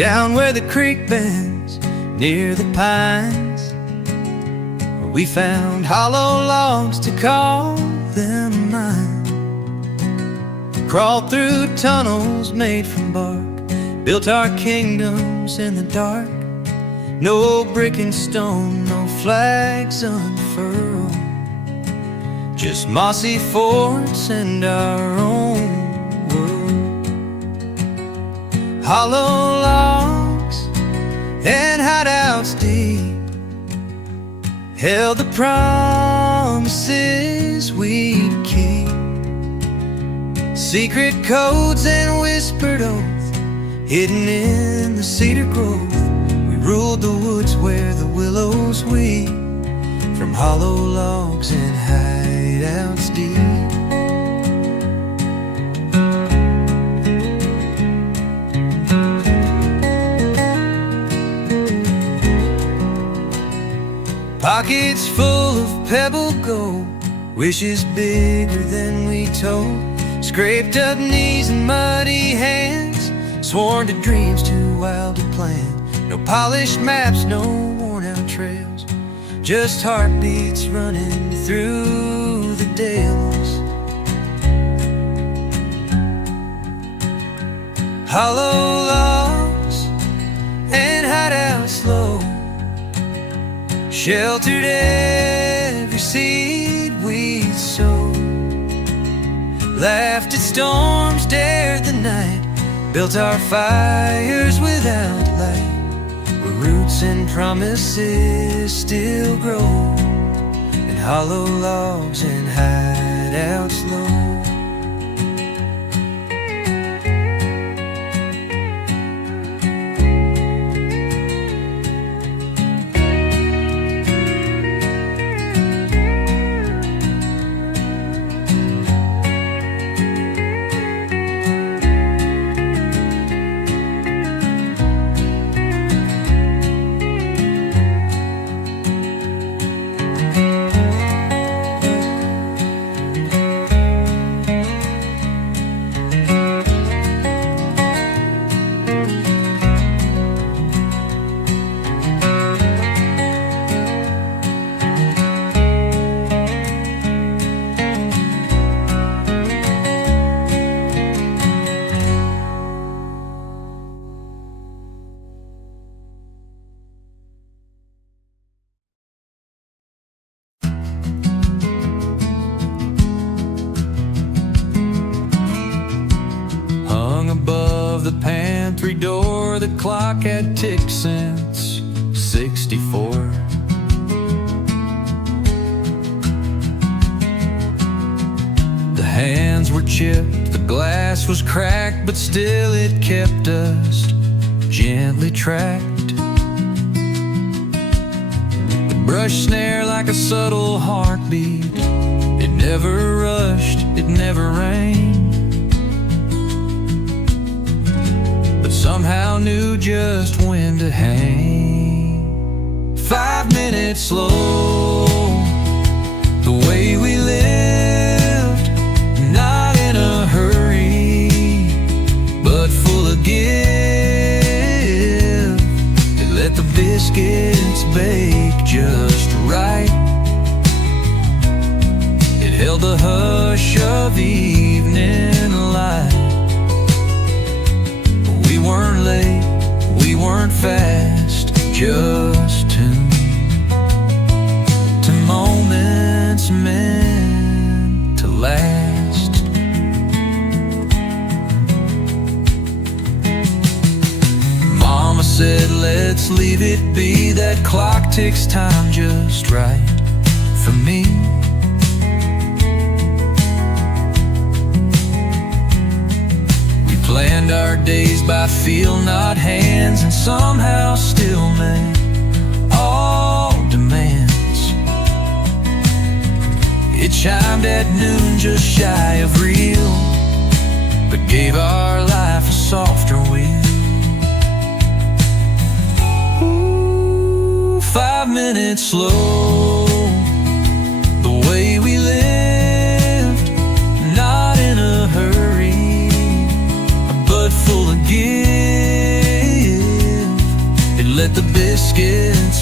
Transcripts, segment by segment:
Down where the creek bends near the pines, we found hollow logs to call them mine. Crawled through tunnels made from bark, built our kingdoms in the dark. No brick and stone, no flags unfurled, just mossy forts and our own world. Hollow logs and hideouts deep held the promises we'd keep. Secret codes and whispered oath hidden in the cedar growth. We ruled the woods where the willows weep, from hollow logs and hideouts deep. Pockets full of pebble gold, wishes bigger than we told. Scraped up knees and muddy hands, sworn to dreams too wild to plan. No polished maps, no worn out trails, just heartbeats running through the dales. Hollow logs and hideouts low sheltered every seed we sowed. Laughed at storms, dared the night, built our fires without light, where roots and promises still grow, in hollow logs and hideouts low. The pantry door, the clock had ticked since 64. The hands were chipped, the glass was cracked, but still it kept us gently tracked. The brush snare like a subtle heartbeat, it never rushed, it never rained, somehow knew just when to hang. 5 minutes slow, the way we lived, not in a hurry, but full of give. It let the biscuits bake just right. It held the hush of evening light. We weren't late, we weren't fast, just tuned to moments meant to last. Mama said, let's leave it be, that clock ticks time just right for me. Planned our days by feel, not hands, and somehow still met all demands. It chimed at noon, just shy of real, but gave our life a softer wheel. Ooh, 5 minutes slow, the way we lived, not in a hurry, but full of give.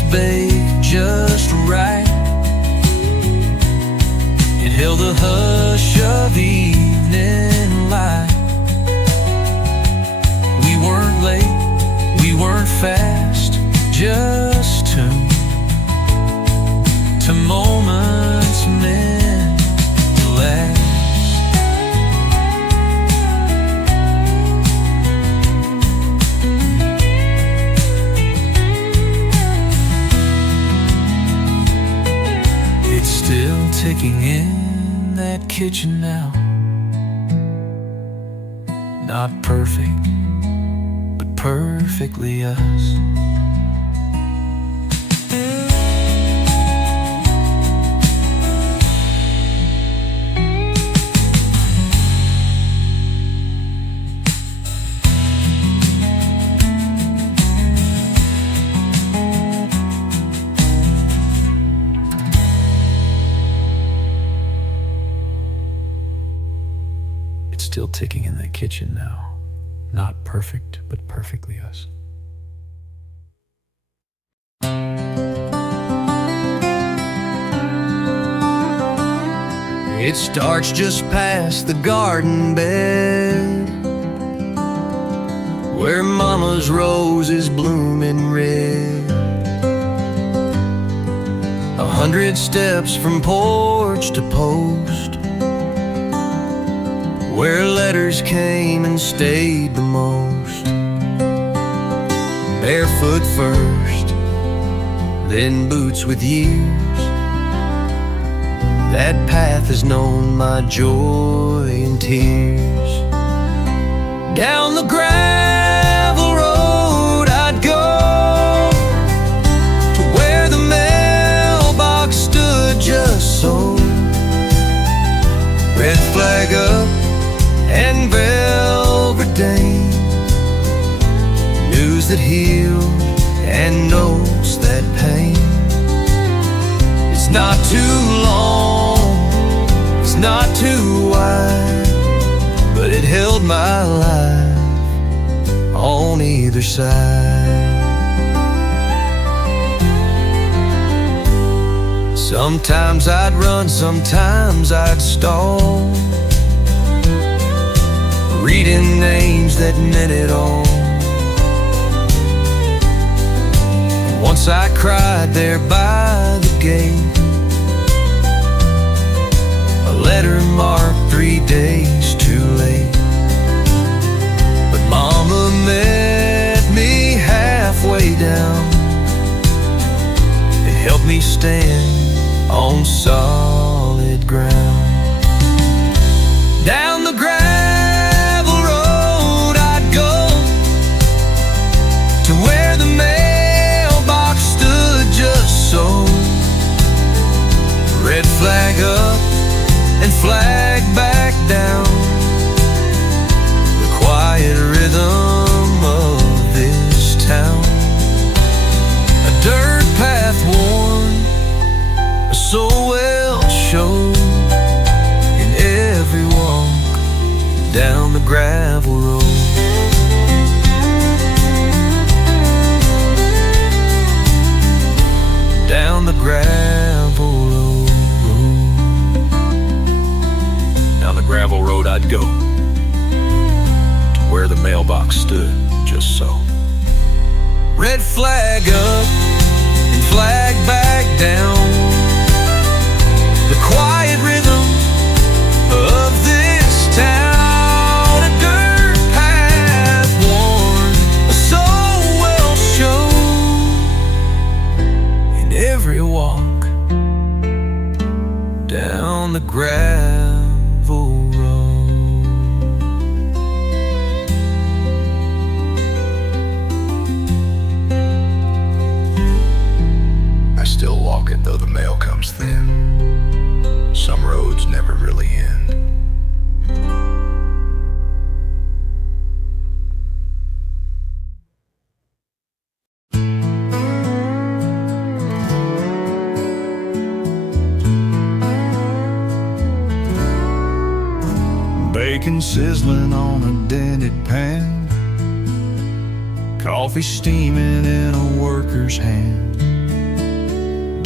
baked just right. It held the hush of evening light. We weren't late, we weren't fast, just tuned to moments meant to last. It's still ticking in that kitchen now. Not perfect, but perfectly us. Still ticking in the kitchen now. Not perfect, but perfectly us. It starts just past the garden bed, where mama's roses bloom in red. 100 steps from porch to post, where letters came and stayed the most. Barefoot first, then boots with years. That path has known my joy and tears. Down the gravel road I'd go, to where the mailbox stood just so. Red flag up and velvet dame, news that healed and knows that pain. It's not too long, it's not too wide, but it held my life on either side. Sometimes I'd run, sometimes I'd stall, reading names that meant it all. Once I cried there by the gate, a letter marked 3 days too late. But mama met me halfway down. It helped me stand on solid ground. Down the gravel road I'd go, to where the mailbox stood just so. Red flag up and flag back down, the quiet rhythm of this town. A dirt path worn, so well shown in every walk down the gravel road. Down the gravel road. Down the gravel road I'd go, to where the mailbox stood just so. Red flag up and flag back down, the quiet rhythm of this town. A dirt path worn, so well shown in every walk down the gravel road. I still walk it though the mail comes thin. Some roads never really end. Bacon sizzling on a dented pan, coffee steaming in a worker's hand.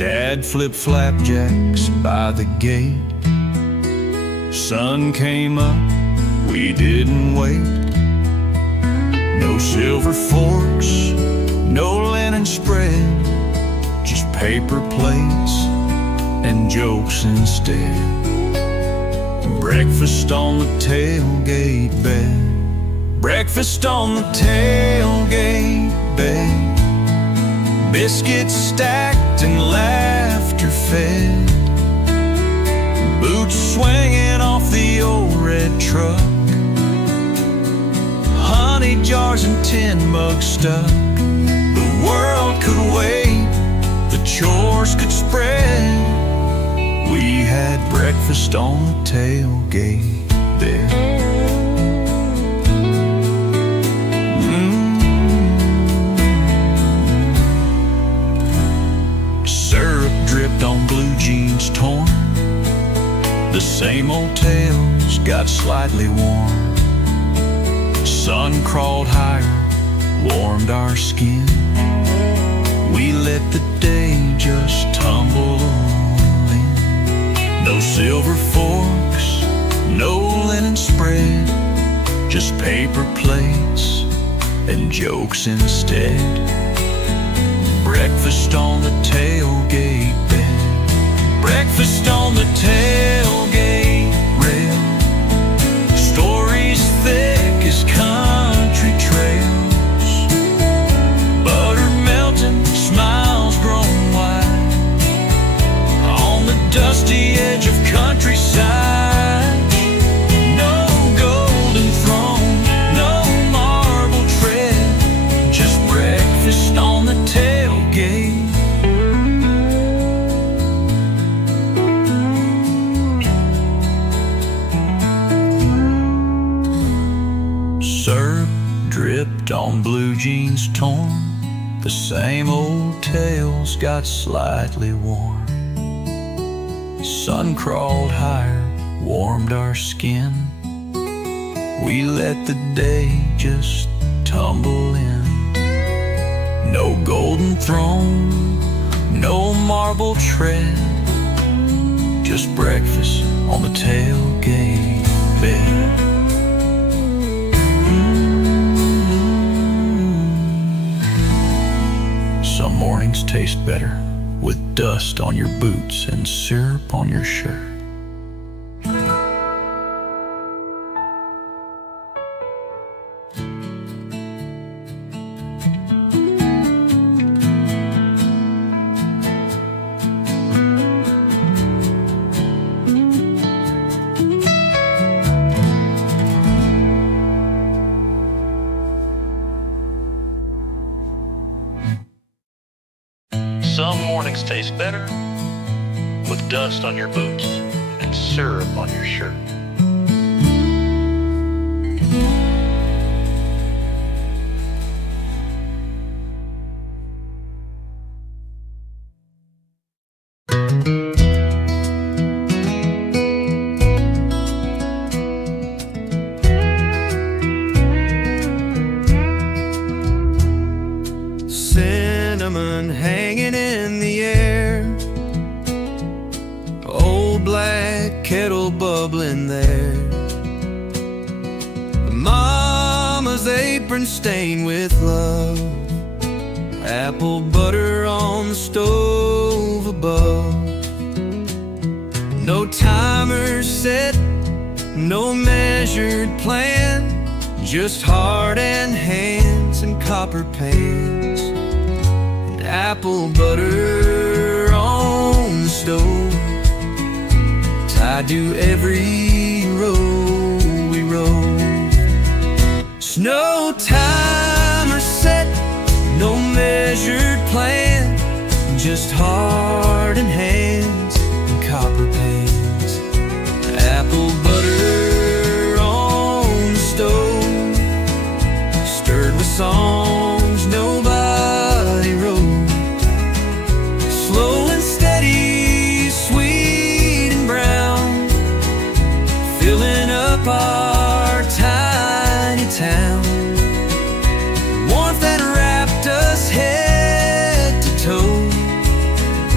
Dad flipped flapjacks by the gate. Sun came up, we didn't wait. No silver forks, no linen spread, just paper plates and jokes instead. Breakfast on the tailgate bed. Breakfast on the tailgate bed. Biscuits stacked and laughter fed. Boots swinging off the old red truck. Honey jars and tin mugs stuck. The world could wait, the chores could spread. We had breakfast on the tailgate bed. On blue jeans torn, the same old tails got slightly warm. Sun crawled higher, warmed our skin. We let the day just tumble in. No silver forks, no linen spread, just paper plates and jokes instead. Breakfast on the tailgate bed. Breakfast on the tailgate rail. Stories thick as country trails. Butter melting, smiles grown wide. On the dusty edge of countryside. No golden throne, no marble tread. Just breakfast on the tailgate. Syrup dripped on blue jeans torn. The same old tails got slightly warm. Sun crawled higher, warmed our skin. We let the day just tumble in. No golden throne, no marble tread, just breakfast on the tailgate bed. Some mornings taste better with dust on your boots and syrup on your shirt. Some mornings taste better with dust on your boots and syrup on your shirt. Cinnamon hanging in the air, old black kettle bubbling there, Mama's apron stained with love, apple butter on the stove above. No timer set, no measured plan, just heart and hands and copper pans. Apple butter on the stove, tied to every row we rode. No timer set, no measured plan, just heart and hands and copper pans. Apple butter on the stove, stirred with songs nobody wrote. Slow and steady, sweet and brown, filling up our tiny town. Warmth that wrapped us head to toe,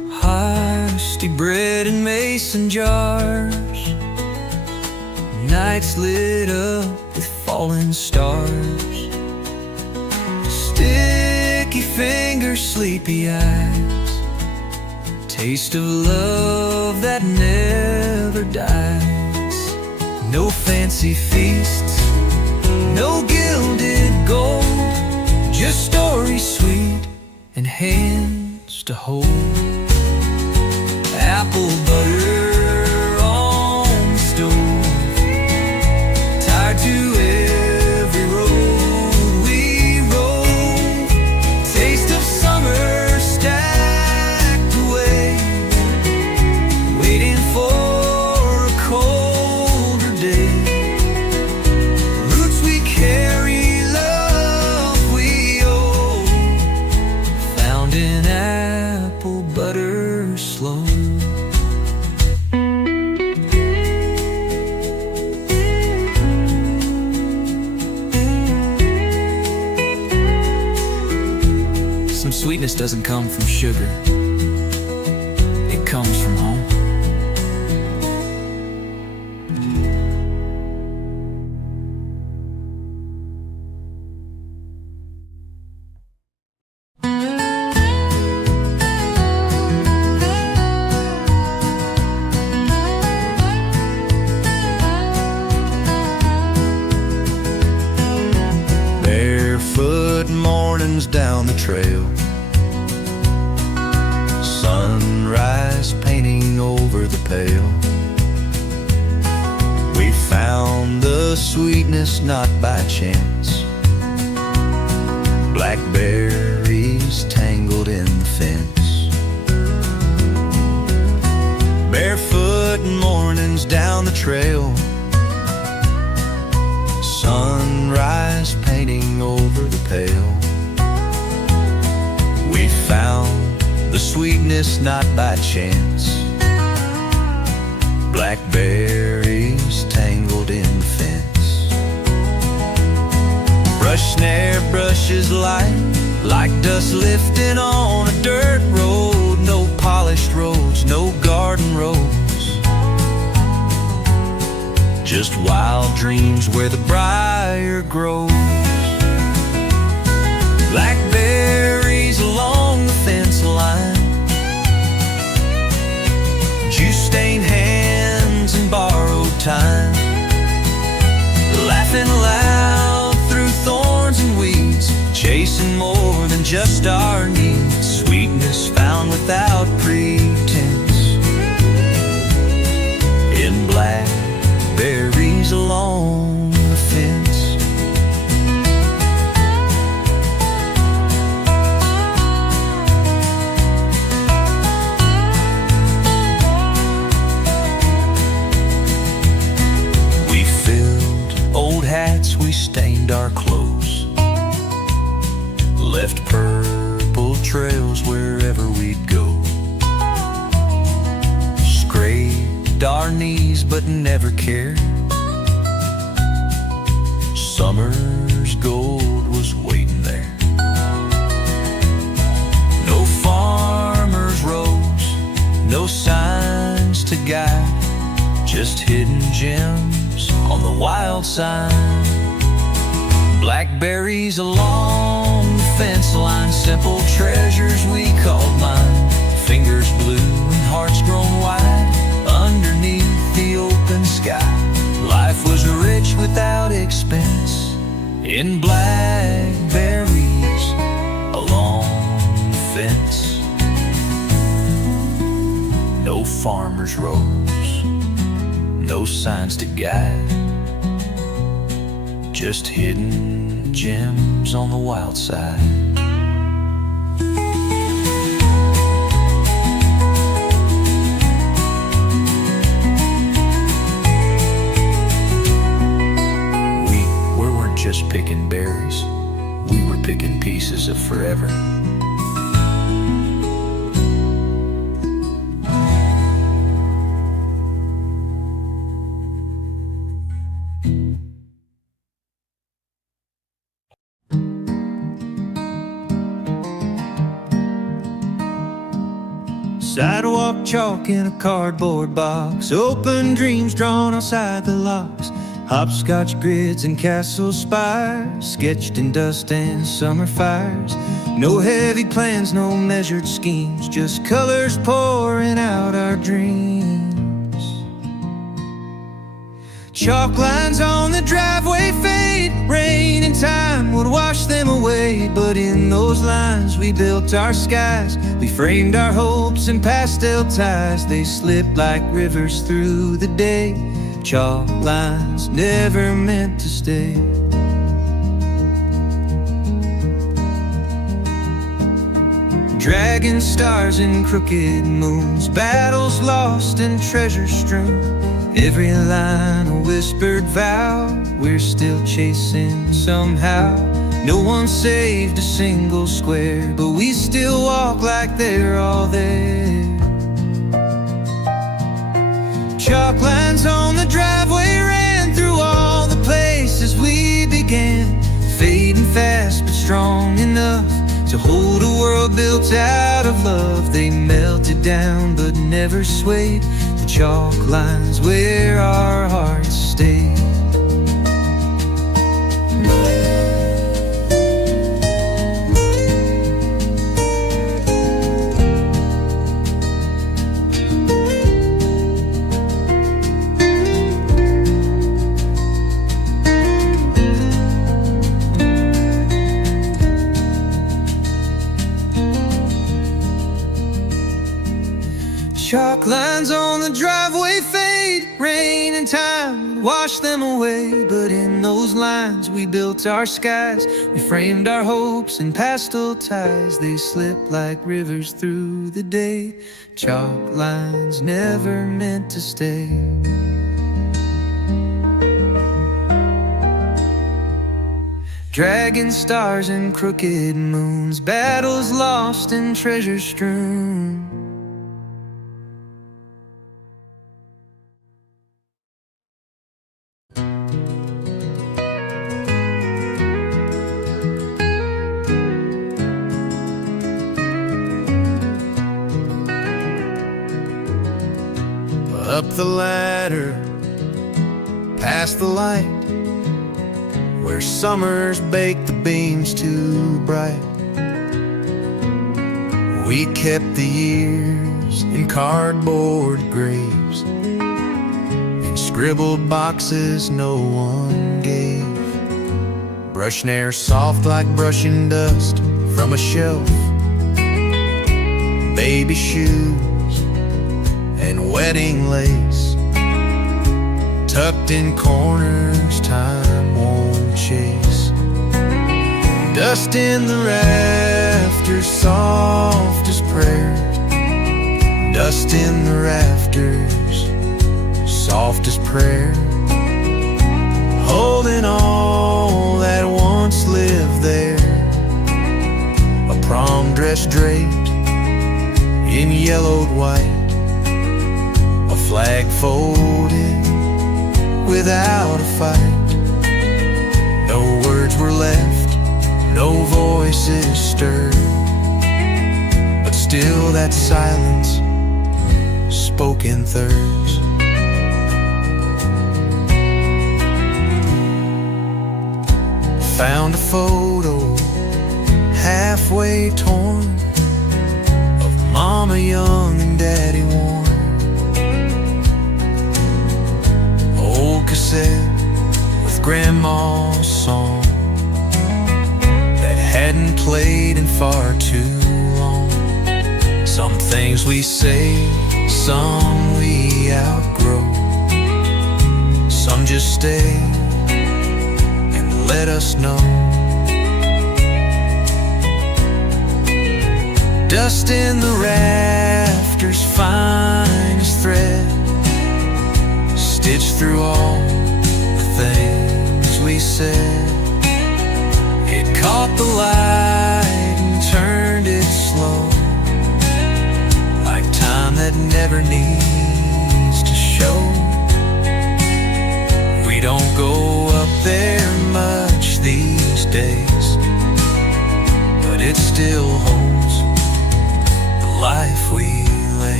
mason jars, nights lit up with falling stars, sticky fingers, sleepy eyes, taste of love that never dies. No fancy feasts, no gilded gold, just stories sweet and hands to hold. Apple butter on the stove, tied to every road we rode. Taste of summer stacked away, waiting for a colder day. Roots we carry, love we owe, found in apple butter slow. Some sweetness doesn't come from sugar, it comes from home. Barefoot mornings down the trail, sunrise painting over the pail. We found the sweetness not by chance, blackberries tangled in the fence. Barefoot mornings down the trail, sunrise painting over the pail. We found the sweetness not by chance, blackberries tangled in the fence. Brush snare brushes light, like dust lifting on a dirt road. No polished roads, no garden roads, just wild dreams where the briar grows. Blackberries along the fence line, juice-stained hands and borrowed time, laughing loud through thorns and weeds, chasing more than just our needs. Sweetness found without pretense in blackberries along the fence. We filled old hats, we stained our clothes, left purple trails wherever we'd go. Scraped our knees but never cared, summer's gold was waiting there. No farmer's rows, no signs to guide, just hidden gems on the wild side. Blackberries along the fence line, simple treasures we called mine. Fingers blue and hearts grown wide underneath the open sky. Life was rich without expense in blackberries along the fence. No farmer's rows, no signs to guide, just hidden gems on the wild side. We weren't just picking berries, we were picking pieces of forever. Sidewalk chalk in a cardboard box, open dreams drawn outside the locks. Hopscotch grids and castle spires, sketched in dust and summer fires. No heavy plans, no measured schemes, just colors pouring out our dreams. Chalk lines on the driveway fade, rain and time would wash them away. But in those lines we built our skies, we framed our hopes in pastel ties. They slipped like rivers through the day, chalk lines never meant to stay. Dragon stars and crooked moons, battles lost and treasure strewn. Every line a whispered vow, we're still chasing somehow. No one saved a single square, but we still walk like they're all there. Chalk lines on the driveway ran through all the places we began, fading fast but strong enough to hold a world built out of love. They melted down but never swayed, the chalk lines where our hearts stayed. Chalk lines on the driveway fade, rain and time wash them away. But in those lines we built our skies, we framed our hopes in pastel ties. They slipped like rivers through the day, chalk lines never meant to stay. Dragon stars and crooked moons, battles lost and treasure strewn. Up the ladder, past the light, where summers bake the beams too bright. We kept the years in cardboard graves, in scribbled boxes no one gave. Brushing air soft like brushing dust from a shelf. Baby shoes and wedding lace, tucked in corners time won't chase. Dust in the rafters, soft as prayer. Dust in the rafters, soft as prayer. Holding all that once lived there. A prom dress draped in yellowed white, a flag folded without a fight. No words were left, no voices stirred, but still that silence spoke in thirds. Found a photo halfway torn of Mama young and Daddy worn. Old cassette with Grandma's song that hadn't played in far too long. Some things we say, some we outgrow, some just stay and let us know. Dust in the rafters, fine as thread, stitched through all the things we said. It caught the light and turned it slow, like time that never needs to show. We don't go up there much these days, but it still holds the life we led.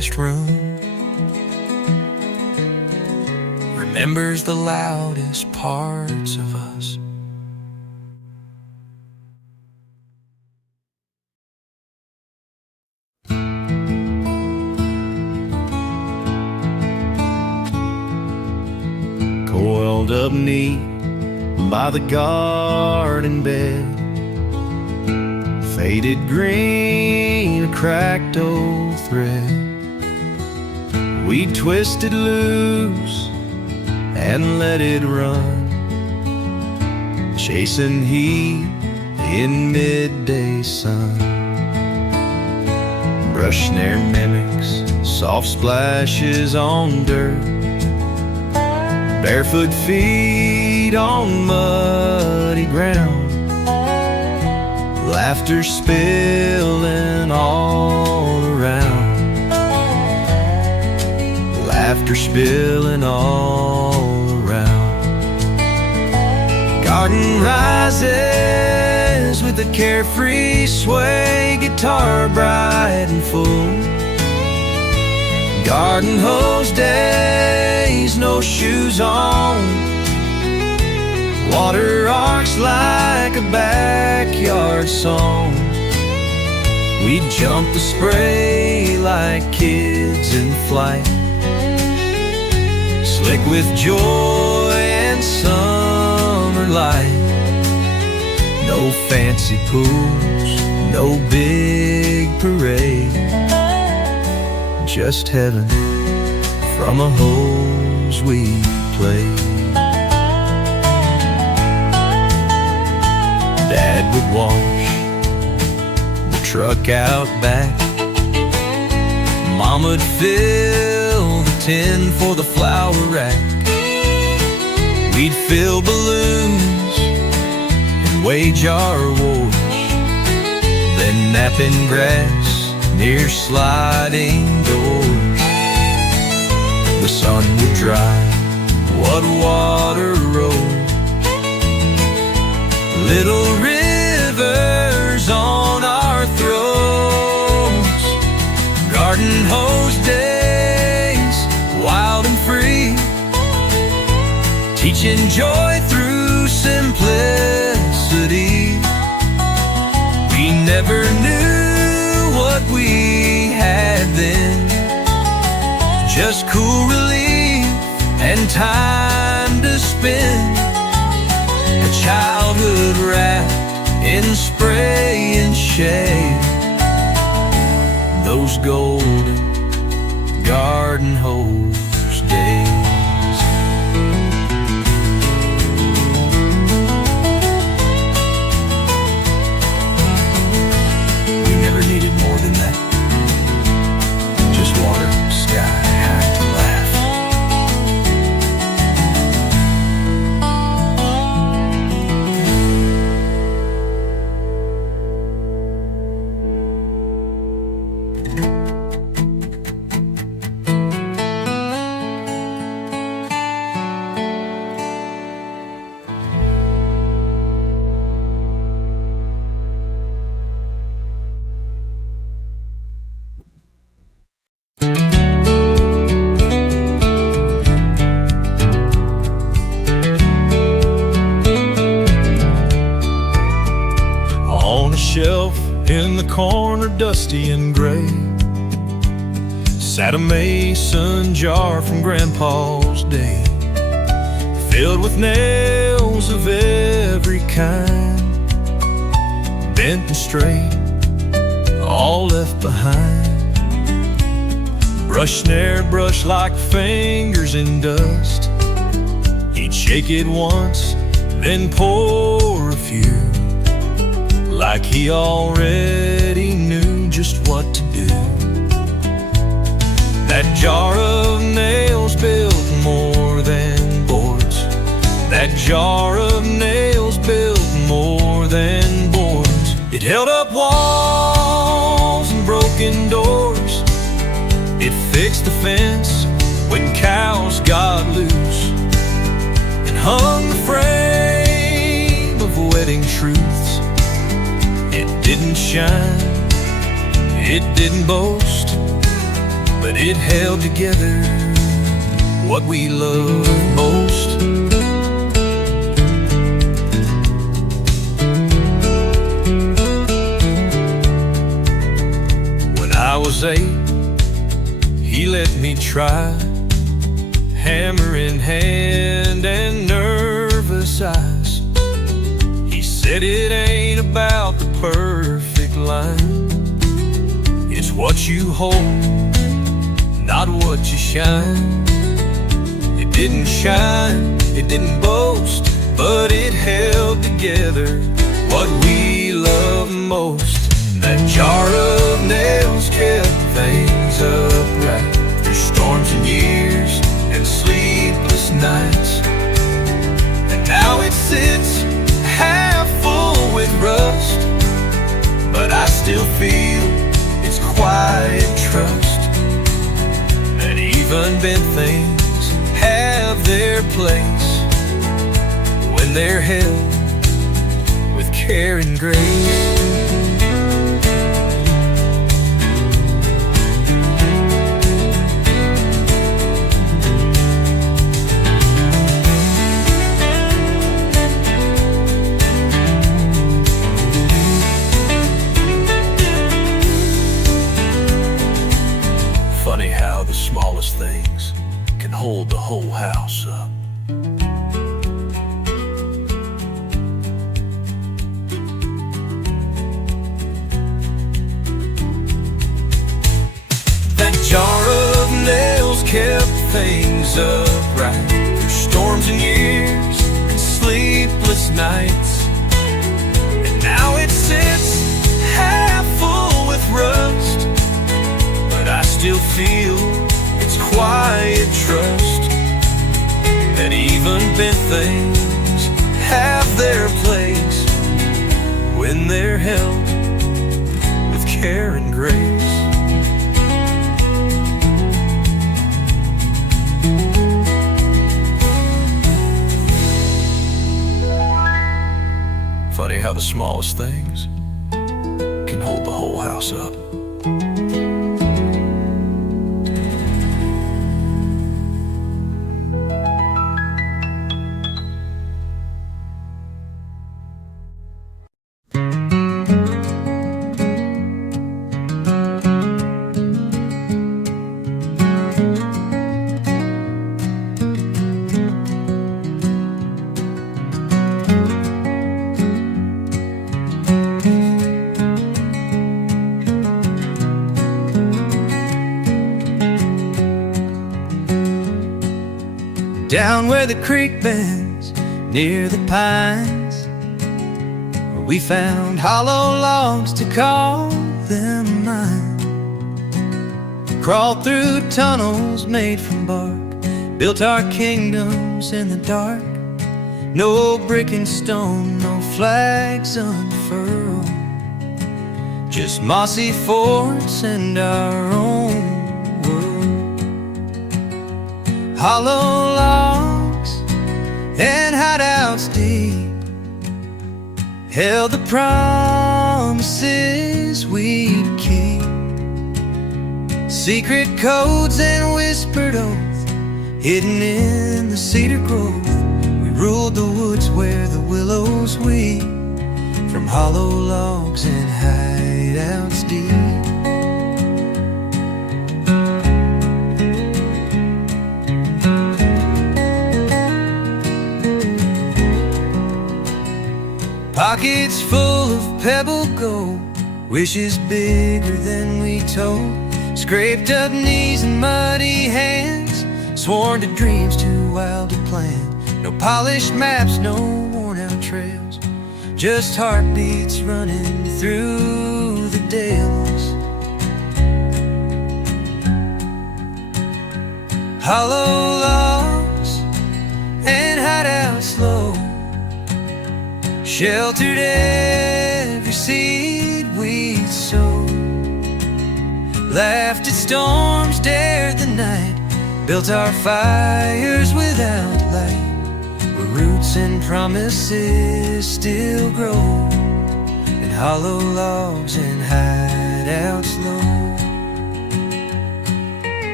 quietest room, remembers the loudest parts of us. Coiled up neat by the garden bed, faded green, a cracked old thread. We twisted loose and let it run, chasing heat in midday sun. Brush snare mimics soft splashes on dirt, barefoot feet on muddy ground, laughter spilling all around, laughter spilling all around. Garden rises with a carefree sway, guitar bright and full. Garden hose days, no shoes on, water arcs like a backyard song. We jump the spray like kids in flight, slick with joy and summer light. No fancy pools, no big parade, just heaven from a hose we played. Dad would wash the truck out back, Moma'd fill the tin for the flower rack. We'd fill balloons and wage our wars, then nap in grass near sliding doors. The sun would dry what water rolled, little rivers on our throats. Garden hose days, wild and free, teaching joy through simplicity. We never knew what we had then, just cool relief and time to spend. A childhood wrapped in spray and shade, those golden garden hose days. We never needed more than that, just water, sky, had to laugh. Shelf in the corner, dusty and gray, sat a mason jar from Grandpa's day, filled with nails of every kind, bent and straight, all left behind. Brush snare brush like fingers in dust, he'd shake it once, then pour a few, like he already knew just what to do. That jar of nails built more than boards, that jar of nails built more than boards. It held up walls and broken doors, it fixed the fence when cows got loose, and hung the frame of wedding truths. It didn't shine, it didn't boast, but it held together what we love most. When I was 8, he let me try, hammer in hand and nervous eyes. He said it ain't about the perfect line, it's what you hold, not what you shine. It didn't shine, it didn't boast, but it held together what we love most. That jar of nails kept things upright through storms and years and sleepless nights. And now it sits half full with rust, but I still feel its quiet trust. And even bent things have their place when they're held with care and grace. Funny how the smallest things can hold the whole house up. That jar of nails kept things upright through storms and years and sleepless nights. And now it sits half full with rust, but I still feel its quiet trust. That even bent things have their place when they're held with care and grace. Funny how the smallest things can hold the whole house up. Down where the creek bends, near the pines, we found hollow logs to call them mine. Crawled through tunnels made from bark, built our kingdoms in the dark. No brick and stone, no flags unfurled, just mossy forts and our own world. Hollow logs and hideouts deep held the promises we'd keep. Secret codes and whispered oath hidden in the cedar growth. We ruled the woods where the willows weep from hollow logs and hideouts deep. Pockets full of pebble gold, wishes bigger than we told. Scraped up knees and muddy hands, sworn to dreams too wild to plan. No polished maps, no worn out trails, just heartbeats running through the dales. Hollow logs and hideouts low sheltered every seed we'd sowed. Laughed at storms, dared the night, built our fires without light, where roots and promises still grow in hollow logs and hideouts low.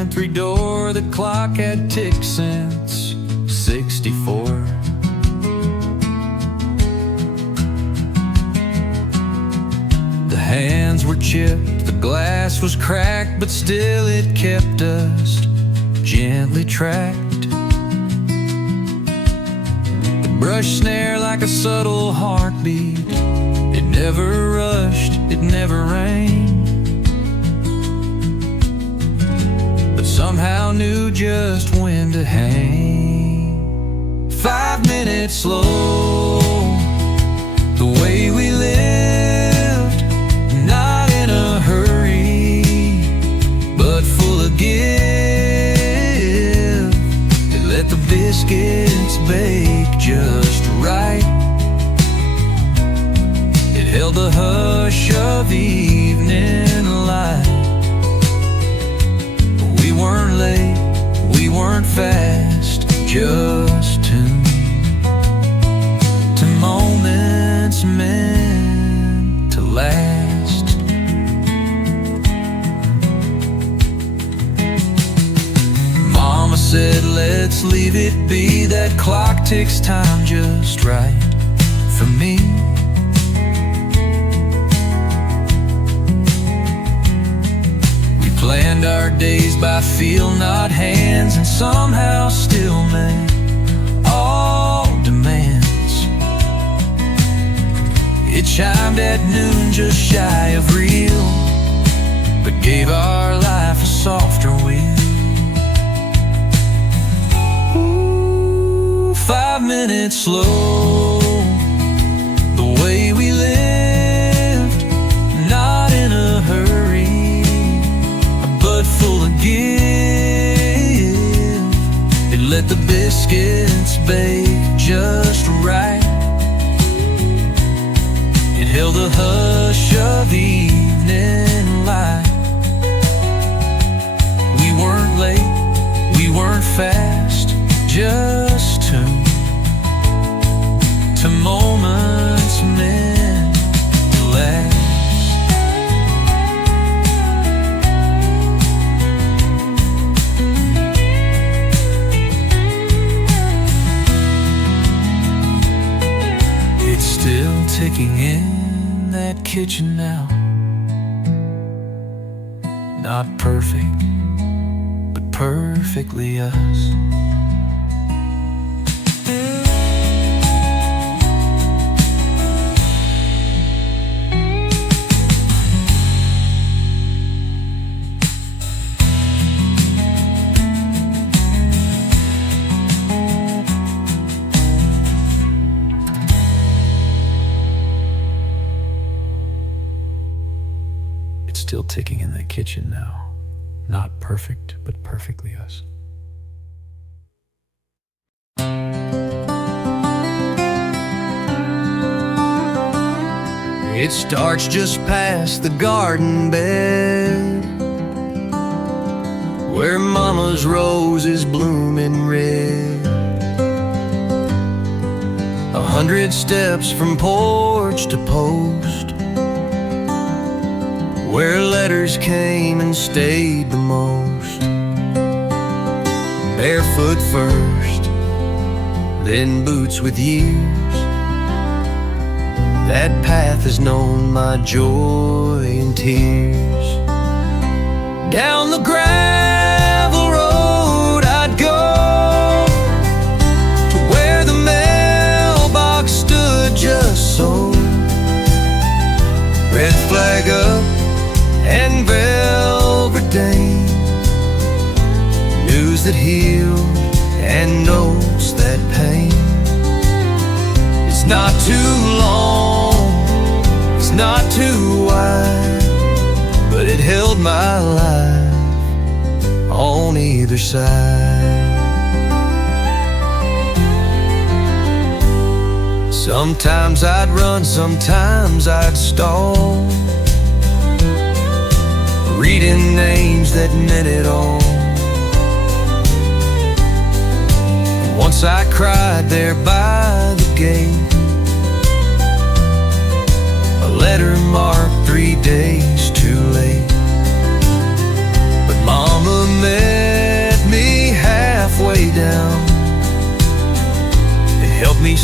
pantry door, the clock had ticked since 64. The hands were chipped, the glass was cracked, but still it kept us gently tracked. The brush snare like a subtle heartbeat, it never rushed, it never rained, but somehow knew just when to hang. 5 minutes slow, the way we lived, not in a hurry, but full of give. It let the biscuits bake just right. It held the hush of evening light. We weren't late, we weren't fast, just tuned to moments meant to last. Mama said, let's leave it be. That clock ticks time just right for me. Planned our days by feel, not hands, and somehow still met all demands. It chimed at noon, just shy of real, but gave our life a softer wheel. Ooh, 5 minutes slow, the way we lived, not in a hurry, but full of give. It let the biscuits bake just right. It held the hush of evening light. We weren't late, we weren't fast, just tuned to moments meant to last. Still ticking in that kitchen now. Not perfect, but perfectly us. Still ticking in that kitchen now. Not perfect, but perfectly us. It starts just past the garden bed, where mama's roses bloom in red. 100 steps from porch to post, where letters came and stayed the most. Barefoot first, then boots with years. That path has known my joy and tears. Down the gravel road I'd go, to where the mailbox stood just so. Red flag up and velvet dame, news that healed and knows that pain. It's not too long, it's not too wide, but it held my life on either side. Sometimes I'd run, sometimes I'd stall, reading names that meant it all. Once I cried there by the gate, a letter marked 3 days too late. But Mama met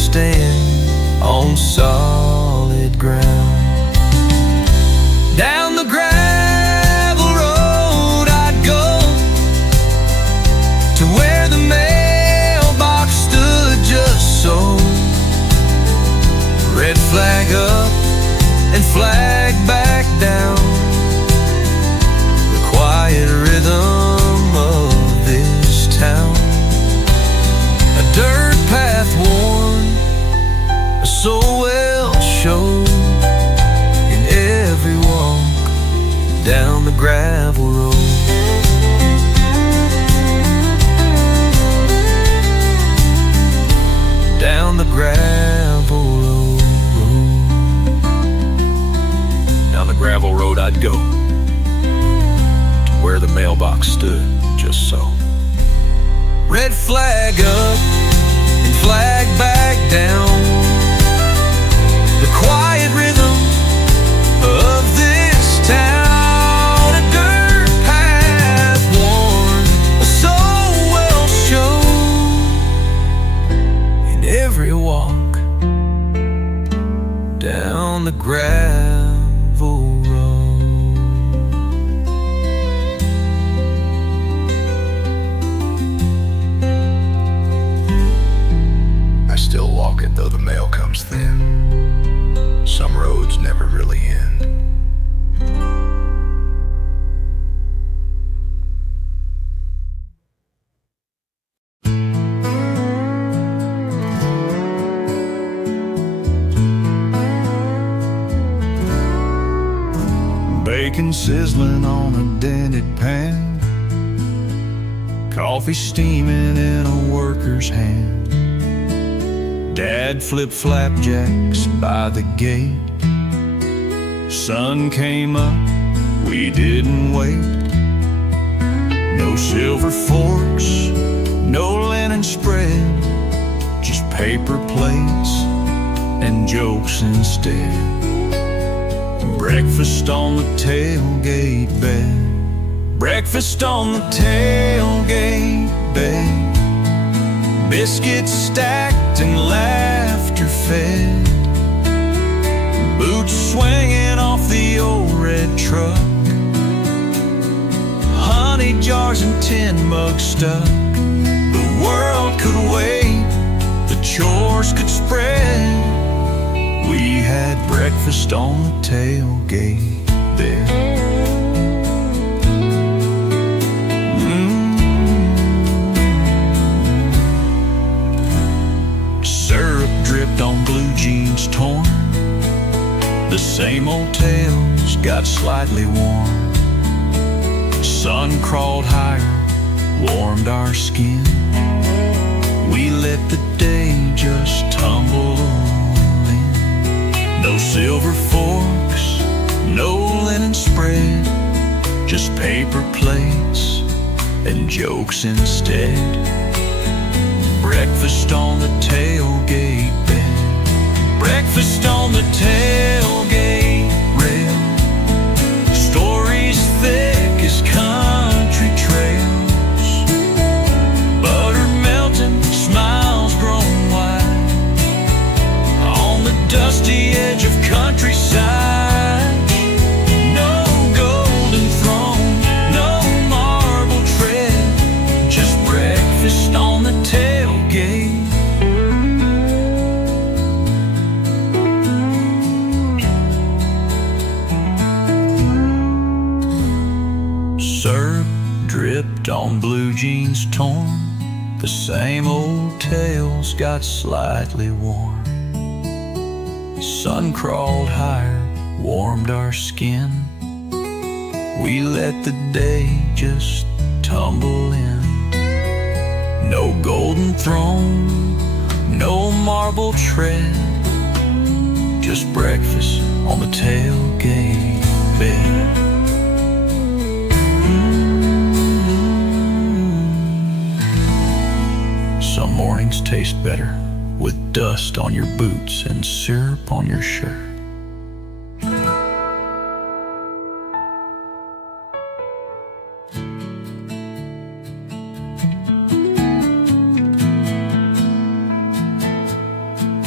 stand on solid ground. Down the gravel road I'd go to where the mailbox stood just so. Red flag up and flag back down. The quiet rhythm of this town. A dirt path worn so well shown in every walk down the gravel road. Down the gravel road. Down the gravel road I'd go to where the mailbox stood just so. Red flag up and flag back down. The quiet rhythm of this town. A dirt path worn so well shown in every walk down the gravel road. I still walk it though the mail comes thin. Some roads never really end. Bacon sizzling on a dented pan. Coffee steaming in a worker's hand. Dad flipped flapjacks by the gate. Sun came up, we didn't wait. No silver forks, no linen spread, just paper plates and jokes instead. Breakfast on the tailgate bed. Breakfast on the tailgate bed. Biscuits stacked and laughter fed. Boots swinging off the old red truck. Honey jars and tin mugs stuck. The world could wait, the chores could spread. We had breakfast on the tailgate bed. Syrup dripped on blue jeans torn. The same old tales got slightly warm. Sun crawled higher, warmed our skin. We let the day just tumble in. No silver forks, no linen spread, just paper plates and jokes instead. Breakfast on the tailgate bed. Breakfast on the tailgate rail. Stories thick as country trails. Butter melting, smiles grown wide. On the dusty edge of countryside. No golden throne, no marble tread. Just breakfast on the tailgate. Syrup dripped on blue jeans torn. The same old tales got slightly warm. Sun crawled higher, warmed our skin. We let the day just tumble in. No golden throne, no marble tread, just breakfast on the tailgate bed. Some mornings taste better with dust on your boots and syrup on your shirt.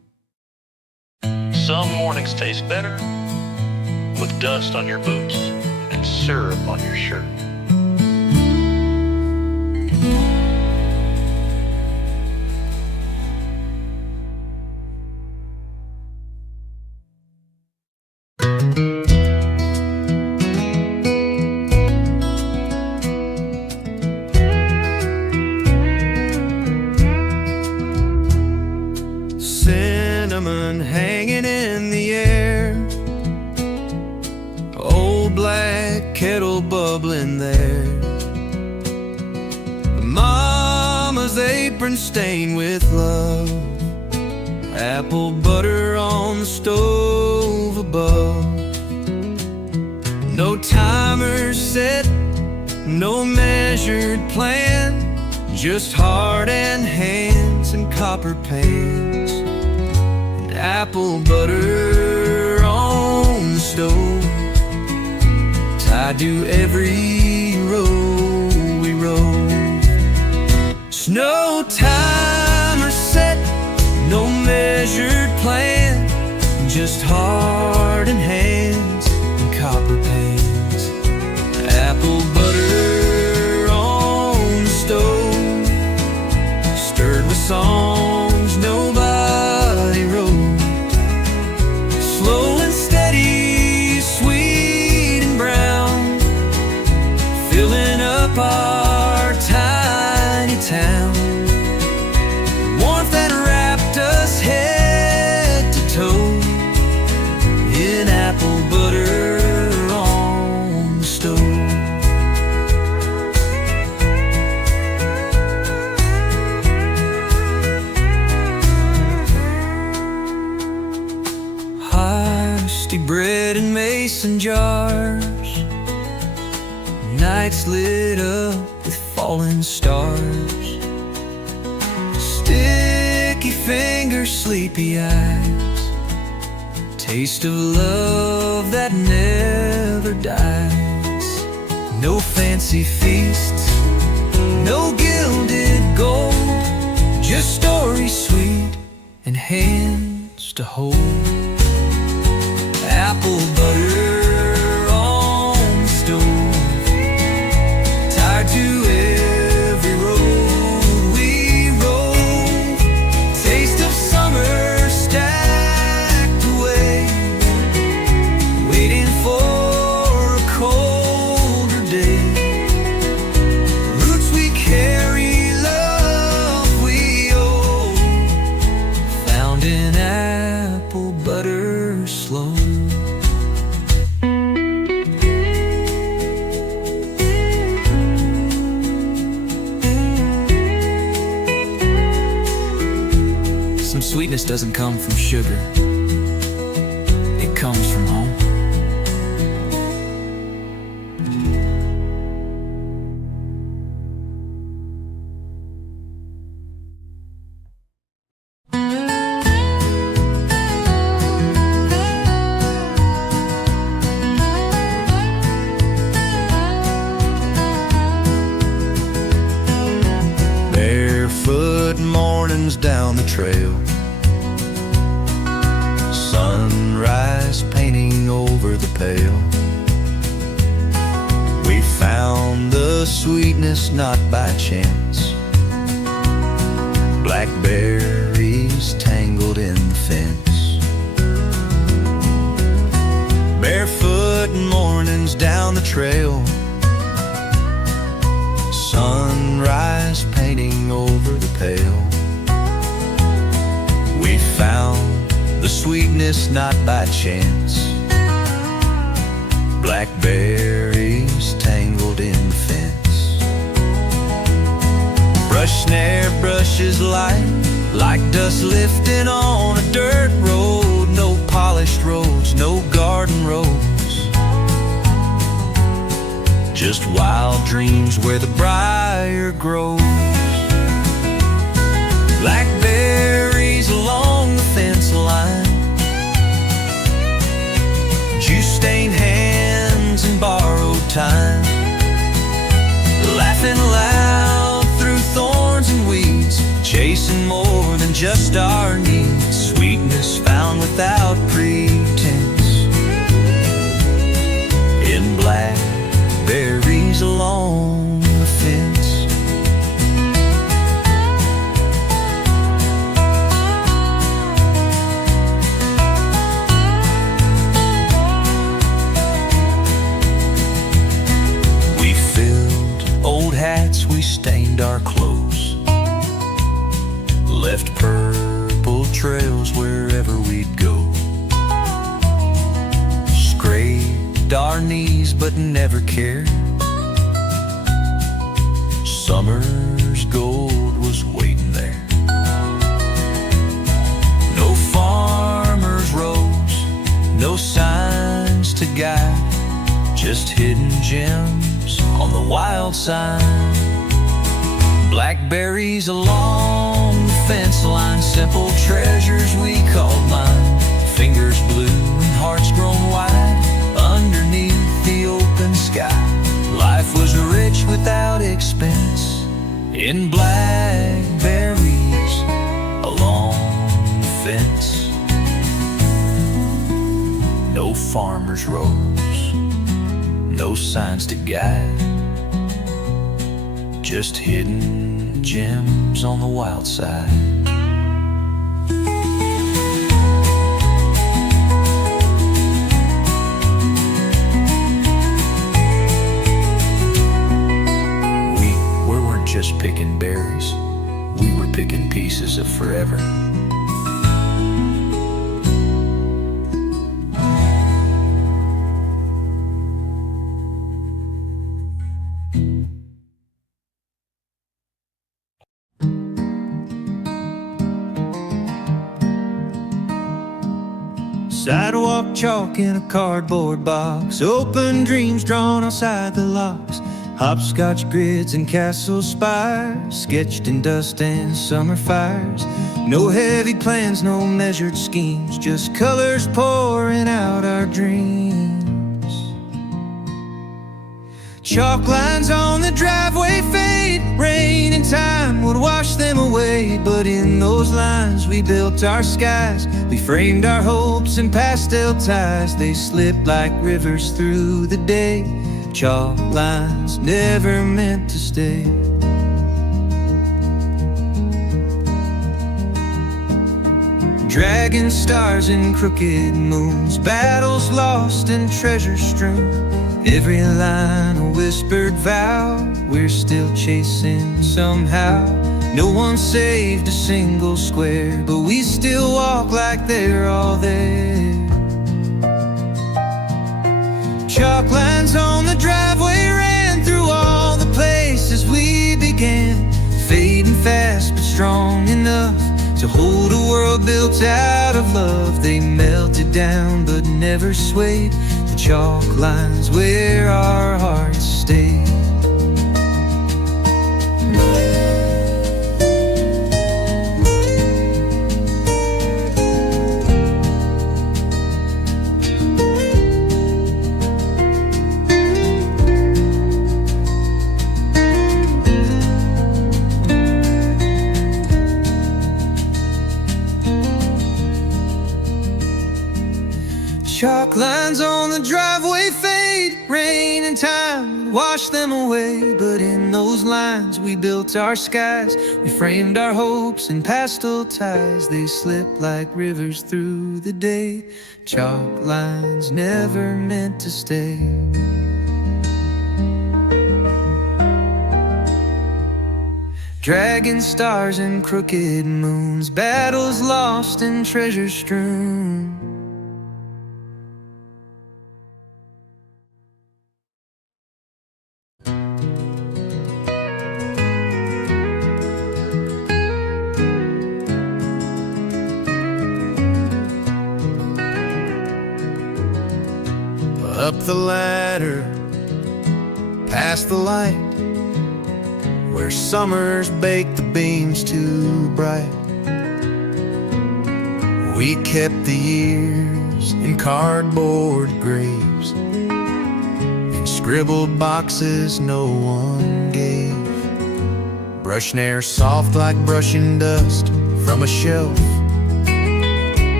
Some mornings taste better with dust on your boots and syrup on your shirt. Cinnamon hanging in the air, old black kettle bubbling there, mama's apron stained with love, apple butter on the stove above. No timer set, no measured plan, just heart and hands and copper pans, and apple butter on the stove, tied to every row we rode. No timer set, no measured plan, just heart and hands and copper pans, apple butter on the stove, stirred with songs nobody wrote, slow and steady, sweet and brown, filling up our tiny town. Warmth that wrapped us head to toe in apple butter on the stove. Hasty bread in mason jars, nights lit up with fallen stars, sticky fingers, sleepy eyes, taste of love that never dies. No fancy feasts, no gilded gold, just stories sweet and hands to hold. Apple butter on the stove, tied to every road we rode, taste of summer stacked away, waiting for a colder day. Roots we carry, love we owe, found in apple butter slow. Some sweetness doesn't come from sugar, it comes from home. Barefoot mornings down the trail, sunrise painting over the pail. We found the sweetness not by chance, blackberries tangled in the fence. Barefoot mornings down the trail, sunrise painting over the pail. We found the sweetness not by chance, blackberries tangled in the fence. Brush snare brushes light, like dust lifting on a dirt road. No polished roads, no garden roads, just wild dreams where the briar grows. Blackberries along the fence line, juice-stained hands and borrowed time, laughing loud through thorns and weeds, chasing more than just our needs. Sweet sweetness found without pretense in blackberries along the fence. We filled old hats, we stained our clothes, left purple trails wherever we'd go. Scraped our knees but never cared. Summer's gold was waiting there. No farmer's rows, no signs to guide, just hidden gems on the wild side. Blackberries along the fence line, simple treasures we called mine. Fingers blue and hearts grown wide underneath the open sky. Life was rich without expense in blackberries along the fence. No farmer's rows, no signs to guide, just hidden gems on the wild side. We weren't just picking berries, we were picking pieces of forever. Sidewalk chalk in a cardboard box, open dreams drawn outside the locks. Hopscotch grids and castle spires, sketched in dust and summer fires. No heavy plans, no measured schemes, just colors pouring out our dreams. Chalk lines on the driveway fade, rain and time would wash them away. But in those lines we built our skies, we framed our hopes in pastel ties. They slipped like rivers through the day, chalk lines never meant to stay. Dragon stars and crooked moons, battles lost and treasures strewn. Every line a whispered vow, we're still chasing somehow. No one saved a single square, but we still walk like they're all there. Chalk lines on the driveway ran through all the places we began, fading fast but strong enough to hold a world built out of love. They melted down but never swayed, the chalk lines where our hearts stayed. Chalk lines on the driveway fade, rain and time wash them away. But in those lines we built our skies, we framed our hopes in pastel ties. They slip like rivers through the day, chalk lines never meant to stay. Dragon stars and crooked moons, battles lost and treasures strewn. Up the ladder, past the light, where summers bake the beams too bright. We kept the years in cardboard graves, in scribbled boxes no one gave. Brush and air soft like brushing dust from a shelf,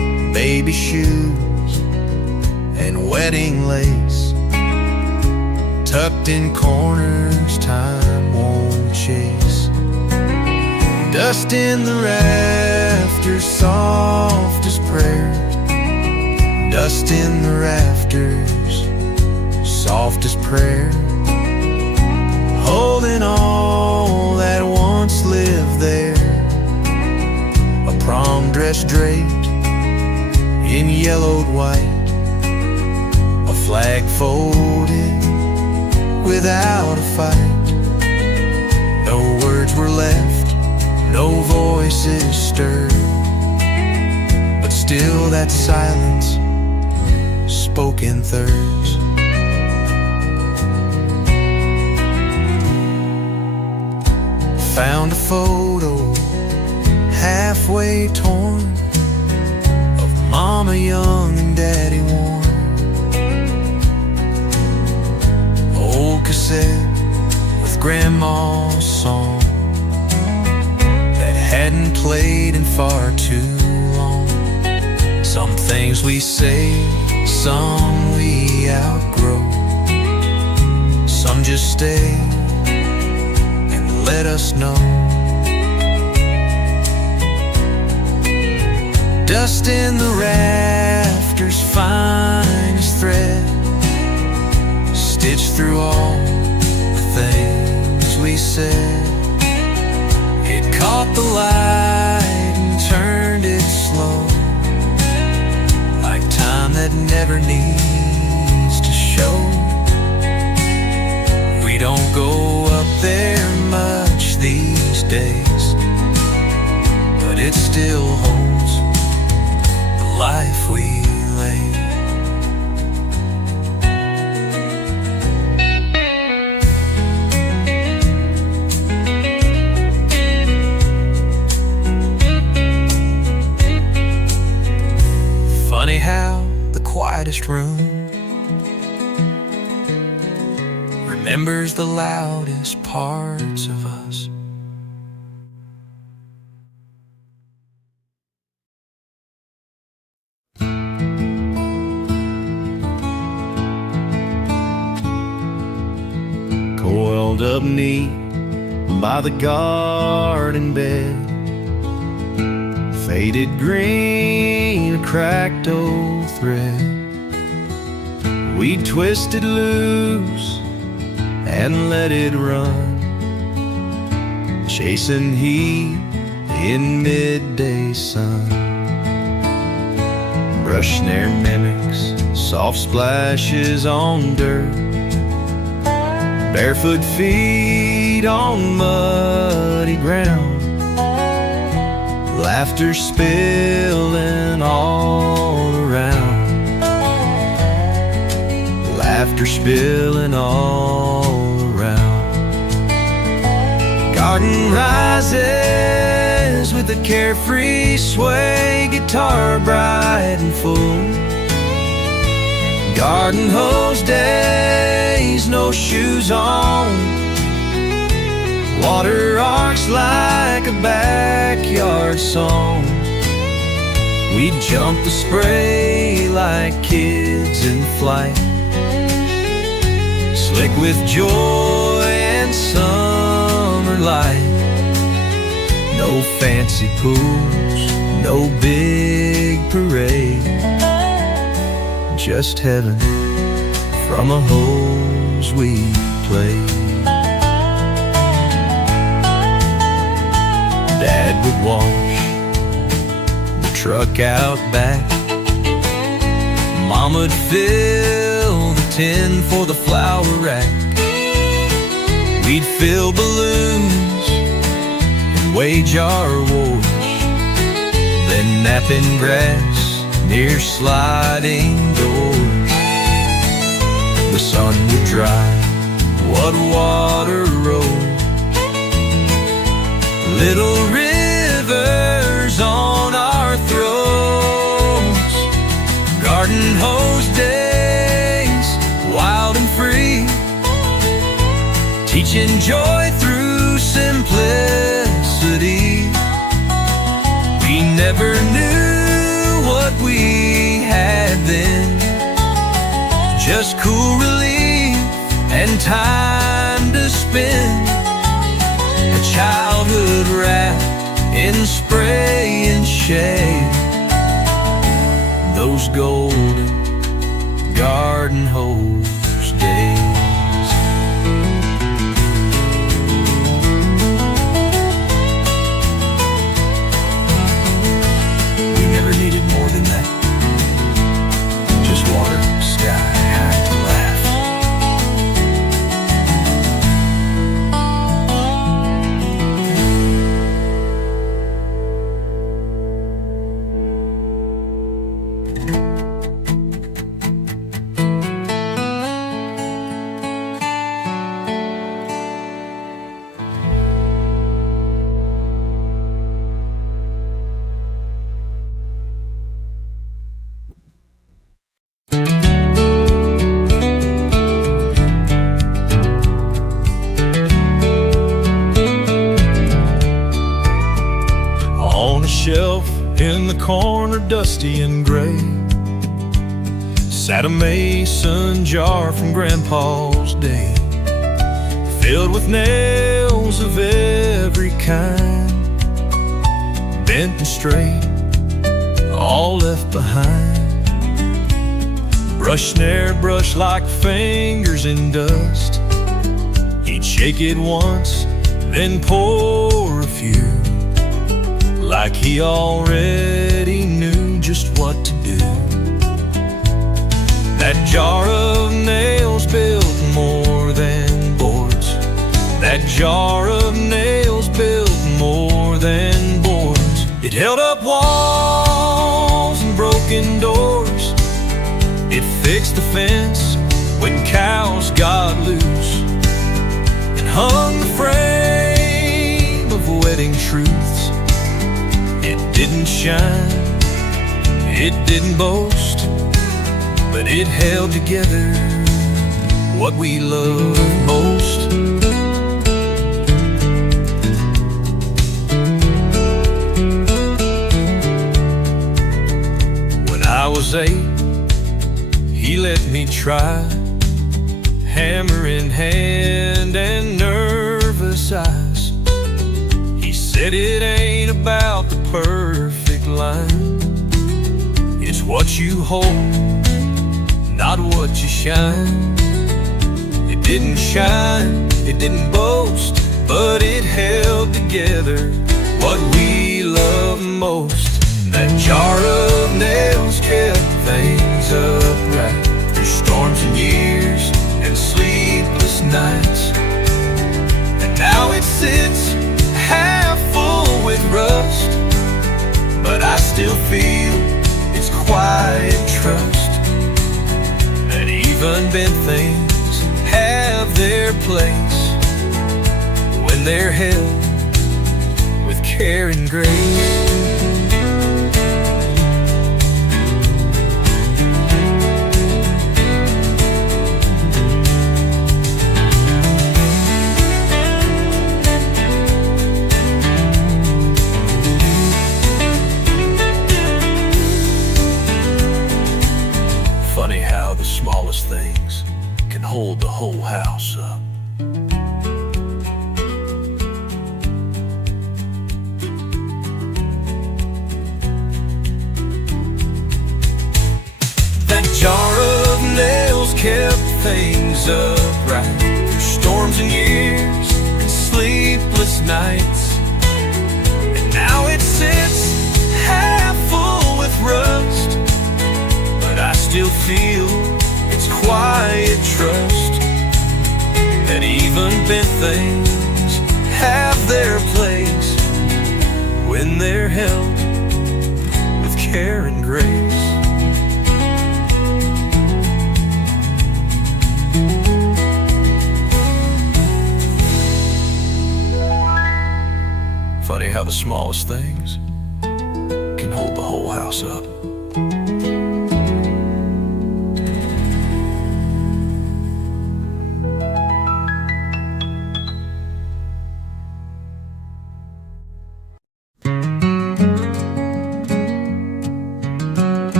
baby shoes and wedding lace, tucked in corners time won't chase. Dust in the rafters, soft as prayer. Dust in the rafters, soft as prayer. Holding all that once lived there. A prom dress draped in yellowed white, a flag folded without a fight. No words were left, no voices stirred, but still that silence spoke in thirds. Found a photo halfway torn of Mama young and Daddy worn. Old cassette with Grandma's song that hadn't played in far too long. Some things we say, some we outgrow, some just stay and let us know. Dust in the rafters, fine as thread, stitched through all the things we said. It caught the light and turned it slow, like time that never needs to show. We don't go up there much these days, but it still holds the life we lay. Funny how the quietest room remembers the loudest parts of us. Coiled up neat by the garden bed, faded green, a cracked old thread. We twisted loose and let it run, chasing heat in midday sun. Brush snare mimics soft splashes on dirt, barefoot feet on muddy ground, laughter spilling all around, laughter spilling all around. Garden rises with a carefree sway, guitar bright and full. Garden hose days, no shoes on. Water arcs like a backyard song. We jump the spray like kids in flight, slick with joy and summer light. No fancy pools, no big parade, just heaven from a hose we played. Dad would wash the truck out back, Mama'd fill the tin for the flower rack. We'd fill balloons and wage our wars, then nap in grass near sliding doors. The sun would dry what water rolled, little rivers on our throats. Garden hose days, wild and free, teaching joy through simplicity. We never knew what we had then, just cool relief and time to spend. A childhood wrapped in spray and shade, those golden garden hose days. We never needed more than that, just water, sky, high to laugh. In the corner, dusty and gray, sat a mason jar from Grandpa's day, filled with nails of every kind, bent and straight, all left behind. Brush snare, brush like fingers in dust. He'd shake it once, then pour a few, like he already knew just what to do. That jar of nails built more than boards. That jar of nails built more than boards. It held up walls and broken doors. It fixed the fence when cows got loose, and hung the frame of wedding truths. It didn't shine, it didn't boast, but it held together what we love most. When I was 8, he let me try, hammer in hand and nervous eyes. He said it ain't about the perfect line, it's what you hold, not what you shine. It didn't shine, it didn't boast, but it held together what we love most. That jar of nails kept things upright through storms and years and sleepless nights. And now it sits half full with rust, but I still feel its quiet trust, that even bent things have their place when they're held with care and grace. Funny how the smallest things can hold the whole house up. That jar of nails kept things upright through storms and years and sleepless nights. And now it sits half full with rust, but I still feel its quiet trust, that even bent things have their place when they're held with care and grace. Funny how the smallest things can hold the whole house up.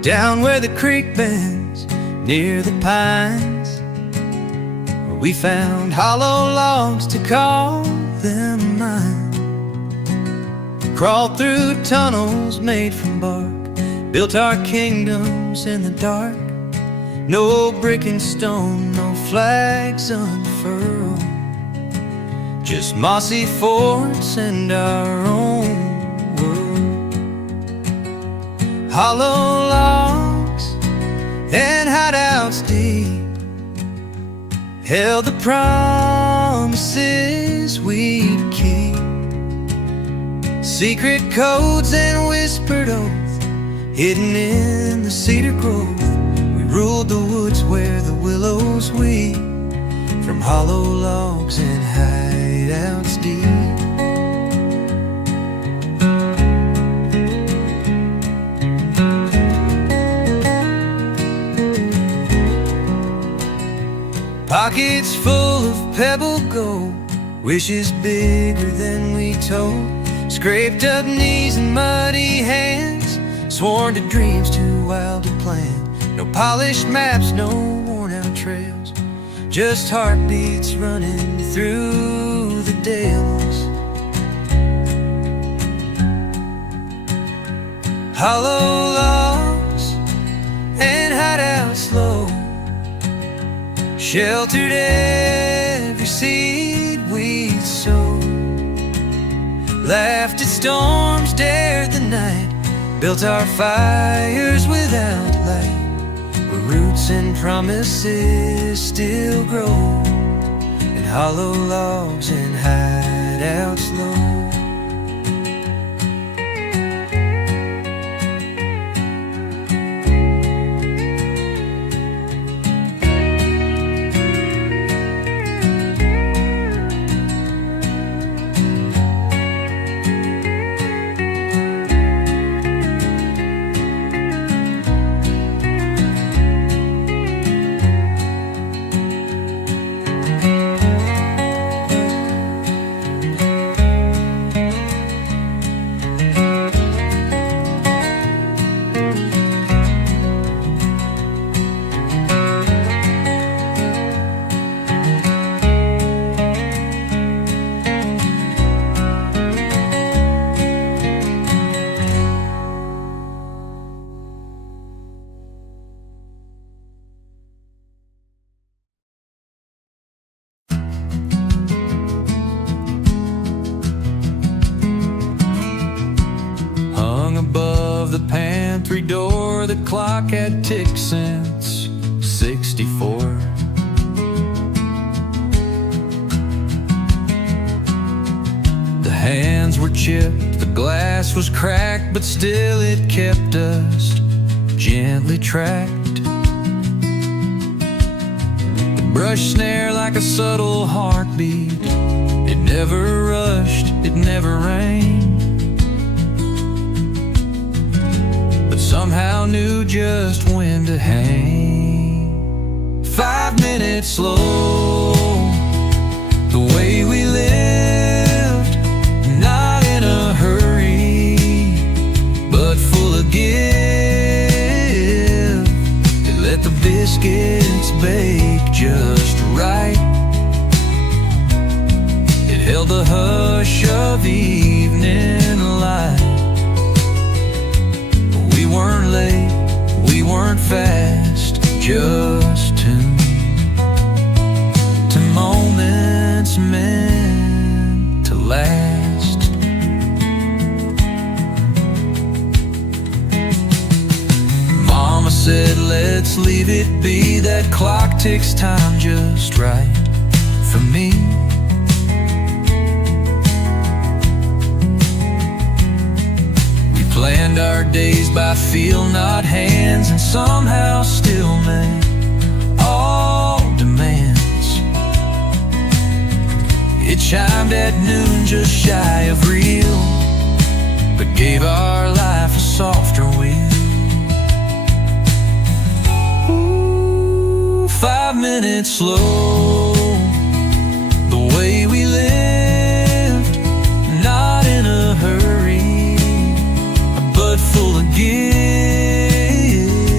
Down where the creek bends near the pines, we found hollow logs to call them mine. Crawled through tunnels made from bark, built our kingdoms in the dark. No brick and stone, no flags unfurled, just mossy forts and our own world. Hollow logs and hideouts deep held the promises we'd keep. Secret codes and whispered oaths hidden in the cedar grove. We ruled the woods where the willows weep, from hollow logs and hideouts deep. Pockets full of pebble gold, wishes bigger than we told. Scraped up knees and muddy hands, sworn to dreams too wild to plan. No polished maps, no worn out trails, just heartbeats running through the dales. Hollow logs and hideouts low sheltered every seed we'd sowed. Laughed at storms, dared the night, built our fires without light, where roots and promises still grow, in hollow logs and hideouts low. The pantry door, the clock had ticked since 64. The hands were chipped, the glass was cracked, but still it kept us gently tracked. The brush snare like a subtle heartbeat, it never rushed, it never rained. Somehow knew just when to hang. 5 minutes slow, the way we lived, not in a hurry, but full of give. It let the biscuits bake just right. It held the hush of evening light. We weren't late, we weren't fast, just tuned to moments meant to last. Mama said, let's leave it be, that clock ticks time just right for me. Planned our days by feel, not hands, and somehow still met all demands. It chimed at noon, just shy of real, but gave our life a softer wheel. Ooh, 5 minutes slow, the way we lived, not in a hurry, but full of give.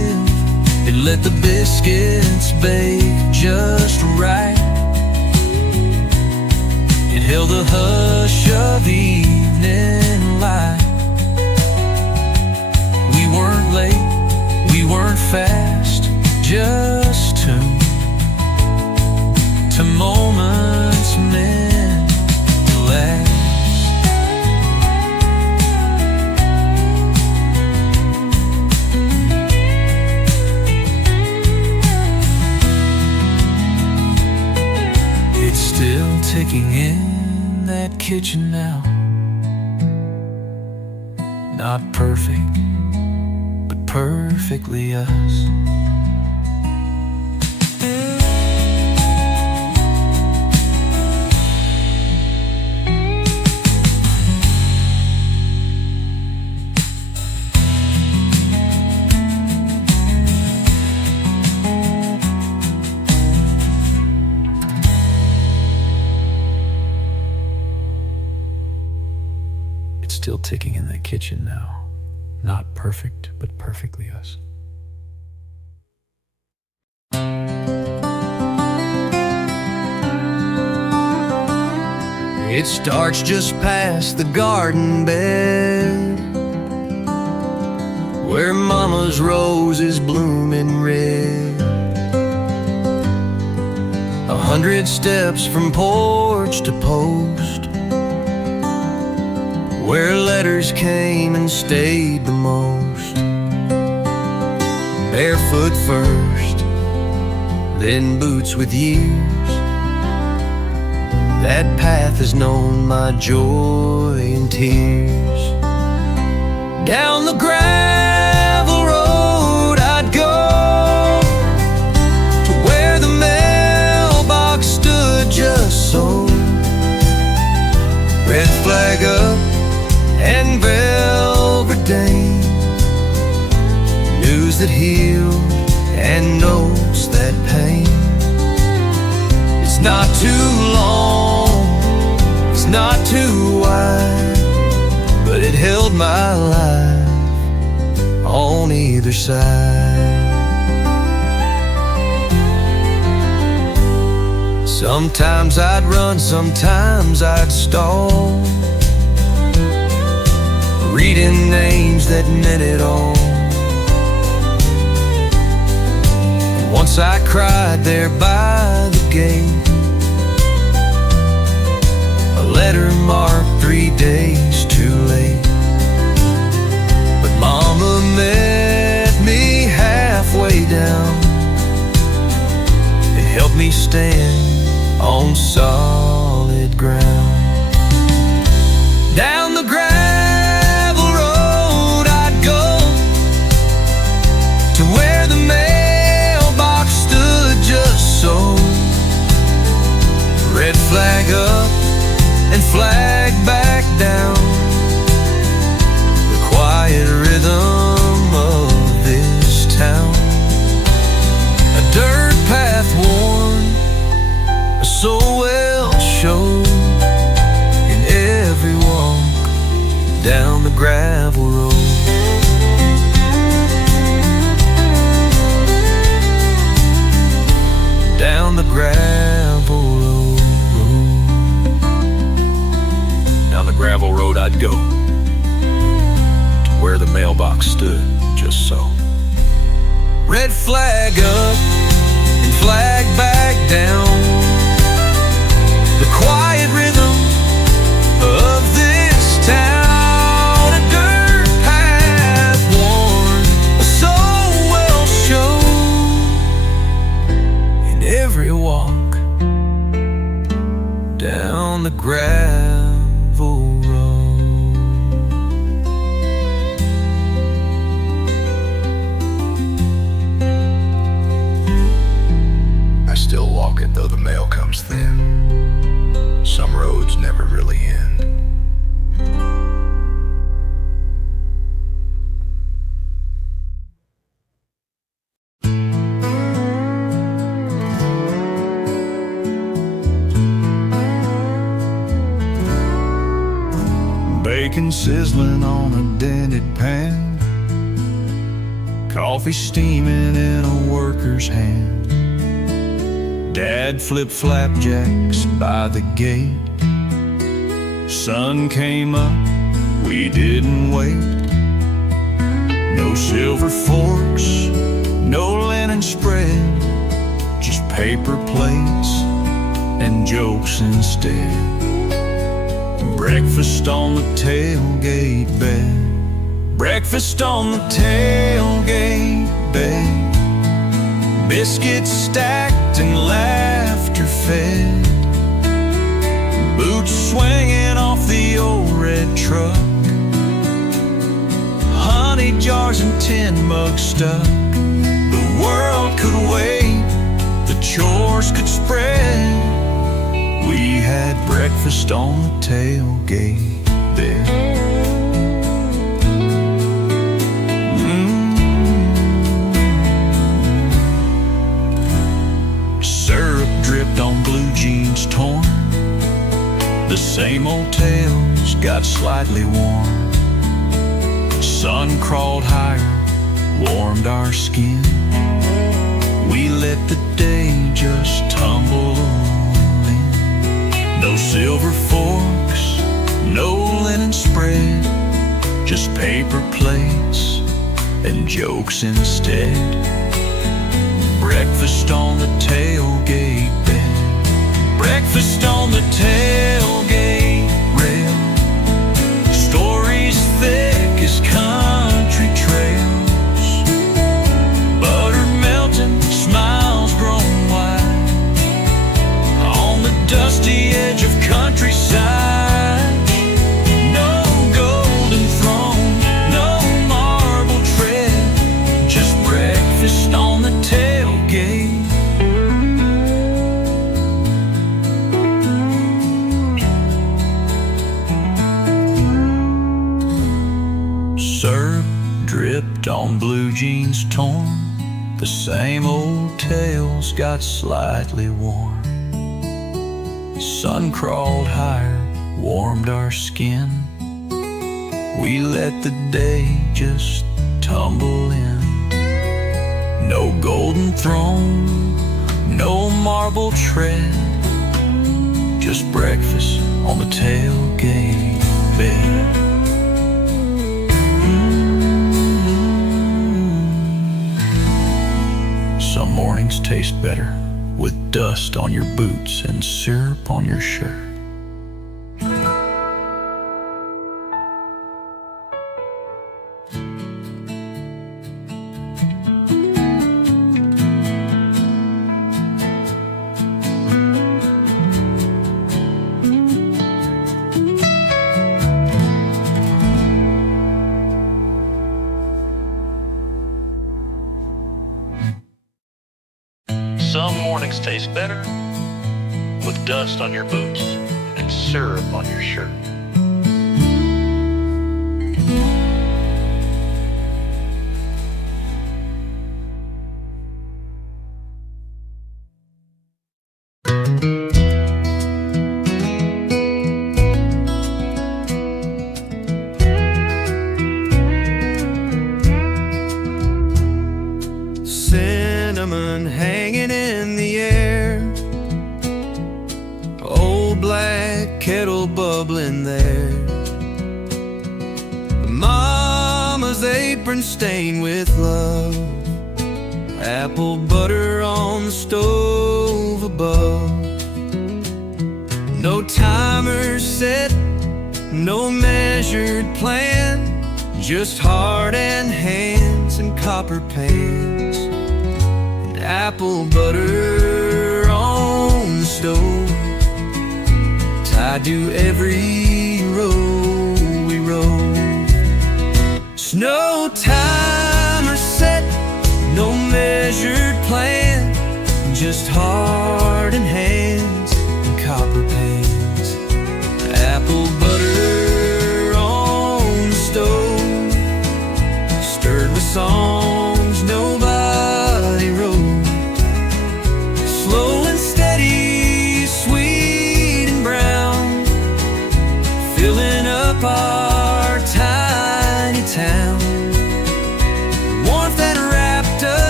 the biscuits baked just right. It held the hush of evening light. We weren't late, we weren't fast, just tuned to moments meant to last. It's still ticking in that kitchen now. Not perfect, but perfectly us. Still ticking in the kitchen now. Not perfect, but perfectly us. It starts just past the garden bed, where Mama's roses bloom in red. 100 steps from porch to post, where letters came and stayed the most. Barefoot first, then boots with years. That path has known my joy and tears. Down the gravel road I'd go, to where the mailbox stood just so. Red flag up and velvet dame, news that healed and knows that pain. It's not too long, it's not too wide, but it held my life on either side. Sometimes I'd run, sometimes I'd stall, reading names that meant it all. Once I cried there by the gate, a letter marked 3 days too late. But Mama met me halfway down. It helped me stand on solid ground. Down the gravel road I'd go, to where the mailbox stood just so. Red flag up and flag back down, the quiet rhythm of this town. A dirt path worn, so well showed in every walk down the gravel road. Down the gravel road. Down the gravel road I'd go, to where the mailbox stood just so. Red flag up and flag back down, the quiet rhythm of this town. A dirt path worn, so well shown in every walk down the gravel road. I still walk it though the mail comes thin. Some roads never really end. Bacon sizzling on a dented pan, Coffee steaming in a worker's hand. Dad flipped flapjacks by the gate. Sun came up, we didn't wait. No silver forks, no linen spread, just paper plates and jokes instead. Breakfast on the tailgate bed. Breakfast on the tailgate bed. Biscuits stacked and laughter fed. Boots swinging off the old red truck. Honey jars and tin mugs stuck. The world could wait, the chores could spread. We had breakfast on the tailgate bed. Syrup dripped on blue jeans torn. The same old tales got slightly warm. Sun crawled higher, warmed our skin. We let the day just tumble in. No silver forks, no linen spread, just paper plates and jokes instead. Breakfast on the tailgate bed. Breakfast on the tailgate rail. Stories thick as country trails. Butter melting, smiles grown wide. On the dusty edge of countryside. No golden throne, no marble tread, just breakfast on the tailgate. Syrup dripped on blue jeans torn. The same old tales got slightly warm. Sun crawled higher, warmed our skin. We let the day just tumble in. No golden throne, no marble tread, just breakfast on the tailgate bed. Some mornings taste better with dust on your boots and syrup on your shirt. Some mornings taste better with dust on your boots and syrup on your shirt. Cinnamon hanging in the air, old black kettle bubbling there, Mama's apron stained with love, apple butter on the stove above. No timer set, no measured plan, just heart and hands and copper pans. Apple butter on the stove, tied to every row we rode. No timer set, no measured plan, just heart and hands and copper pans. Apple butter on the stove, stirred with songs nobody wrote. Slow and steady, sweet and brown, filling up our tiny town. Warmth that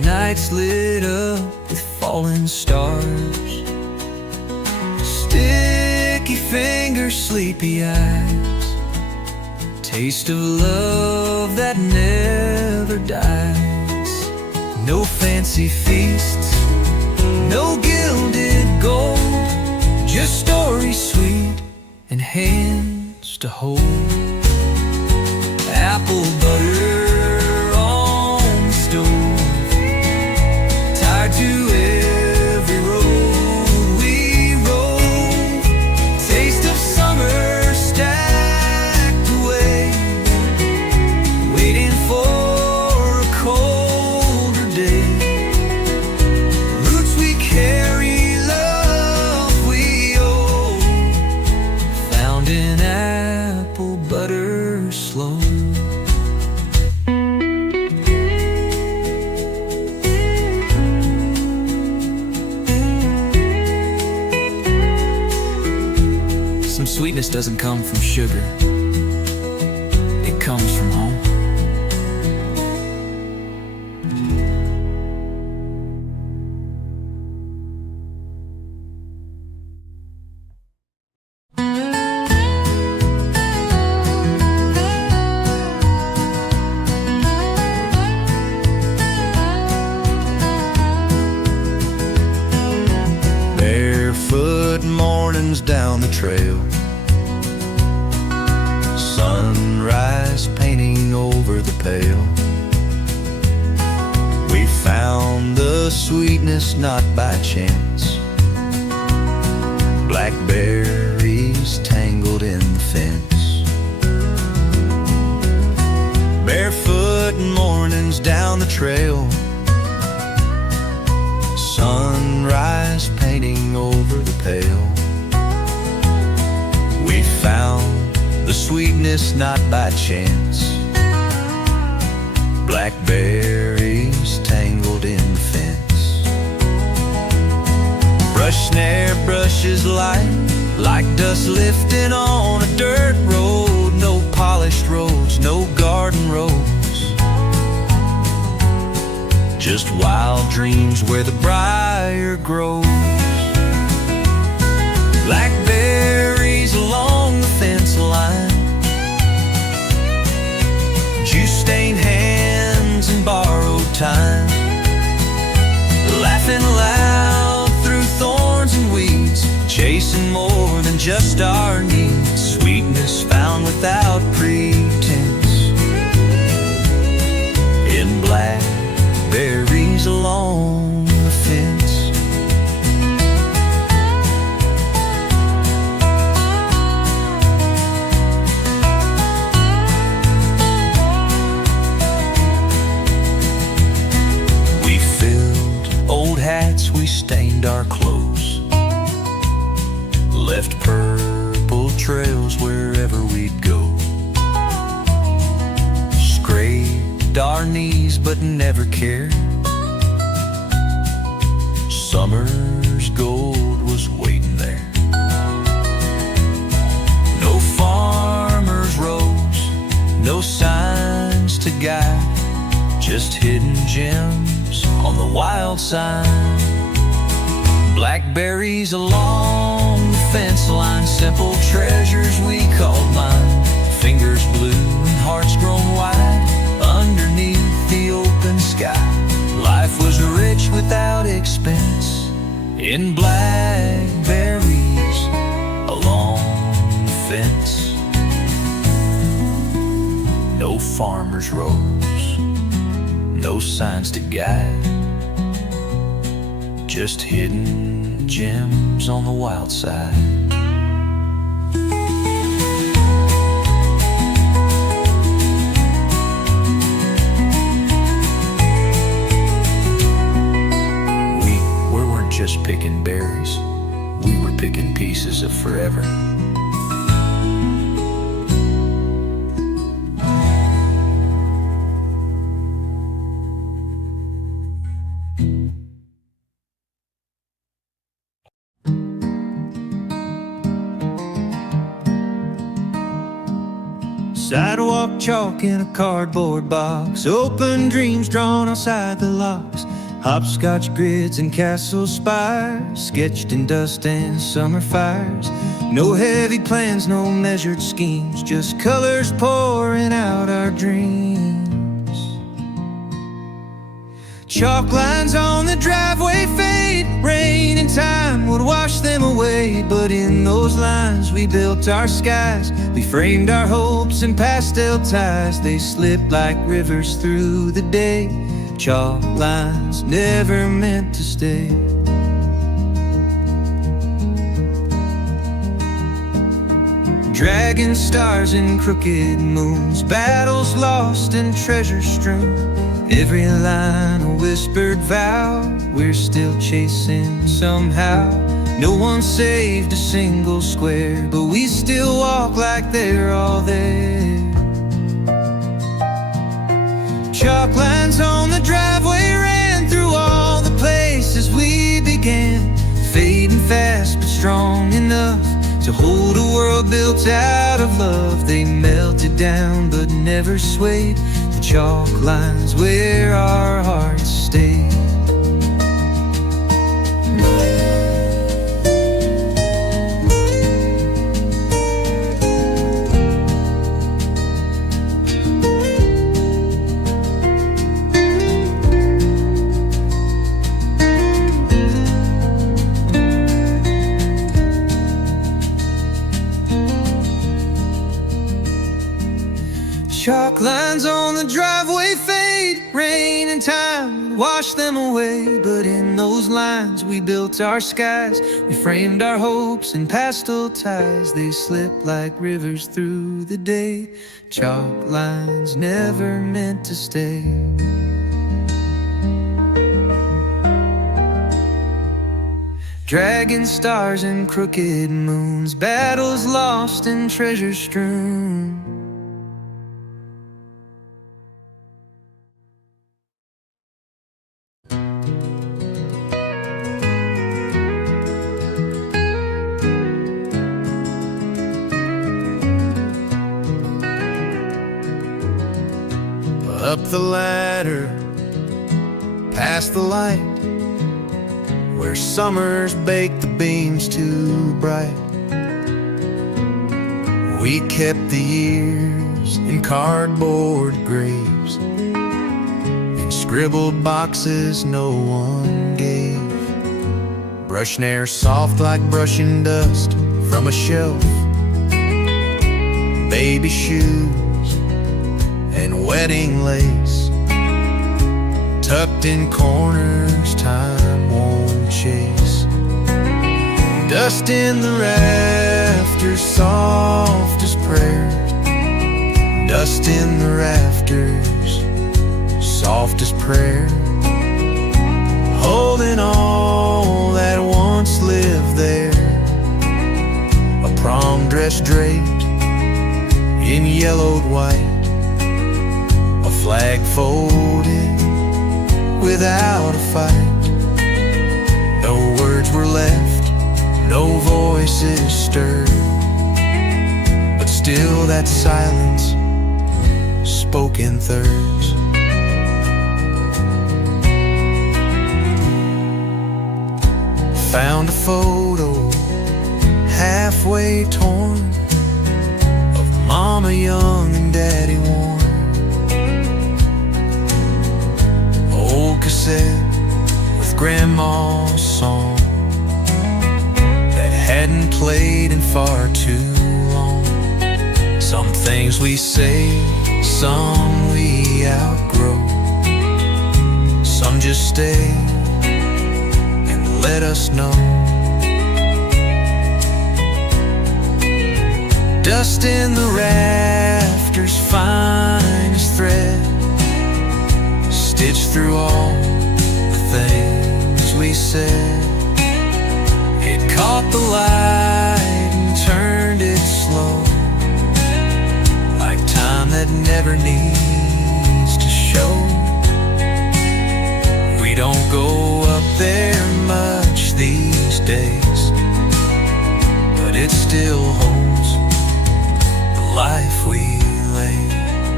nights lit up with falling stars, sticky fingers, sleepy eyes, taste of love that never dies. No fancy feasts, no gilded gold, just stories sweet and hands to hold. Apple butter on the stove, tied to every road we rode. Taste of summer stacked away, waiting for a colder day. Roots we carry, love we owe, found in apple butter slow. Some sweetness doesn't come from sugar, it comes from home. Barefoot mornings down the trail, sunrise painting over the pail. We found the sweetness not by chance, blackberries tangled in the fence. Barefoot mornings down the trail, sunrise painting over the pail. We found the sweetness not by chance, blackberries tangled in the fence. Brush snare brushes light, like dust lifting on a dirt road. No polished roads, no garden roads, just wild dreams where the briar grows. Blackberries along the fence line, juice-stained hands and borrowed time, laughing loud through thorns and weeds, chasing more than just our needs. Sweetness found without pretense in blackberries along the fence. We filled old hats, we stained our clothes, left purple trails wherever we'd go. Scraped our knees but never cared, summer's gold was waiting there. No farmer's rows, no signs to guide, just hidden gems on the wild side. Blackberries along the fence line, simple treasures we called mine. Fingers blue and hearts grown wide underneath the open sky. Life was rich without expense in blackberries along the fence. No farmer's rows, no signs to guide, just hidden gems on the wild side. We weren't just picking berries, we were picking pieces of forever. Sidewalk sidewalk chalk in a cardboard box, open dreams drawn outside the locks, hopscotch grids and castle spires, sketched in dust and summer fires. No heavy plans, no measured schemes, just colors pouring out our dreams. Chalk lines on the driveway fade, rain and time would wash them away. But in those lines we built our skies, we framed our hopes in pastel ties. They slipped like rivers through the day, chalk lines never meant to stay. Dragon stars and crooked moons, battles lost and treasure strewn. Every line a whispered vow, we're still chasing somehow. No one saved a single square, but we still walk like they're all there. Chalk lines on the driveway ran through all the places we began, fading fast but strong enough to hold a world built out of love. They melted down but never swayed, the chalk lines where our hearts stayed. Chalk lines on the driveway fade, rain and time wash them away. But in those lines we built our skies, we framed our hopes in pastel ties. They slip like rivers through the day, chalk lines never meant to stay. Dragon stars and crooked moons, battles lost and treasure strewn. Up the ladder, past the light, where summers bake the beams too bright. We kept the years in cardboard graves, in scribbled boxes no one gave. Brush nair soft like brushing dust from a shelf, baby shoes and wedding lace, tucked in corners time won't chase. Dust in the rafters, soft as prayers. Dust in the rafters, soft as prayer. Holding all that once lived there, a prom dress draped in yellowed white, flag folded without a fight. No words were left, no voices stirred, but still that silence spoke in thirds. Found a photo halfway torn of Mama young and Daddy warm. Old cassette with Grandma's song that hadn't played in far too long. Some things we say, some we outgrow, some just stay and let us know. Dust in the rafters, fine as thread, stitched through all the things we said. It caught the light and turned it slow, like time that never needs to show. We don't go up there much these days, but it still holds the life we laid.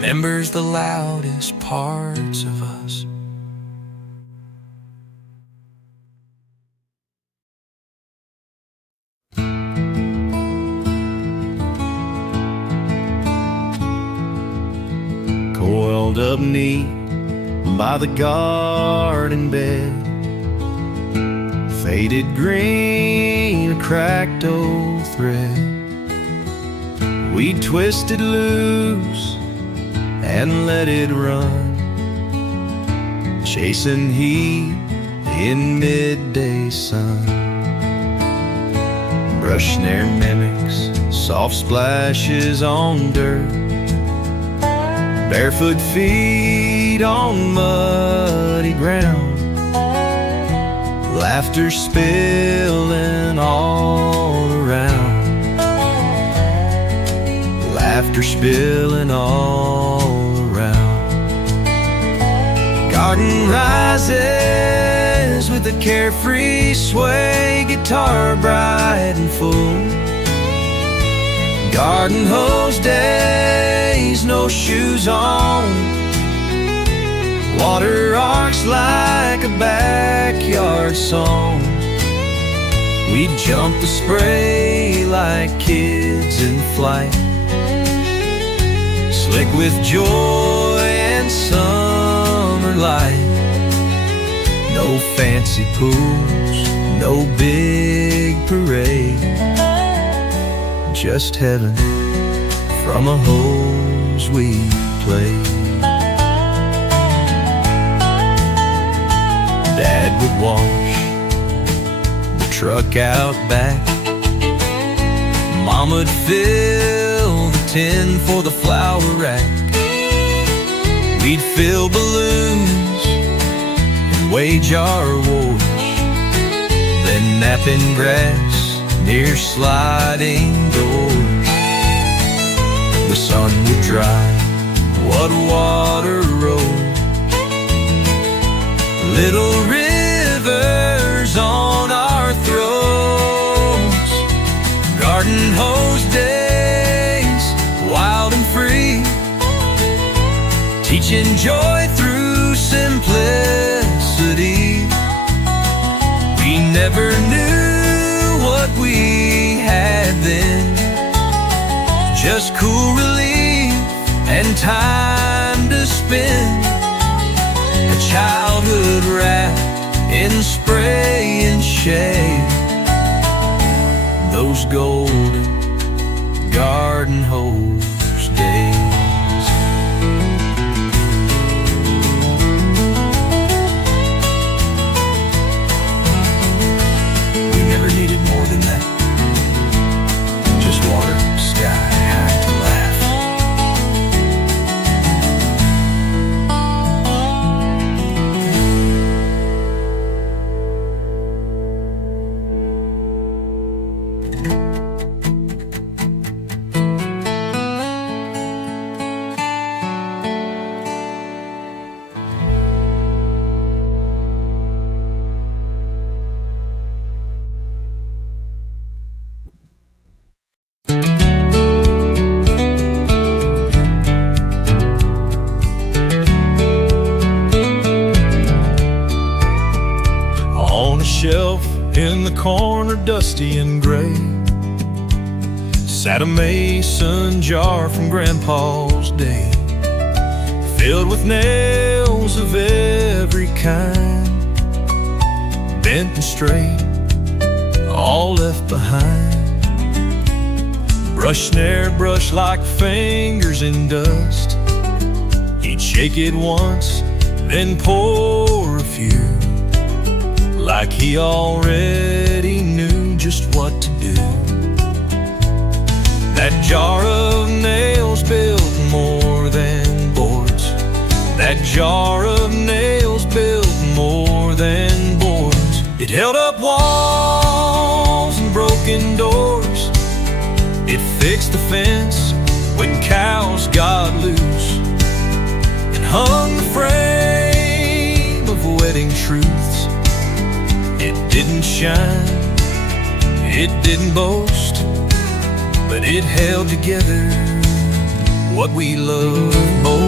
remembers the loudest parts of us. Coiled up neat by the garden bed, faded green, a cracked old thread. We twisted loose and let it run, chasing heat in midday sun. Brush snare mimics soft splashes on dirt, barefoot feet on muddy ground, laughter spilling all around, laughter spilling all around. Garden rises with a carefree sway, guitar bright and full. Garden hose days, no shoes on, water arcs like a backyard song. We jump the spray like kids in flight, slick with joy and summer light. No fancy pools, no big parade, just heaven from a hose we played. Dad would wash the truck out back, Moma'd fill the tin for the flower rack. We'd fill balloons and wage our wars, then nap in grass near sliding doors. The sun would dry what water rolled, little rivers on our throats. Garden hose days, wild and free, teaching joy through simplicity. We never knew what we had then, just cool relief and time to spend. A childhood wrapped in spray and shade, those golden garden hose days. We never needed more than that, just water, sky high to laugh. Shelf in the corner, dusty and gray, sat a mason jar from Grandpa's day, filled with nails of every kind, bent and straight, all left behind. Brush snare brush like fingers in dust, he'd shake it once, then pour a few, like he already knew just what to do. That jar of nails built more than boards, that jar of nails built more than boards. It held up walls and broken doors, it fixed the fence when cows got loose, and hung the frame of wedding truths. It didn't shine, it didn't boast, but it held together what we loved most.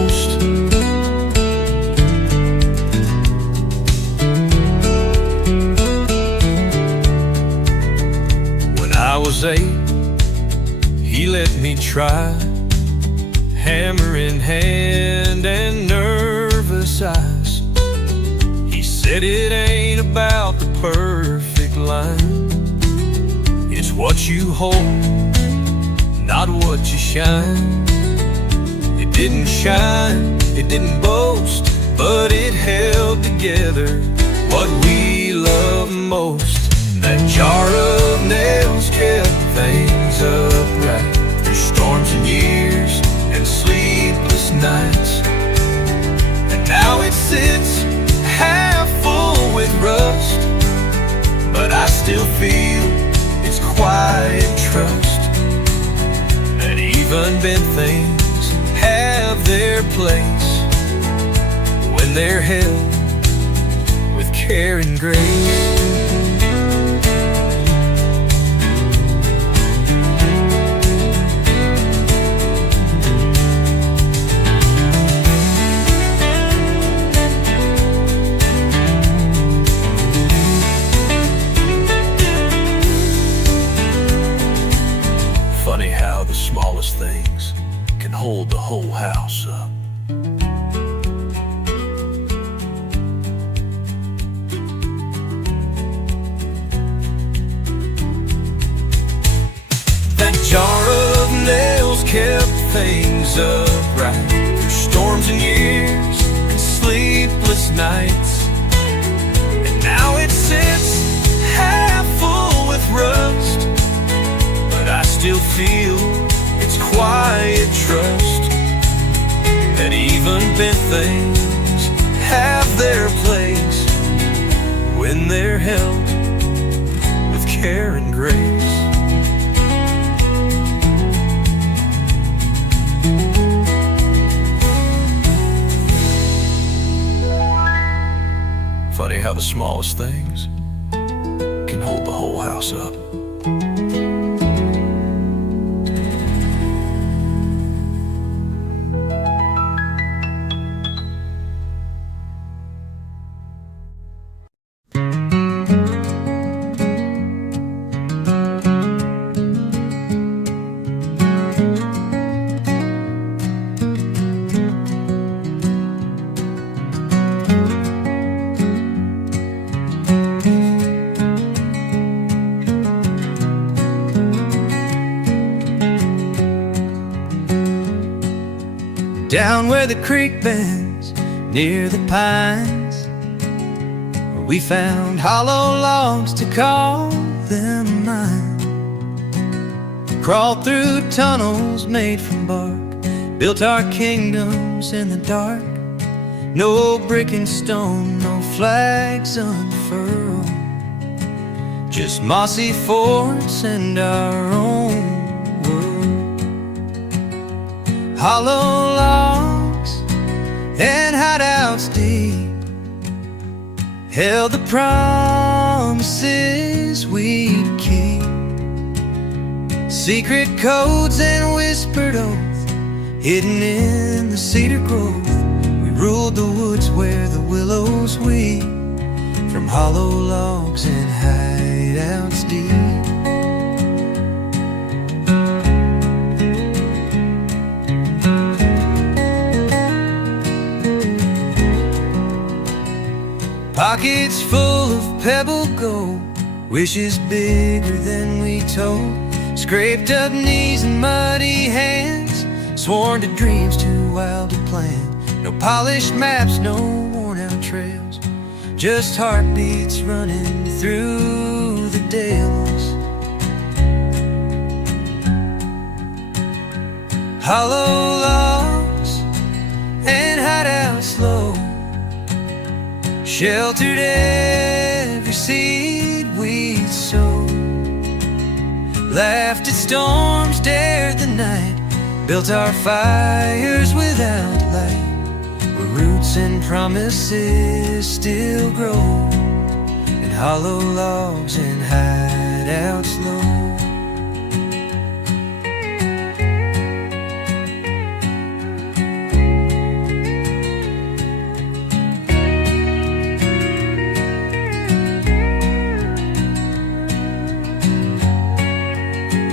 was 8, he let me try, hammer in hand and nervous eyes. He said it ain't about the perfect line, it's what you hold, not what you shine. It didn't shine, it didn't boast, but it held together what we love most. That jar of nails kept things upright through storms and years and sleepless nights. And now it sits half full with rust, but I still feel its quiet trust. And even bent things have their place when they're held with care and grace. Funny how the smallest things can hold the whole house up. That jar of nails kept things upright through storms and years and sleepless nights. And now it sits half full with rust, but I still feel its quiet trust. That even bent things have their place when they're held with care and grace. Funny how the smallest things can hold the whole house up. Down where the creek bends, near the pines, we found hollow logs to call them mine. Crawled through tunnels made from bark, built our kingdoms in the dark. No brick and stone, no flags unfurled, just mossy forts and our own world. Hollow logs and hideouts deep held the promises we'd keep. Secret codes and whispered oath hidden in the cedar growth. We ruled the woods where the willows weep from hollow logs and hideouts deep. Pockets full of pebble gold, wishes bigger than we told. Scraped up knees and muddy hands, sworn to dreams too wild to plan. No polished maps, no worn out trails, just heartbeats running through the dales. Hollow logs and hideouts low sheltered every seed we'd sowed. Laughed at storms, dared the night, built our fires without light, where roots and promises still grow in hollow logs and hideouts low.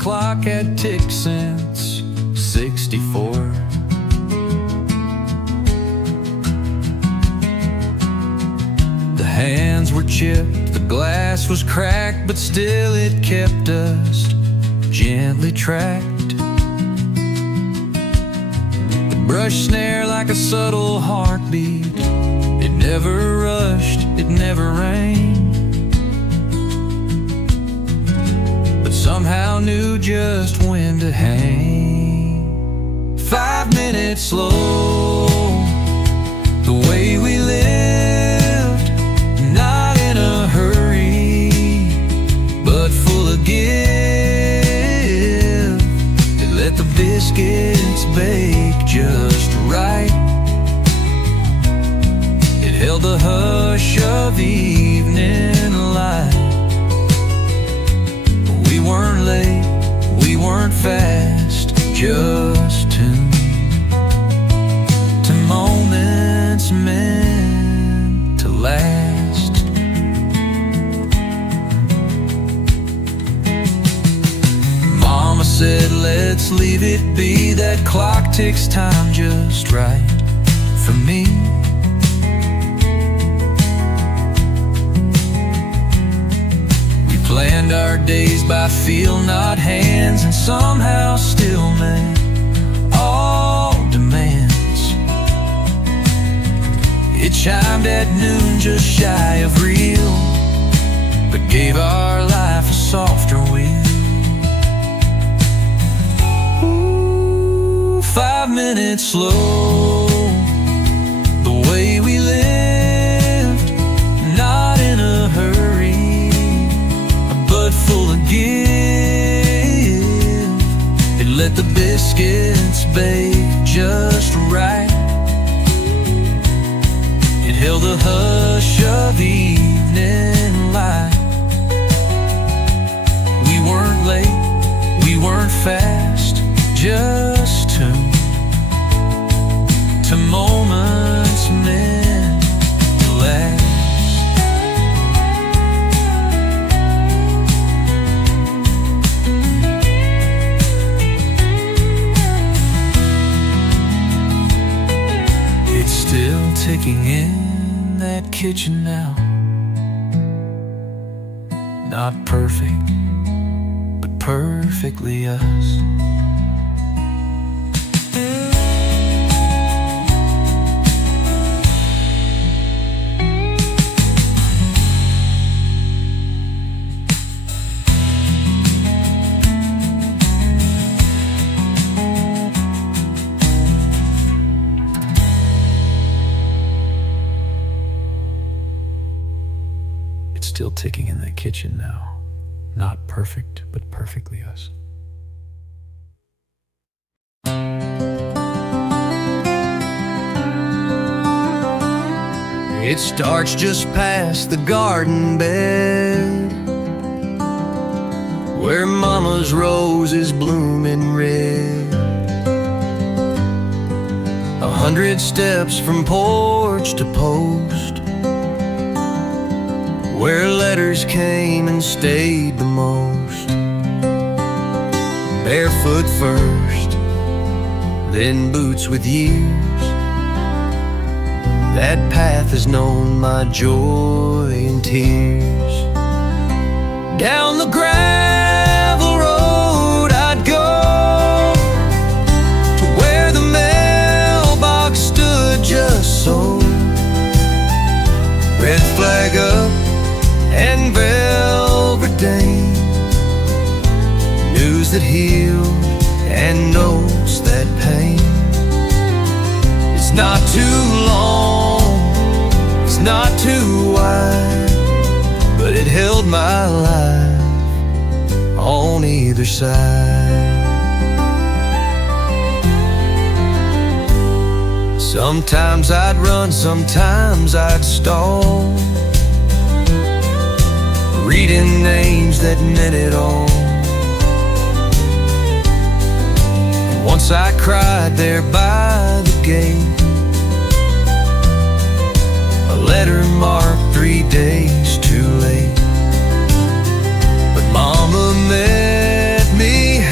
clock had ticked since '64. The hands were chipped, the glass was cracked, but still it kept us gently tracked. The brush snare like a subtle heartbeat, it never rushed, it never rained, but somehow knew just when to hang. 5 minutes slow, the way we lived, not in a hurry, but full of give. It let the biscuits bake just right. It held the hush of evening light. We weren't late, we weren't fast, just tuned to moments meant to last. Mama said, let's leave it be. That clock ticks time just right for me. We planned our days by feel, not hands, and somehow still met all demands. It chimed at noon, just shy of real, but gave our life a softer wheel. 5 minutes slow, the way we lived, not in a hurry, but full of give. It let the biscuits bake just right. It held the hush of evening light. We weren't late, we weren't fast, just tuned to moments meant to last. It's still ticking in that kitchen now. Not perfect, but perfectly us. Still ticking in the kitchen now. Not perfect, but perfectly us. It starts just past the garden bed, where mama's roses bloom in red. 100 steps from porch to post, where letters came and stayed the most. Barefoot first, then boots with years. That path has known my joy and tears. Down the gravel road I'd go, to where the mailbox stood just so. Red flag up and velvet dame, news that healed and knows that pain. It's not too long, it's not too wide, but it held my life on either side. Sometimes I'd run, sometimes I'd stall, reading names that meant it all. And once I cried there by the gate, a letter marked 3 days too late. But Mama met me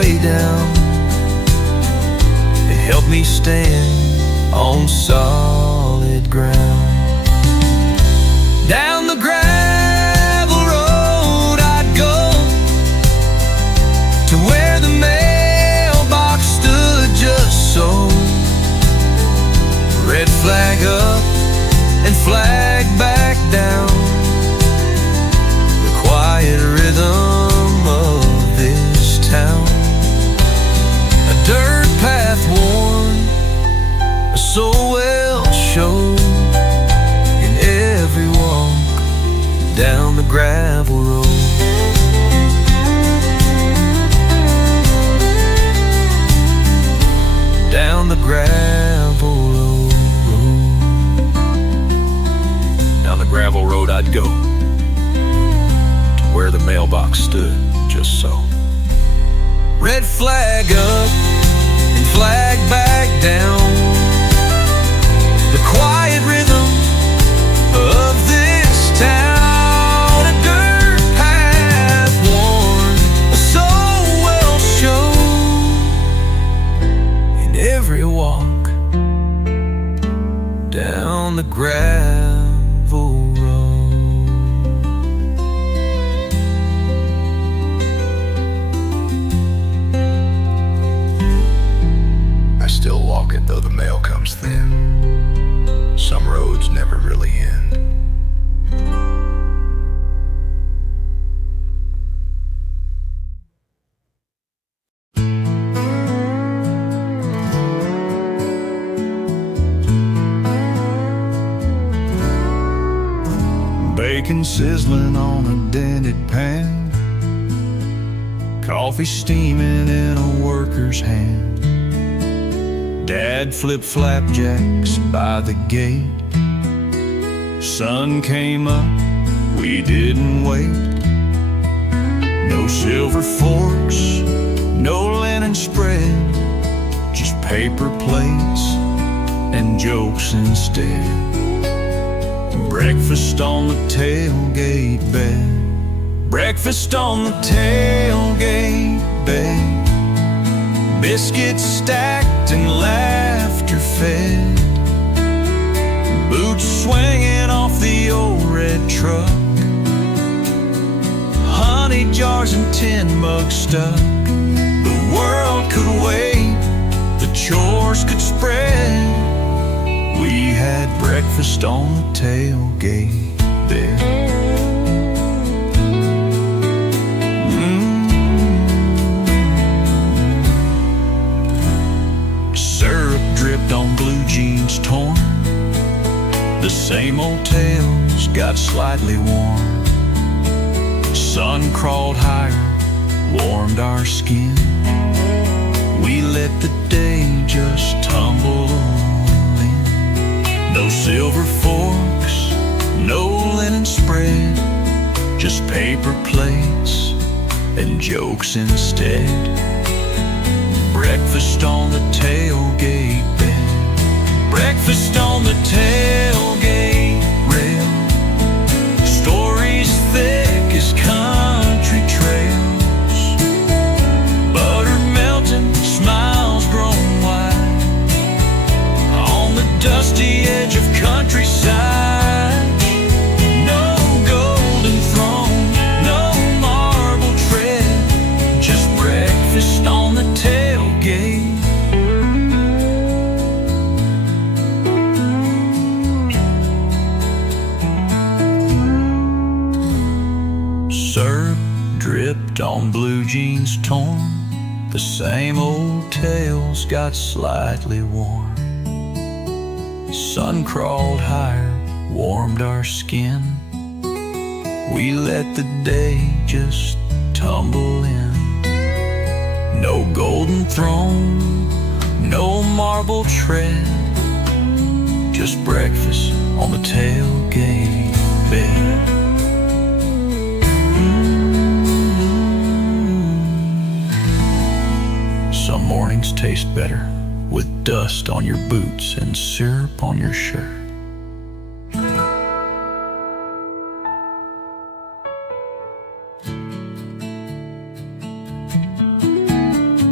way down. It helped me stand on solid ground. Down the gravel road I'd go to where the mailbox stood just so. Red flag up and flag back down. The quiet rhythm of this town. A dirt path worn, so well shown in every walk down the gravel road. Down the gravel road. Down the gravel road I'd go to where the mailbox stood, just so. Red flag up and flag back down. The quiet rhythm of this town. A dirt path worn, so well shown in every walk down the gravel road. I still walk it though the mail comes thin. Some roads never really end. Bacon sizzling on a dented pan. Coffee steaming in a worker's hand. Dad flipped flapjacks by the gate. Sun came up, we didn't wait. No silver forks, no linen spread, just paper plates and jokes instead. Breakfast on the tailgate bed. Breakfast on the tailgate bed. Biscuits stacked and laughter fed. Boots swinging off the old red truck. Honey jars and tin mugs stuck. The world could wait, the chores could spread. We had breakfast on the tailgate bed. Syrup dripped on blue jeans torn. The same old tales got slightly warm. Sun crawled higher, warmed our skin. We let the day just tumble on in. No silver forks, no linen spread, just paper plates and jokes instead. Breakfast on the tailgate bed. Breakfast on the tailgate rail. Stories thick as country trails. Butter melting, smiles grown wide. On the dusty edge of countryside. No golden throne, no marble tread. Just breakfast on the tailgate. Syrup dripped on blue jeans torn. The same old tales got slightly warm. Sun crawled higher, warmed our skin. We let the day just tumble in. No golden throne, no marble tread, just breakfast on the tailgate bed. Some mornings taste better with dust on your boots and syrup on your shirt.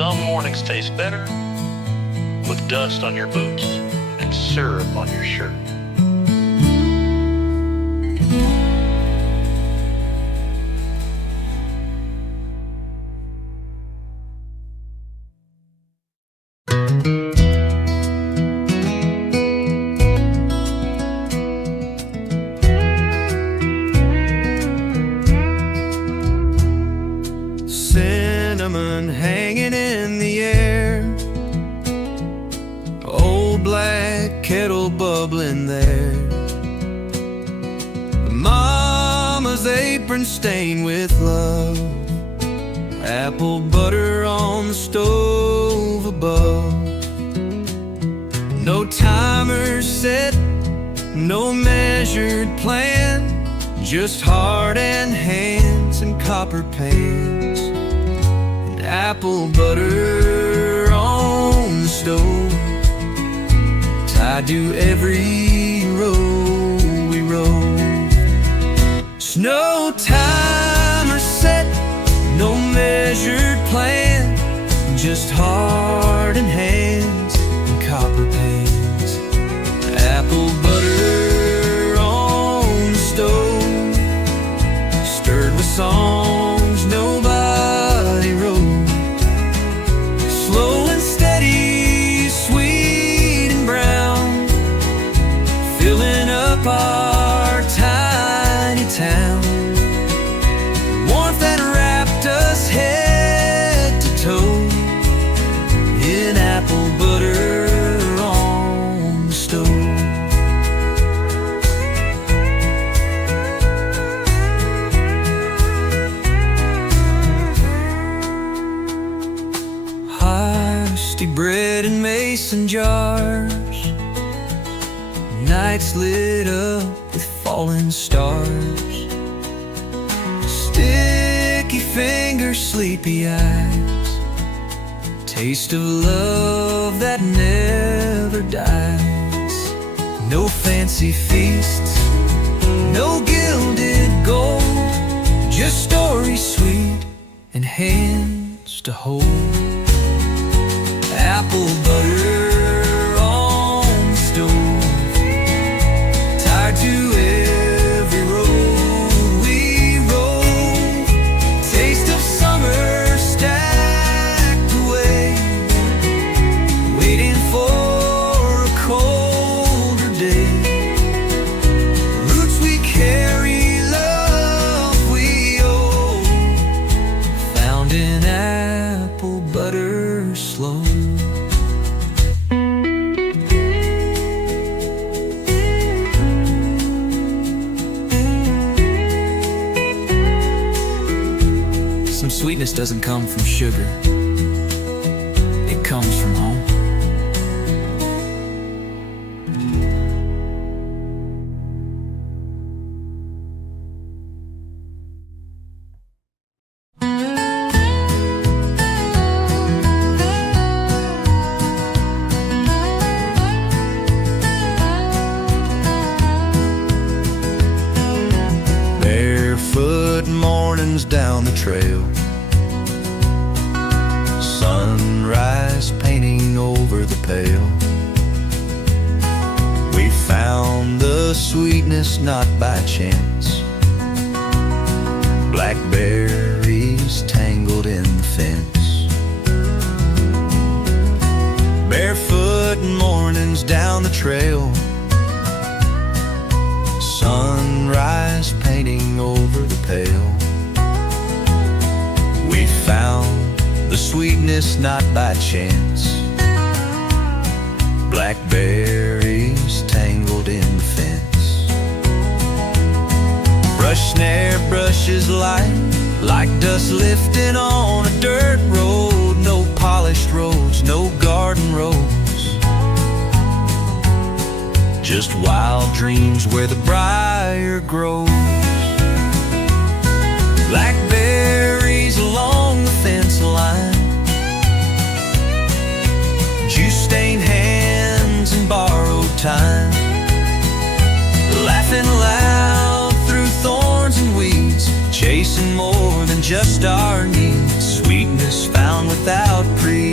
Some mornings taste better with dust on your boots and syrup on your shirt. Cinnamon hanging in the air, old black kettle bubbling there, mama's apron stained with love, apple butter on the stove above. No timer set, no measured plan, just heart and hands and copper pans, and apple butter on the stove, tied to every row we rode. No timer set, no measured plan, just heart and hands and copper pans, apple butter on the stove, stirred with songs nobody wrote, slow and steady, sweet and brown, filling up our tiny town. Warmth that wrapped us head to toe in apple butter on the stove. Rusty bread in mason jars, nights lit up with falling stars, sticky fingers, sleepy eyes, taste of love that never dies. No fancy feasts, no gilded gold, just stories sweet and hands to hold. Apple butter on the stove, tied to every row we rode. Taste of summer stacked away, waiting for a colder day. Roots we carry, love we owe, found in apple butter slow. Sweetness doesn't come from sugar, it comes from home. Barefoot mornings down the trail, sunrise painting over the pail. We found the sweetness not by chance, blackberries tangled in the fence. Barefoot mornings down the trail, sunrise painting over the pail. We found the sweetness not by chance, blackberries tangled in the fence. Brush snare brushes light, like dust lifting on a dirt road. No polished roads, no garden roads, just wild dreams where the briar grows. Blackberries along the fence line, juice-stained hands and borrowed time, laughing loud through thorns and weeds, chasing more than just our needs. Sweetness found without pre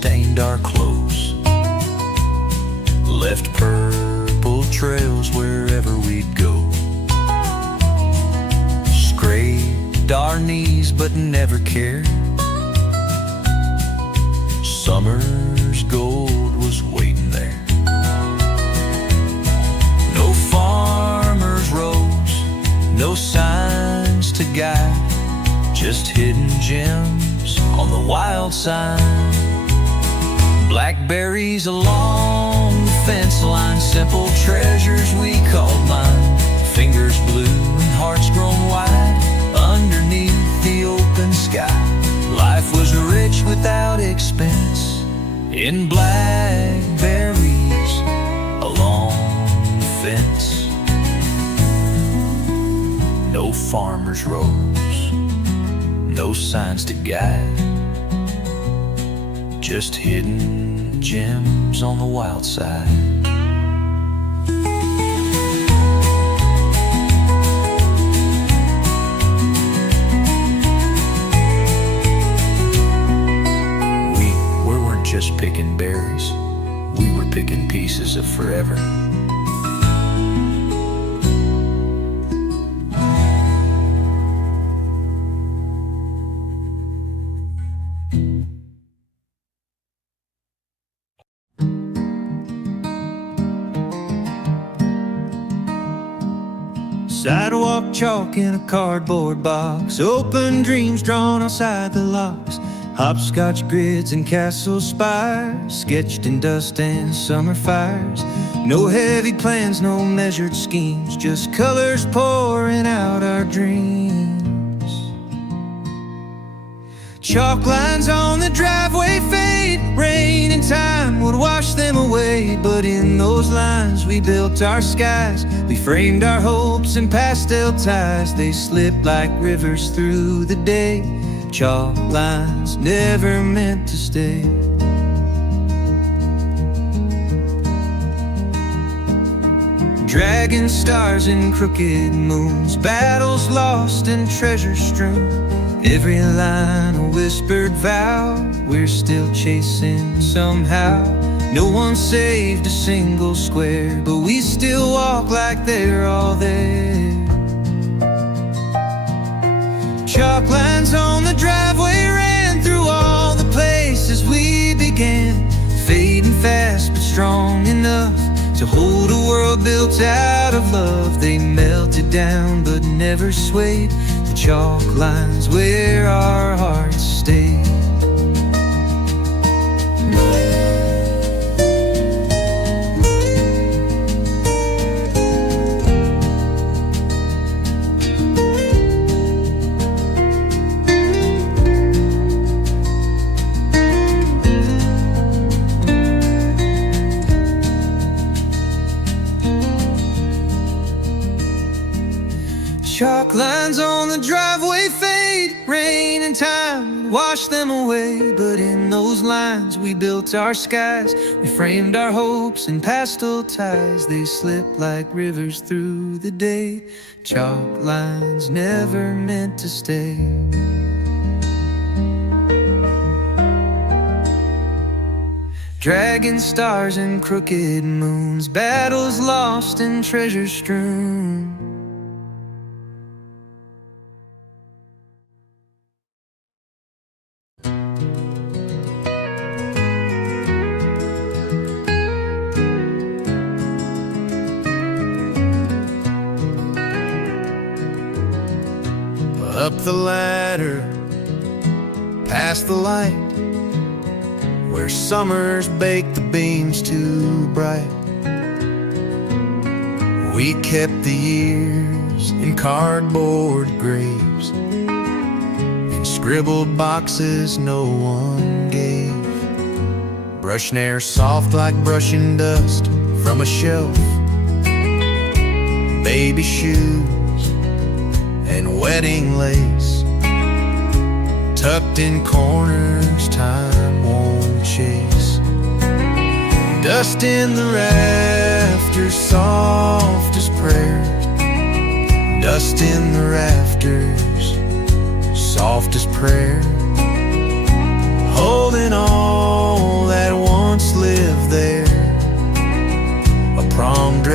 stained our clothes, left purple trails wherever we'd go. Scraped our knees but never cared. Summer's gold was waiting there. No farmer's rows, no signs to guide, just hidden gems on the wild side. Blackberries along the fence line, simple treasures we called mine. Fingers blue and hearts grown wide underneath the open sky. Life was rich without expense in blackberries along the fence. No farmer's rows, no signs to guide, just hidden gems on the wild side. We weren't just picking berries, we were picking pieces of forever. Sidewalk chalk in a cardboard box, open dreams drawn outside the locks. Hopscotch grids and castle spires, sketched in dust and summer fires. No heavy plans, no measured schemes, just colors pouring out our dreams. Chalk lines on the driveway fade, rain and time would wash them away. But in those lines we built our skies, we framed our hopes in pastel ties. They slipped like rivers through the day, chalk lines never meant to stay. Dragon stars and crooked moons, battles lost and treasure strewn. Every line a whispered vow, we're still chasing somehow. No one saved a single square, but we still walk like they're all there. Chalk lines on the driveway ran through all the places we began, fading fast but strong enough to hold a world built out of love. They melted down but never swayed, the chalk lines where our hearts stayed. Chalk lines on the driveway fade, rain and time wash them away. But in those lines we built our skies, we framed our hopes in pastel ties. They slip like rivers through the day, chalk lines never meant to stay. Dragon stars and crooked moons, battles lost and treasures strewn. Up the ladder, past the light, where summers bake the beams too bright. We kept the years in cardboard graves, in scribbled boxes no one gave. Brushing air soft like brushing dust from a shelf, baby shoes and wedding lace, tucked in corners time won't chase. Dust in the rafters, soft as prayers. Dust in the rafters, soft as prayer. Holding on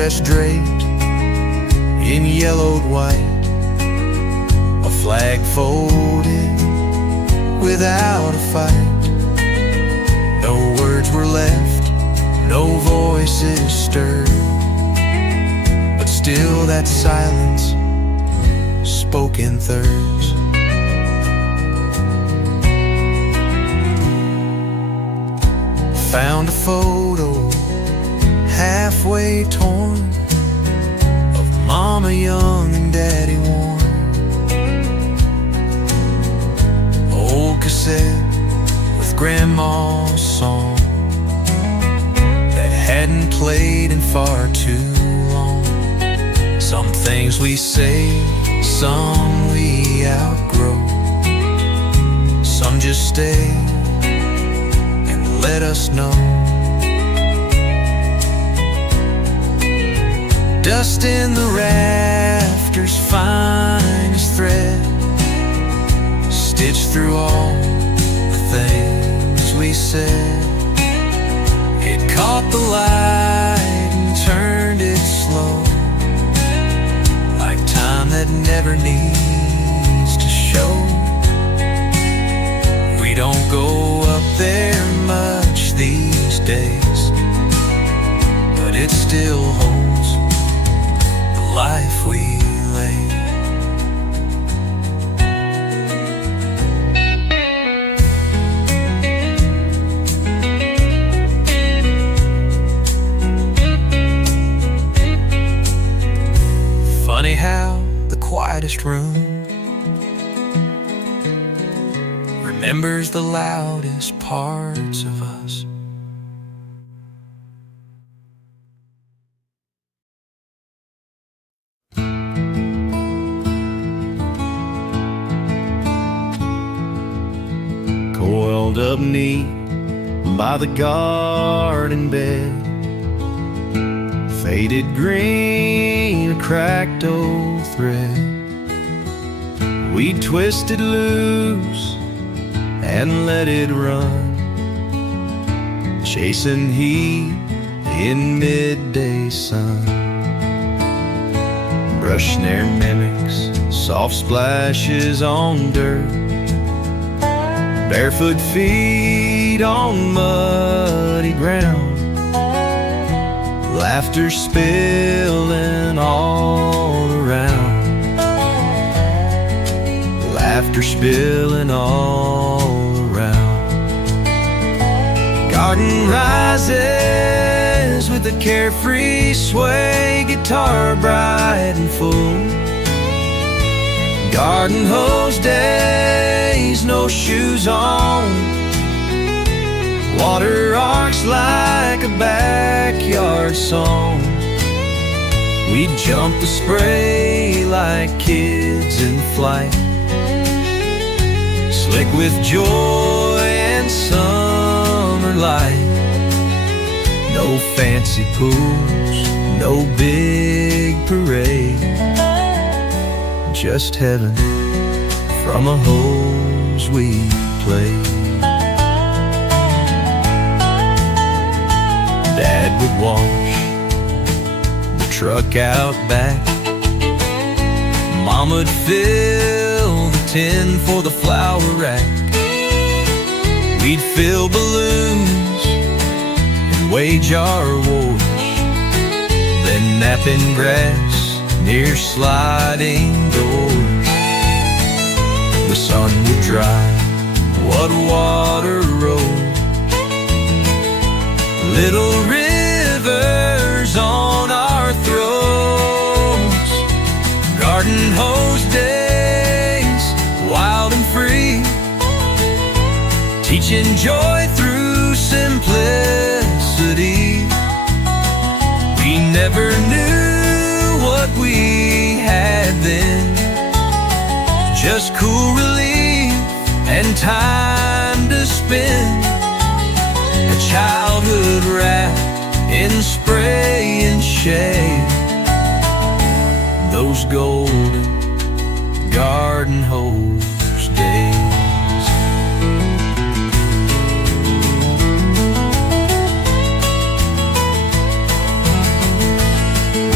dress draped in yellowed white, a flag folded without a fight. No words were left, no voices stirred, but still that silence spoke in thirds. Found a photo halfway torn of Mama young and Daddy worn. Old cassette with Grandma's song that hadn't played in far too long. Some things we say, some we outgrow, some just stay and let us know. Dust in the rafters, fine as thread, stitched through all the things we said. It caught the light and turned it slow, like time that never needs to show. We don't go up there much these days, but it still holds the life we laid. Funny how the quietest room remembers the loudest parts of us. Coiled up neat by the garden bed, faded green, a cracked old thread. We twisted loose and let it run, chasing heat in midday sun. Brush snare mimics soft splashes on dirt, barefoot feet on muddy ground, laughter spilling all around, laughter spilling all around. Garden rises with a carefree sway, guitar bright and full. Garden hose days, no shoes on, water arcs like a backyard song. We jump the spray like kids in flight, slick with joy and summer light. No fancy pools, no big parade, just heaven from a hose we played. Dad would wash the truck out back, Mama'd fill the tin for the flower rack. We'd fill balloons and wage our wars, then nap in grass near sliding doors. The sun would dry what water rolled, little rivers on our throats. Garden hose days, wild and free, teaching joy through simplicity. We never knew what we had then, just cool relief and time to spend. A childhood wrapped in spray and shade, those golden garden hose days.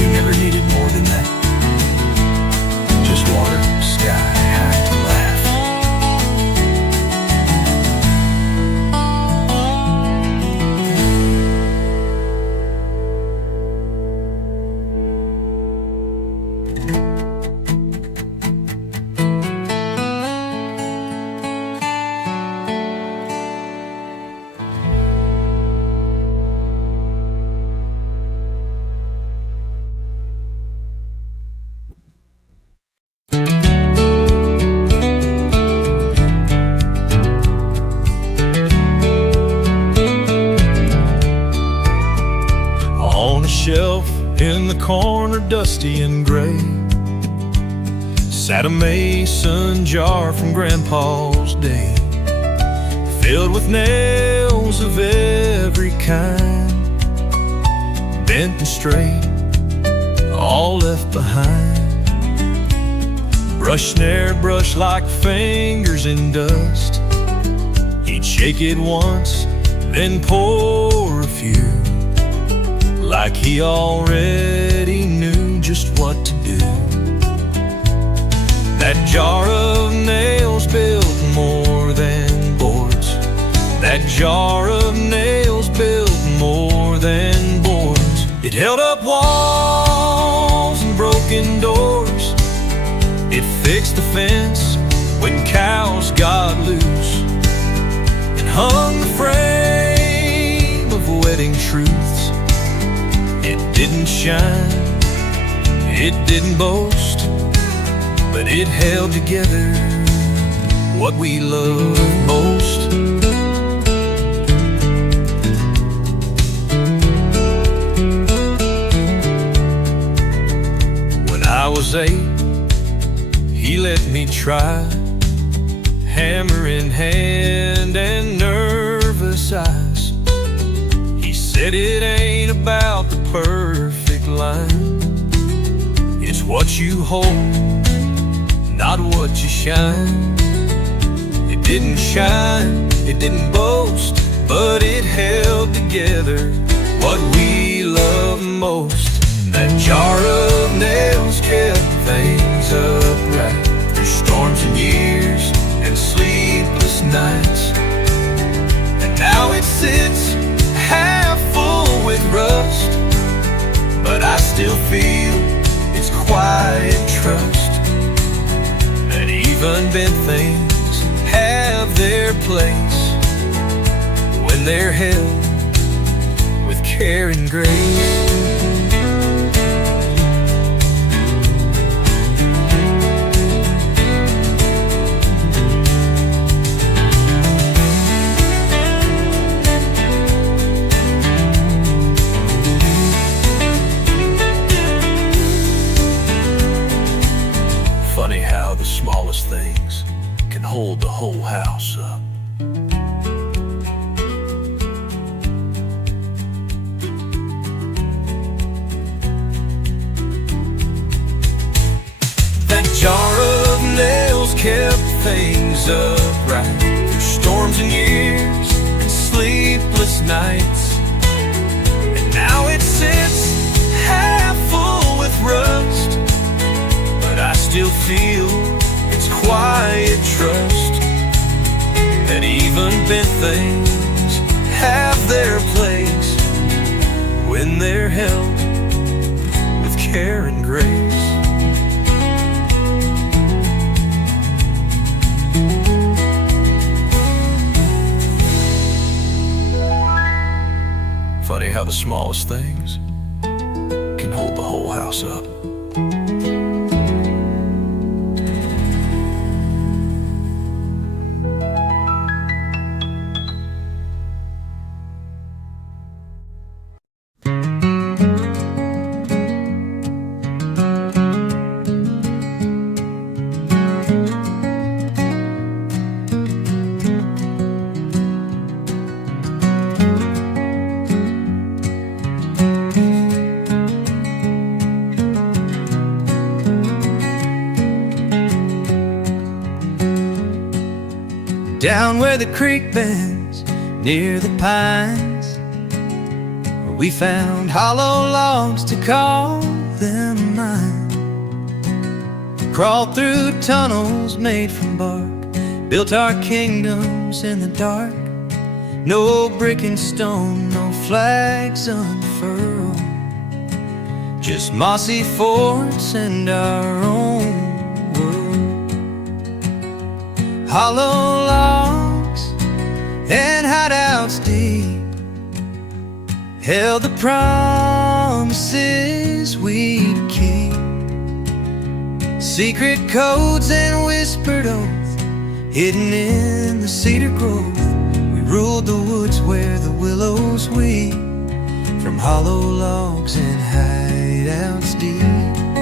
dusty and gray, sat a mason jar from Grandpa's day, filled with nails of every kind, bent and straight, all left behind. Brush snare brush like fingers in dust. He'd shake it once, then pour a few, like he already knew just what to do. That jar of nails built more than boards. That jar of nails built more than boards. It held up walls and broken doors. It fixed the fence when cows got loose, and hung the frame of wedding truths. It didn't shine, it didn't boast, but it held together what we love most. When I was 8, he let me try, hammer in hand and nervous eyes. He said it ain't about the perfect line, it's what you hold, not what you shine. It didn't shine, it didn't boast, but it held together what we love most. That jar of nails kept things upright through storms and years and sleepless nights. And now it sits half full with rust, but I still feel its quiet trust, that even bent things have their place when they're held with care and grace. Funny how the smallest things can hold the whole house up. That jar of nails kept things upright through storms and years and sleepless nights. And now it sits half full with rust, but I still feel its quiet trust, that even bent things have their place when they're held with care and grace. Funny how the smallest things can hold the whole house up. Down where the creek bends, near the pines, we found hollow logs to call them mine. Crawled through tunnels made from bark, built our kingdoms in the dark. No brick and stone, no flags unfurled, just mossy forts and our own world. Hollow logs and hideouts deep held the promises we'd keep. Secret codes and whispered oath hidden in the cedar growth. We ruled the woods where the willows weep from hollow logs and hideouts deep.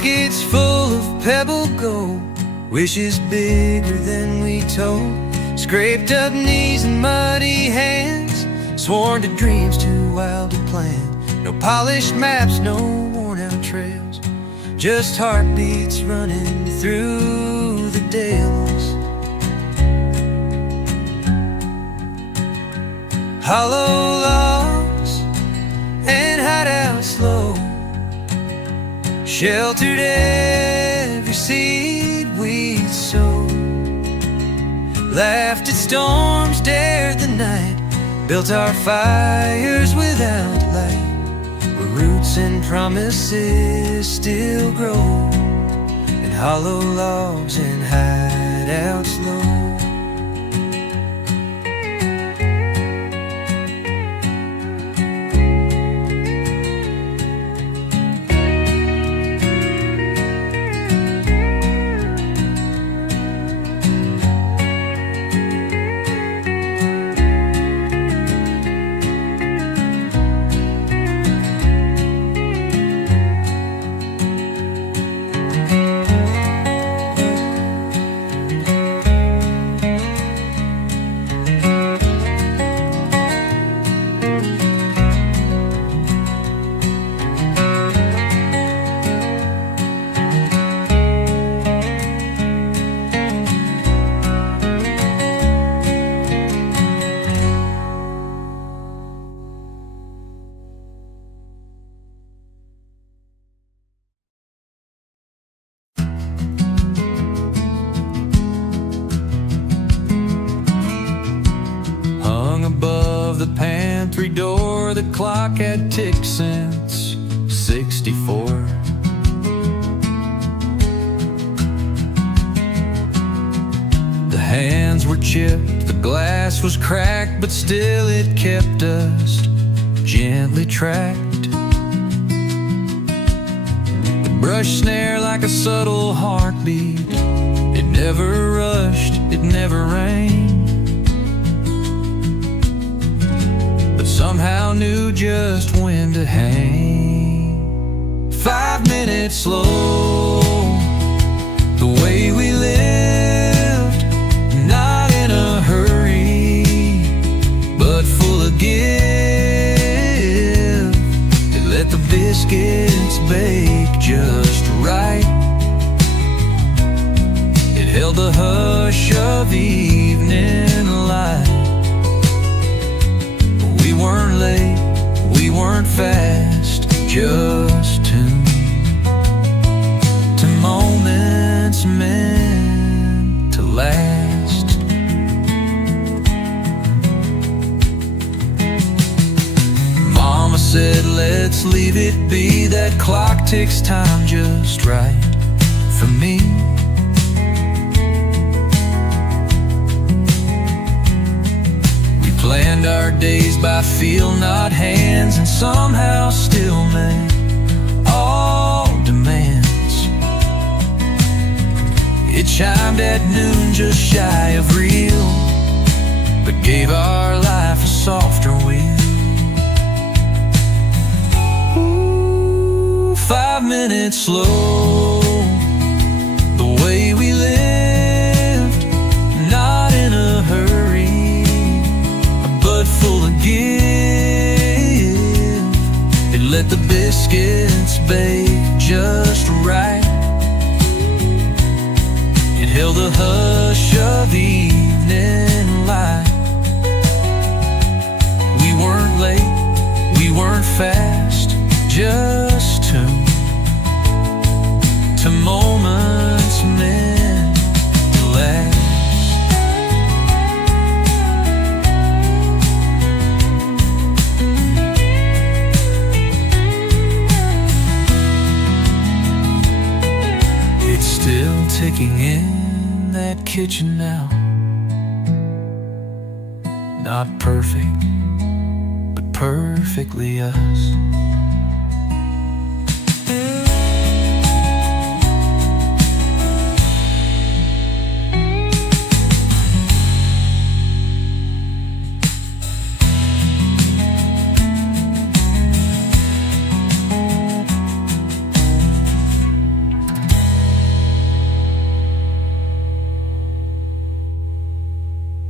Pockets full of pebble gold, wishes bigger than we told, scraped up knees and muddy hands, sworn to dreams too wild to plan. No polished maps, no worn out trails, just heartbeats running through the dales. Hollow logs and hideouts low, sheltered every seed we'd sowed. Laughed at storms, dared the night, built our fires without light, where roots and promises still grow, in hollow logs and hideouts low. The pantry door, the clock had ticked since 64. The hands were chipped, the glass was cracked, but still it kept us gently tracked. The brush snare like a subtle heartbeat, it never rushed, it never rained, somehow knew just when to hang. 5 minutes slow, the way we lived, not in a hurry, but full of give. They let the biscuits bake just right. It held the hush of evening light. We weren't late, we weren't fast, just tuned to moments meant to last. Mama said, let's leave it be, that clock ticks time just right for me. Planned our days by feel, not hands, and somehow still met all demands. It chimed at noon, just shy of real, but gave our life a softer wheel. Ooh, 5 minutes slow, the way we lived, not in a hurry, but full of give. It let the biscuits bake just right. It held the hush of evening light. We weren't late, we weren't fast, just tuned to moments meant to last. Still ticking in that kitchen now. Not perfect, but perfectly us.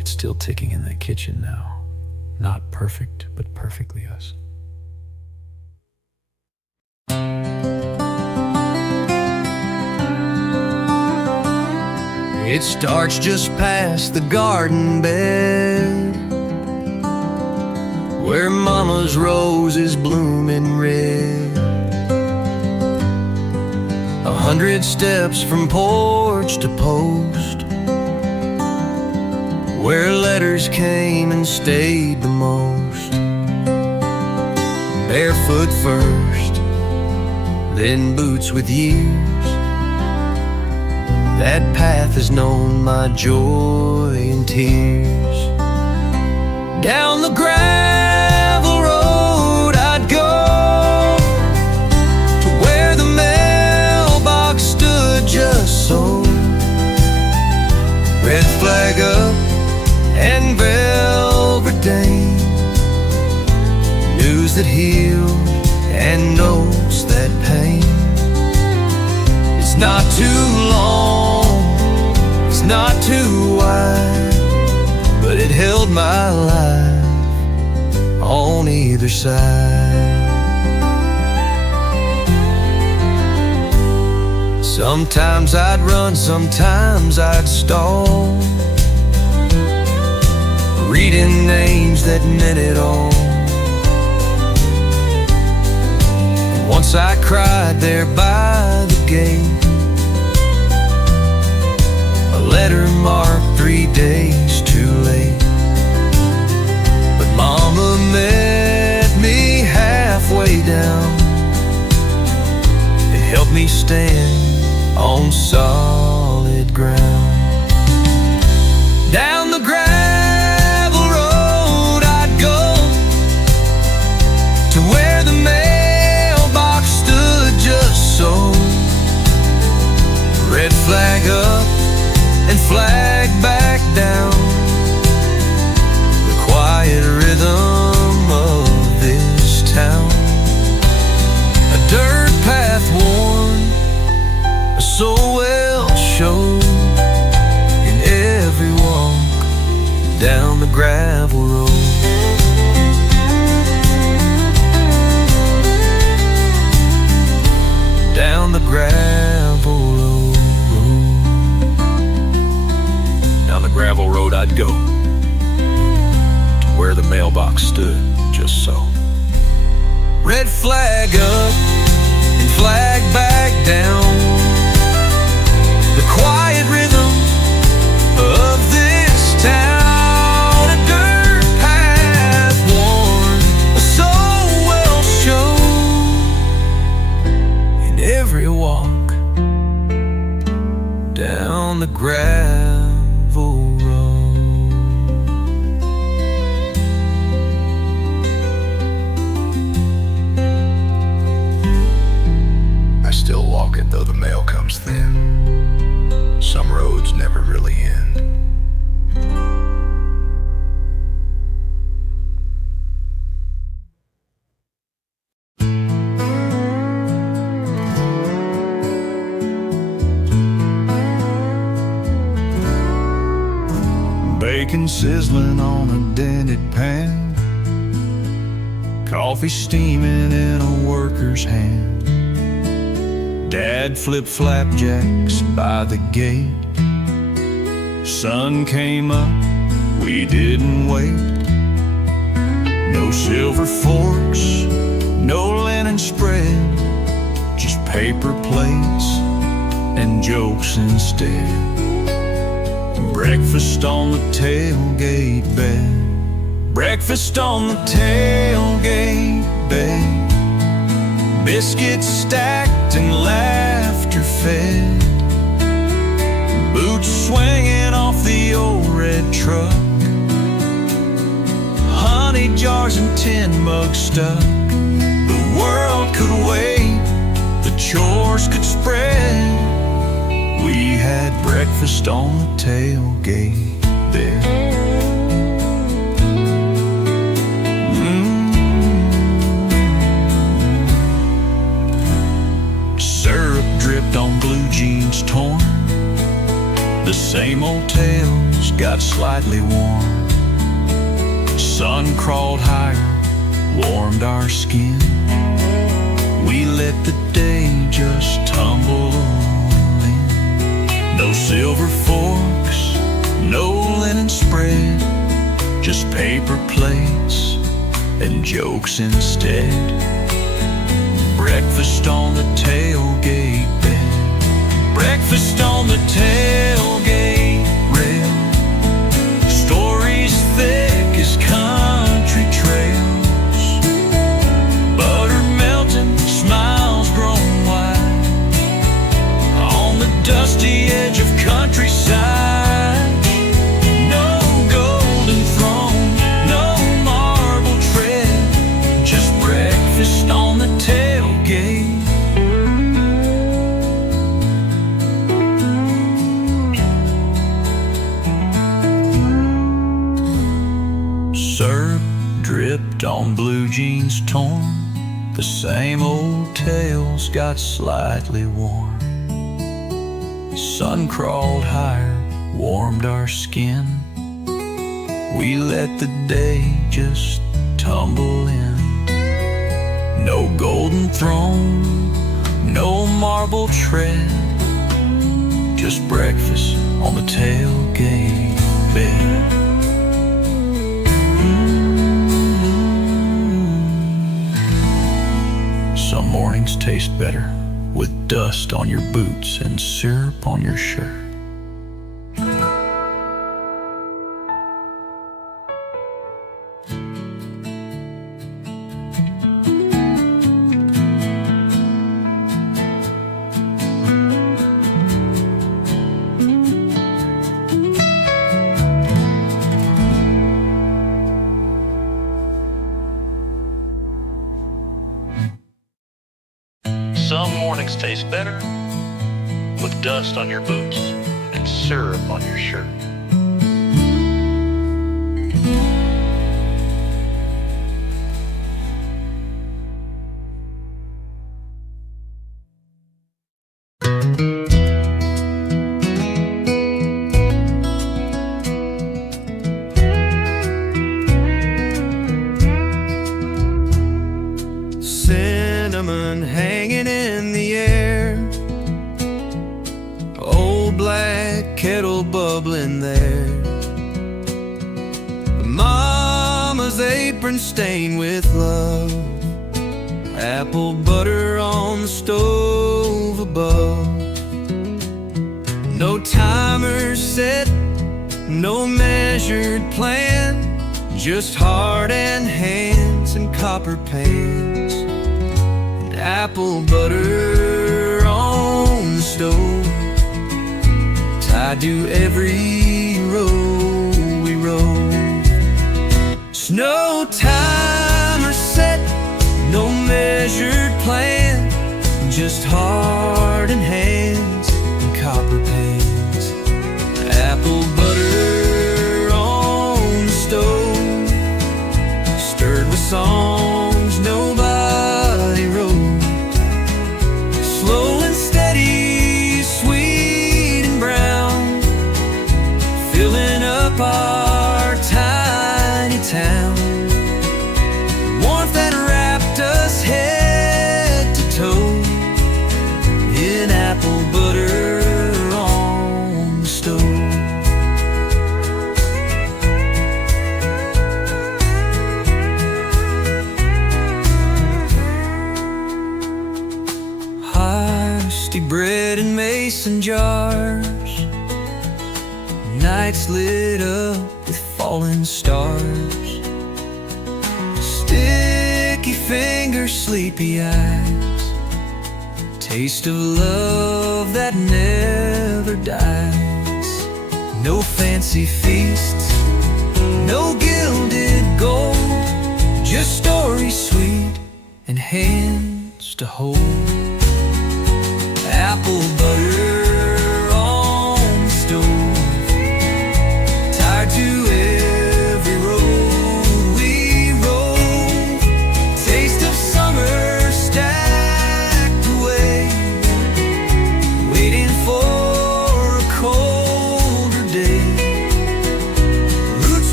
It's still ticking in that kitchen now. Not perfect, but perfectly us. It starts just past the garden bed, where mama's roses bloom in red. 100 steps from porch to post, where letters came and stayed the most. Barefoot first, then boots with years. That path has known my joy and tears. Down the gravel road I'd go, to where the mailbox stood just so. Red flag up and velvet Dane, news that healed and knows that pain. It's not too long, it's not too wide, but it held my life on either side. Sometimes I'd run, sometimes I'd stall, reading names that meant it all. Once I cried there by the gate, a letter marked 3 days too late. But mama met me halfway down. It helped me stand on solid ground. Down the gravel road I'd go, to where the mailbox stood just so. Red flag up and flag back down, the quiet rhythm of this town. A dirt path worn, so well shown in every walk down the gravel road. Down the gravel road. Down the gravel road I'd go, to where the mailbox stood just so. Red flag up and flag back down, the quiet rhythm of this town. A dirt path worn, so well shown in every walk down the gravel road. I still walk it though the mail comes thin. Some roads never really end. Bacon sizzling on a dented pan, coffee steaming in a worker's hand. Dad flipped flapjacks by the gate. Sun came up, we didn't wait. No silver forks, no linen spread, just paper plates and jokes instead. Breakfast on the tailgate bed, breakfast on the tailgate bed. Biscuits stacked and laughter fed, boots swinging off the old red truck, honey jars and tin mugs stuck. The world could wait, the chores could spread. We had breakfast on the tailgate bed. Syrup dripped on blue jeans torn, the same old tales got slightly warm. Sun crawled higher, warmed our skin. We let the day just tumble in. No silver forks, no linen spread, just paper plates and jokes instead. Breakfast on the tailgate bed, breakfast on the tailgate rail. Stories thick as country trails, butter melting, smiles grown wide on the dusty edge of countryside. No golden throne, no marble tread, just breakfast on the tailgate. Syrup dripped on blue jeans torn. The same old tales got slightly warm. Sun crawled higher, warmed our skin. We let the day just tumble in. No golden throne, no marble tread, just breakfast on the tailgate bed. Some mornings taste better with dust on your boots and syrup on your shirt. Some mornings taste better with dust on your boots and syrup on your shirt. Cinnamon hanging in the air, old black kettle bubbling there, mama's apron stained with love, apple butter on the stove above. No timer set, no measured plan, just heart and hands and copper pans. Apple butter on the stove, tied to every row we rode. No timer set, no measured plan, just heart and hands and copper pans. Apple butter on the stove, stirred with songs nobody wrote. Slow and steady, sweet and brown, filling up our tiny town. Warmth that wrapped us head to toe in apple butter on the stove. Bread in mason jars, nights lit up with falling stars, sticky fingers, sleepy eyes, taste of love that never dies. No fancy feasts, no gilded gold, just stories sweet and hands to hold. Apple butter on the stove, tied to every road we rode. Taste of summer stacked away, waiting for a colder day.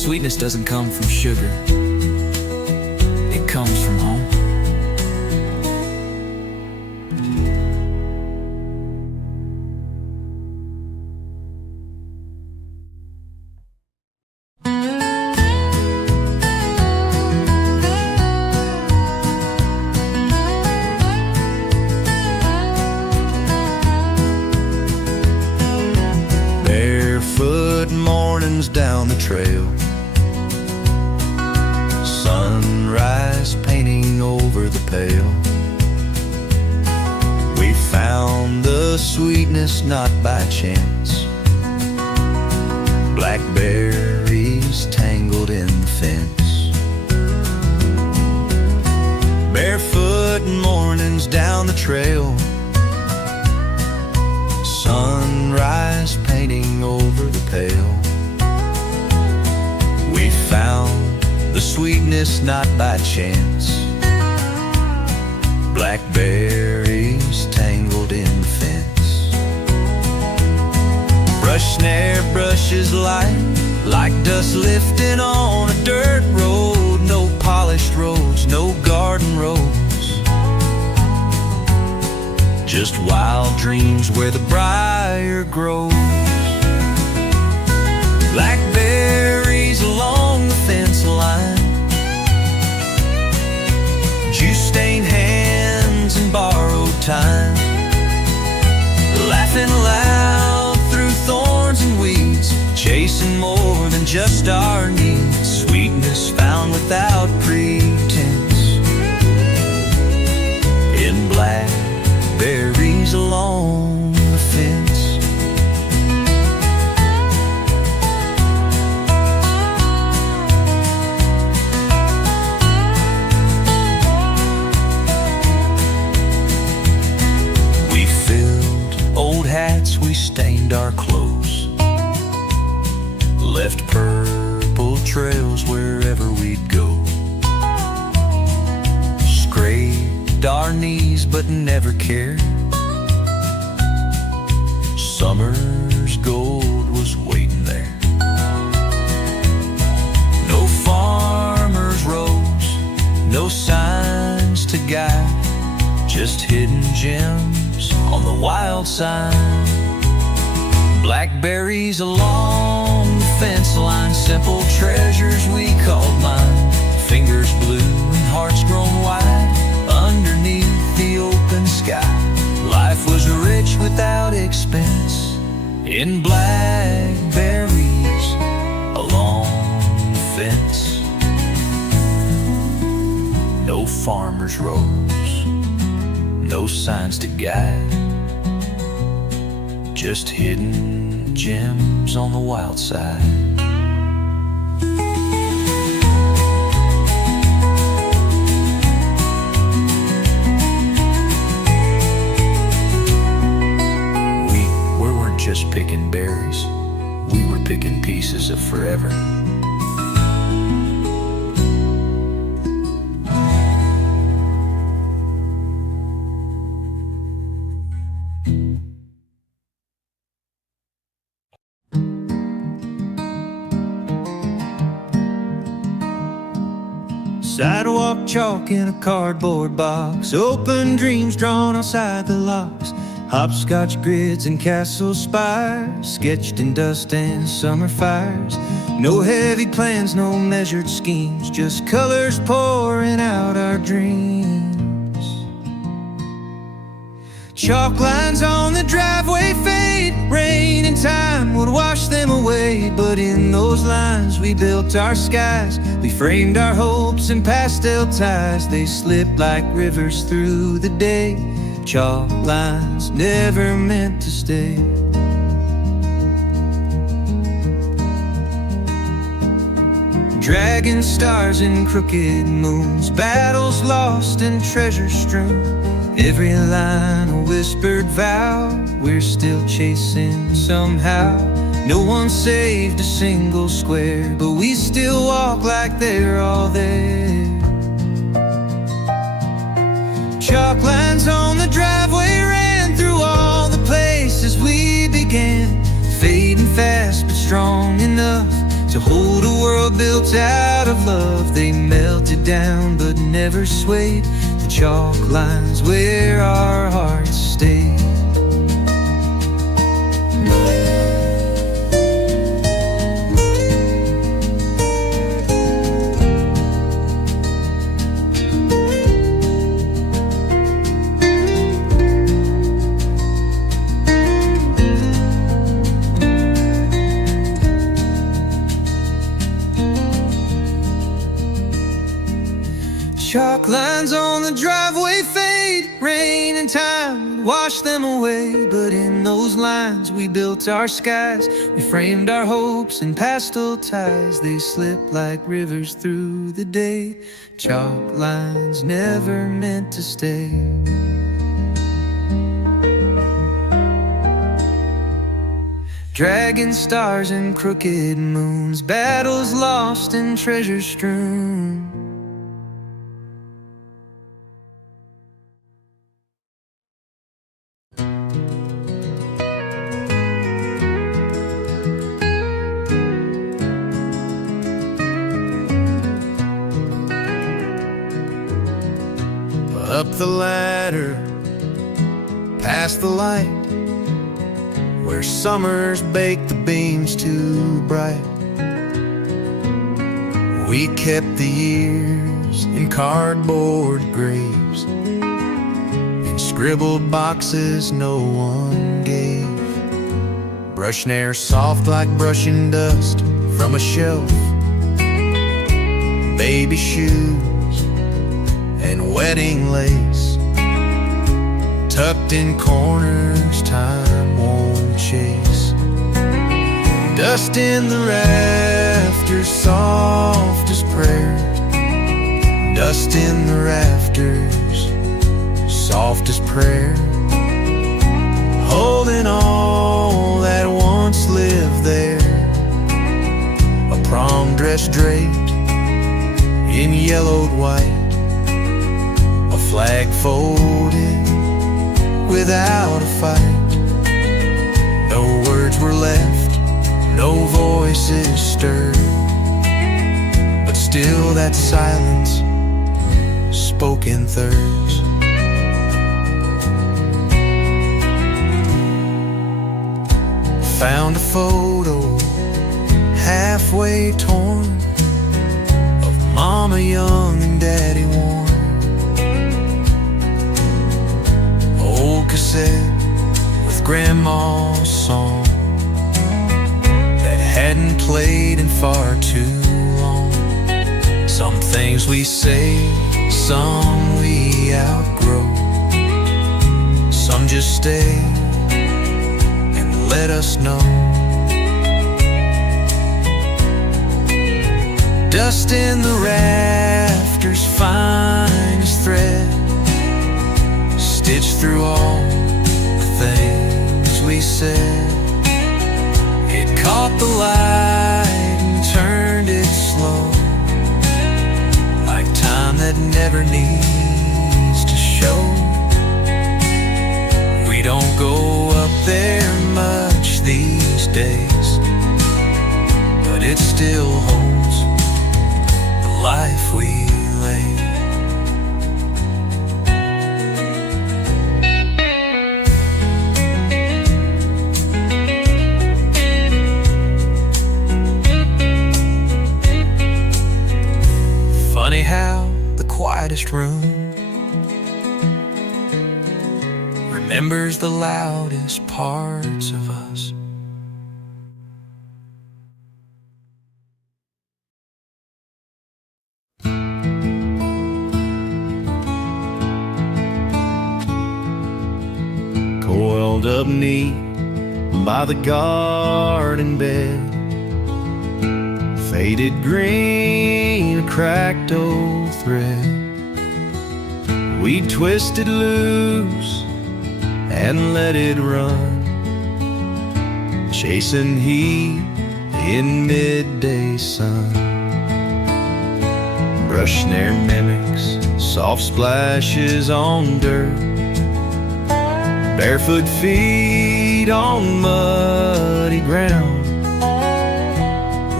Sweetness doesn't come from sugar, it comes from home. Barefoot mornings down the trail, sunrise painting over the pail. We found the sweetness not by chance, blackberries tangled in the fence. Barefoot mornings down the trail, sunrise painting over the pail. We found the sweetness not by chance, blackberries tangled in the fence. Brush snare brushes light, like dust lifting on a dirt road. No polished roads, no garden roads, just wild dreams where the briar grows. Blackberries along the fence line, juice-stained hands and borrowed time, laughing loud through thorns and weeds, chasing more than just our needs. Sweetness found without pretense in blackberries along the fence. We filled old hats, we stained our clothes, left purple trails wherever we'd go. Scraped our knees but never cared, summer's gold was waiting there. No farmer's rows, no signs to guide, just hidden gems on the wild side. Blackberries along the fence line, simple treasures we called mine. Fingers blue and hearts grown wide underneath the open sky. Life was rich without expense in blackberries along the fence. No farmer's rows, no signs to guide, just hidden gems on the wild side. We weren't just picking berries, we were picking pieces of forever. Sidewalk chalk in a cardboard box, open dreams drawn outside the locks. Hopscotch grids and castle spires, sketched in dust and summer fires. No heavy plans, no measured schemes, just colors pouring out our dreams. Chalk lines on the driveway fade, rain and time would wash them away. But in those lines we built our skies, we framed our hopes in pastel ties. They slipped like rivers through the day, chalk lines never meant to stay. Dragon stars and crooked moons, battles lost and treasures strewn. Every line a whispered vow, we're still chasing somehow. No one saved a single square, but we still walk like they're all there. Chalk lines on the driveway ran through all the places we began, fading fast but strong enough to hold a world built out of love. They melted down but never swayed. The chalk lines where our hearts stayed. Chalk lines on the driveway fade. Rain and time would wash them away. But in those lines we built our skies. We framed our hopes in pastel ties. They slip like rivers through the day. Chalk lines never meant to stay. Dragon stars and crooked moons, battles lost and treasures strewn. Up the ladder, past the light, where summers bake the beams too bright. We kept the years in cardboard graves, in scribbled boxes no one gave. Brush nair soft like brushing dust from a shelf. Baby shoes and wedding lace, tucked in corners time won't chase. Dust in the rafters, soft as prayer. Dust in the rafters, soft as prayer. Holding all that once lived there. A prom dress draped in yellowed white, a flag folded without a fight. No words were left, no voices stirred, but still that silence spoke in thirds. Found a photo halfway torn of Mama young and Daddy worn. Old cassette with Grandma's song that hadn't played in far too long. Some things we say, some we outgrow, some just stay and let us know. Dust in the rafters, fine as thread, stitched through all the things we said. It caught the light and turned it slow, like time that never needs to show. We don't go up there much these days, but it still holds the life we lay. Funny how the quietest room remembers the loudest parts of us. Coiled up neat by the garden bed, faded green, a cracked old thread. We twisted loose and let it run, chasing heat in midday sun. Brush snare mimics soft splashes on dirt, barefoot feet on muddy ground.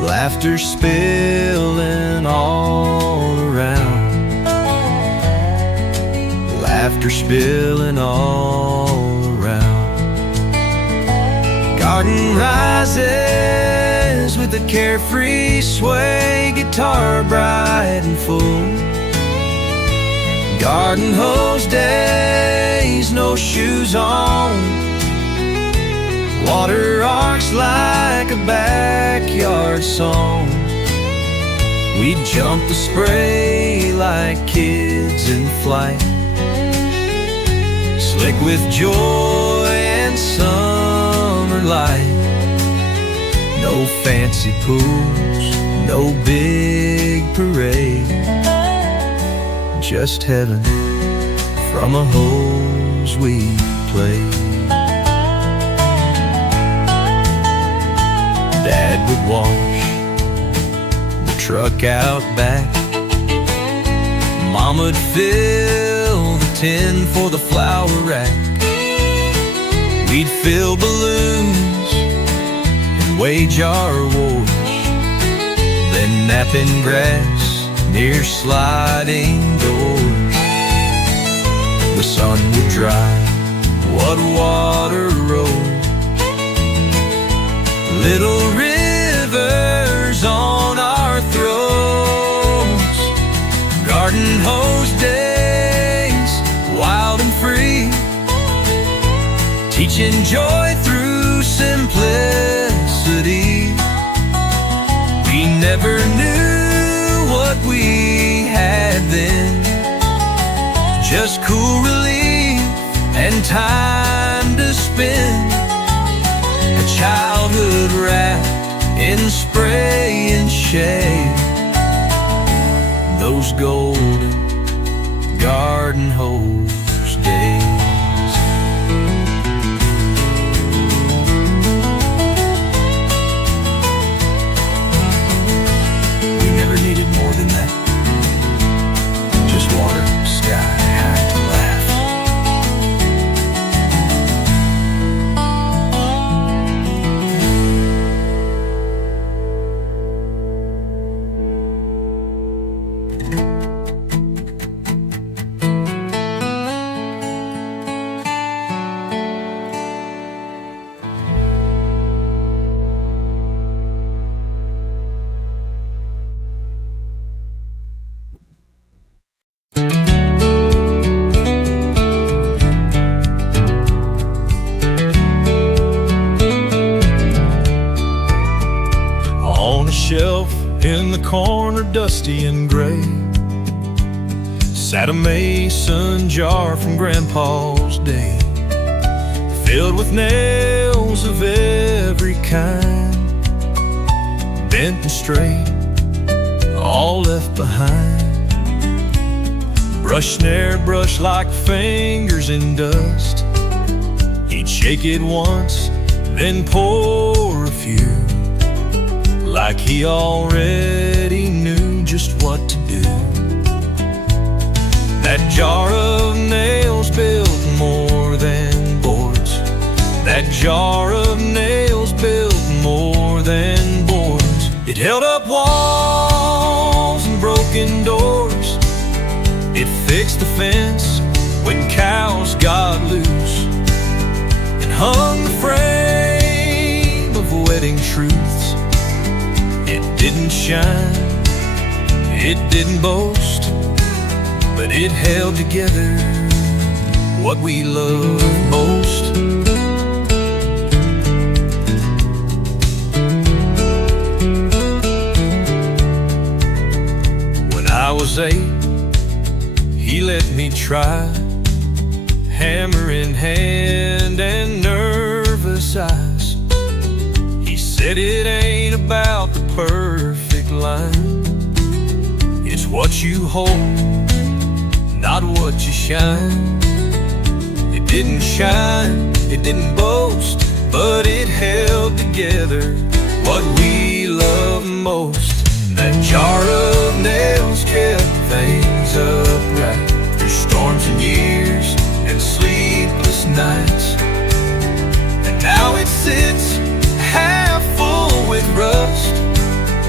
laughter spilling all around, laughter spilling all around. Garden rises with a carefree sway, guitar bright and full. Garden hose days, no shoes on. Water arcs like a backyard song. We jump the spray like kids in flight, slick with joy and summer light. No fancy pools, no big parade, just heaven from a hose we played. Dad would wash the truck out back, Moma'd fill the tin for the flower rack. We'd fill balloons and wage our wars, then nap in grass near sliding doors. The sun would dry what water rolled, little rivers on our throats. Garden hose days, wild and free, teaching joy through simplicity. We never knew what we had then, just cool relief and time to spend. A childhood wrapped in spray and shade, those golden garden hose days. We never needed more than that, just water, sky, high to laugh. In the corner, dusty and gray, sat a mason jar from Grandpa's day, filled with nails of every kind, bent and straight, all left behind. Brush snare, brush like fingers in dust. He'd shake it once, then pour a few, like he already knew just what to do. That jar of nails built more than boards. That jar of nails built more than boards. It held up walls and broken doors. It fixed the fence when cows got loose, and hung the frame of wedding truths. It didn't shine, it didn't boast, but it held together what we love most. When I was 8, he let me try, hammer in hand and nervous eyes. He said it ain't about the perfect line, it's what you hold, not what you shine. It didn't shine, it didn't boast, but it held together what we love most. That jar of nails kept things upright through storms and years and sleepless nights. And now it sits half full with rust,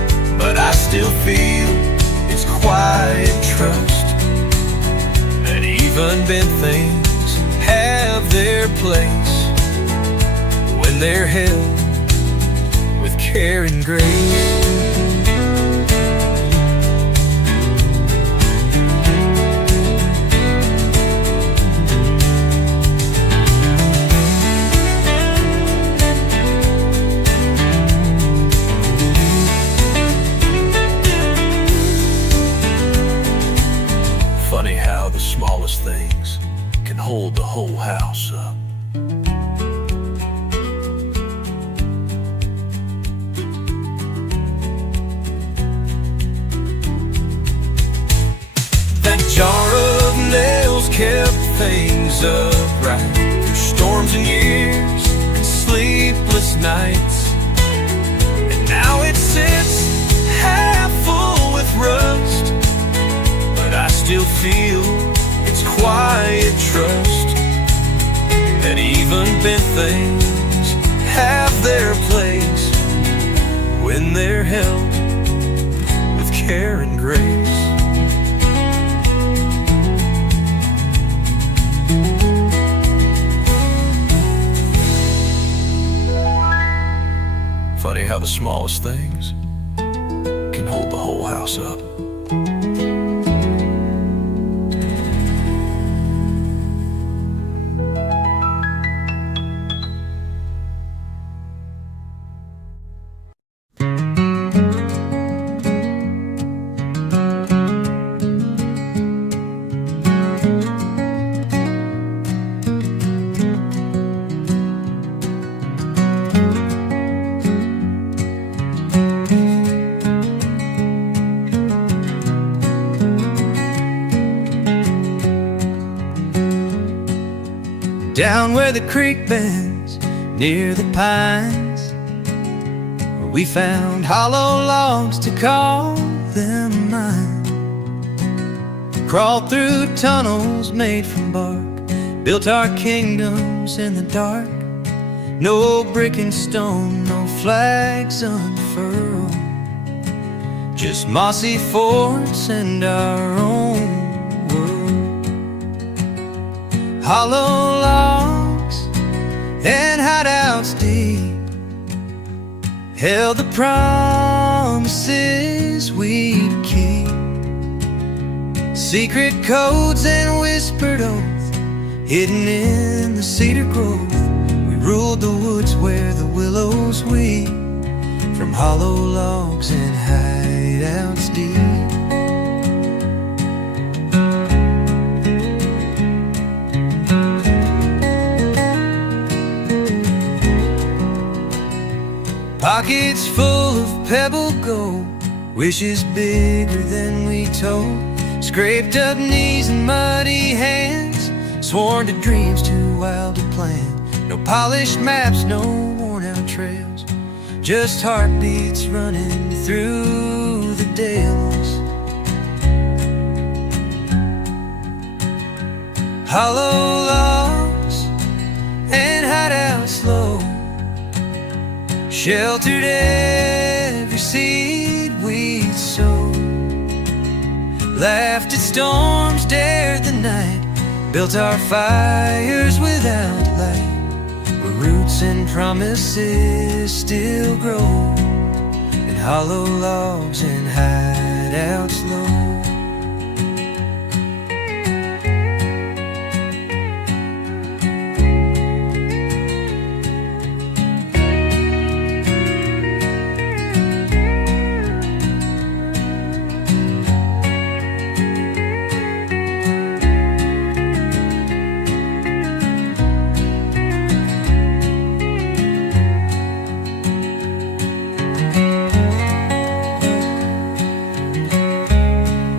even bent things have their place when they're held with care and grace. Funny how the smallest things can hold the whole house up. That jar of nails kept things upright through storms and years and sleepless nights. And now it sits half full with rust, but I still feel its quiet trust that even bent things have their place when they're held with care and grace. Funny how the smallest things can hold the whole house up. Down where the creek bends near the pines, we found hollow logs to call them mine. Crawled through tunnels made from bark, built our kingdoms in the dark. No brick and stone, no flags unfurled, just mossy forts and our own world. Hollow logs and hideouts deep held the promises we'd keep. Secret codes and whispered oath hidden in the cedar growth. We ruled the woods where the willows weep from hollow logs and hideouts deep. Pockets full of pebble gold, wishes bigger than we told. Scraped up knees and muddy hands, sworn to dreams too wild to plan. No polished maps, no worn out trails, just heartbeats running through the dales. Hollow logs and hideouts low sheltered every seed we'd sowed. Laughed at storms, dared the night, built our fires without light, where roots and promises still grow in hollow logs and hideouts low.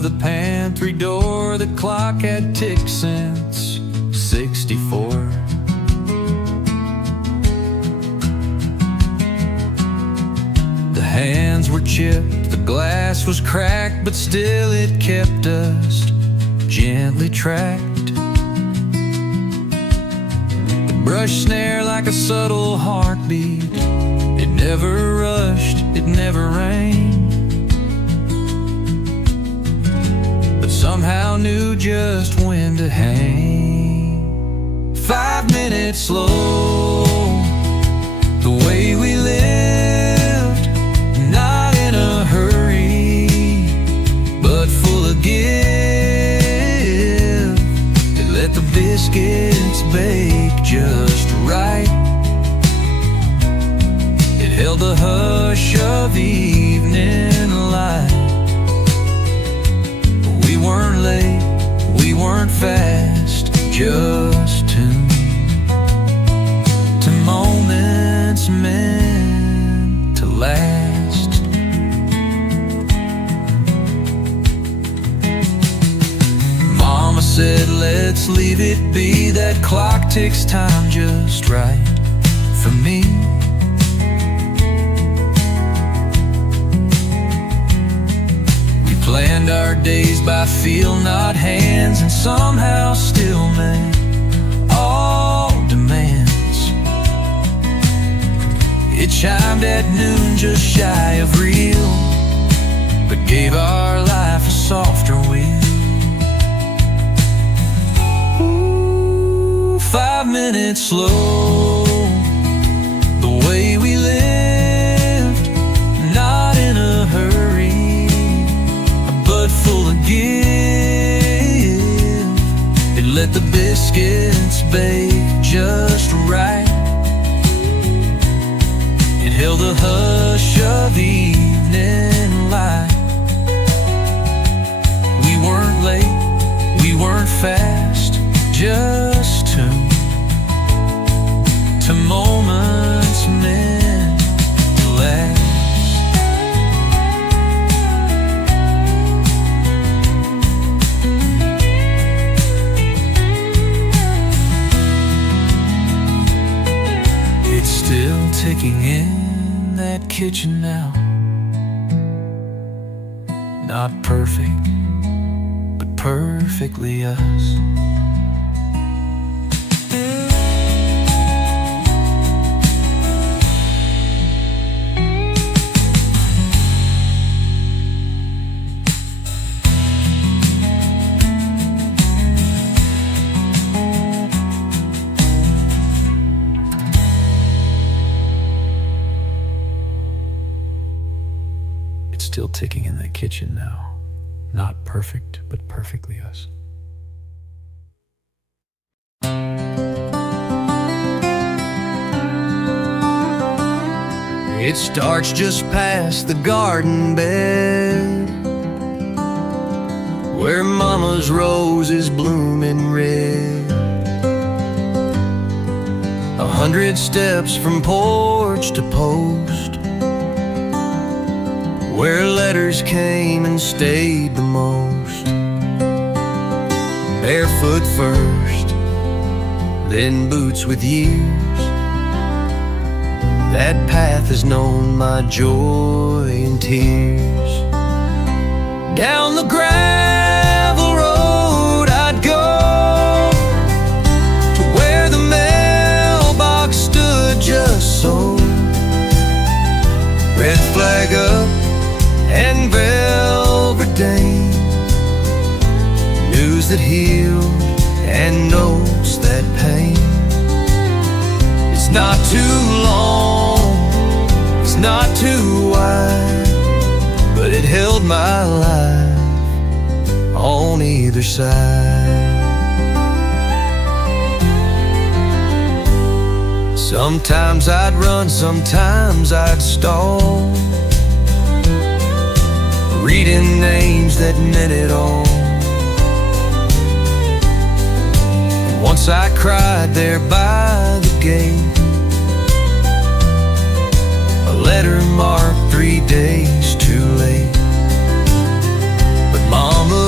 of the pantry door, the clock had ticked since 64. The hands were chipped, the glass was cracked, but still it kept us gently tracked. The brush snare like a subtle heartbeat, it never rushed, it never rained, but somehow knew just when to hang. 5 minutes slow, the way we lived, not in a hurry, but full of give. It let the biscuits bake just right. It held the hush of evening light. We weren't late, we weren't fast, just tuned to moments meant to last. Mama said, let's leave it be. That clock ticks time just right for me. We planned our days by feel, not hands, and somehow still met all demands. It chimed at noon, just shy of real, but gave our life a softer wheel. 5 minutes slow, the way we lived, not in a hurry, but full of give. It let the biscuits bake just right. It held the hush of evening light. We weren't late, we weren't fast, just tuned to moments meant to last. It's still ticking in that kitchen now. Not perfect, but perfectly us. Still ticking in the kitchen now. Not perfect, but perfectly us. It starts just past the garden bed, where mama's roses bloom in red. 100 steps from porch to post, where letters came and stayed the most. Barefoot first, then boots with years. That path has known my joy and tears. Down the gravel road I'd go, to where the mailbox stood just so. Red flag up and velvet dame, news that healed and knows that pain. It's not too long, it's not too wide, but it held my life on either side. Sometimes I'd run, sometimes I'd stall, reading names that meant it all. Once I cried there by the gate, a letter marked 3 days too late. But Mama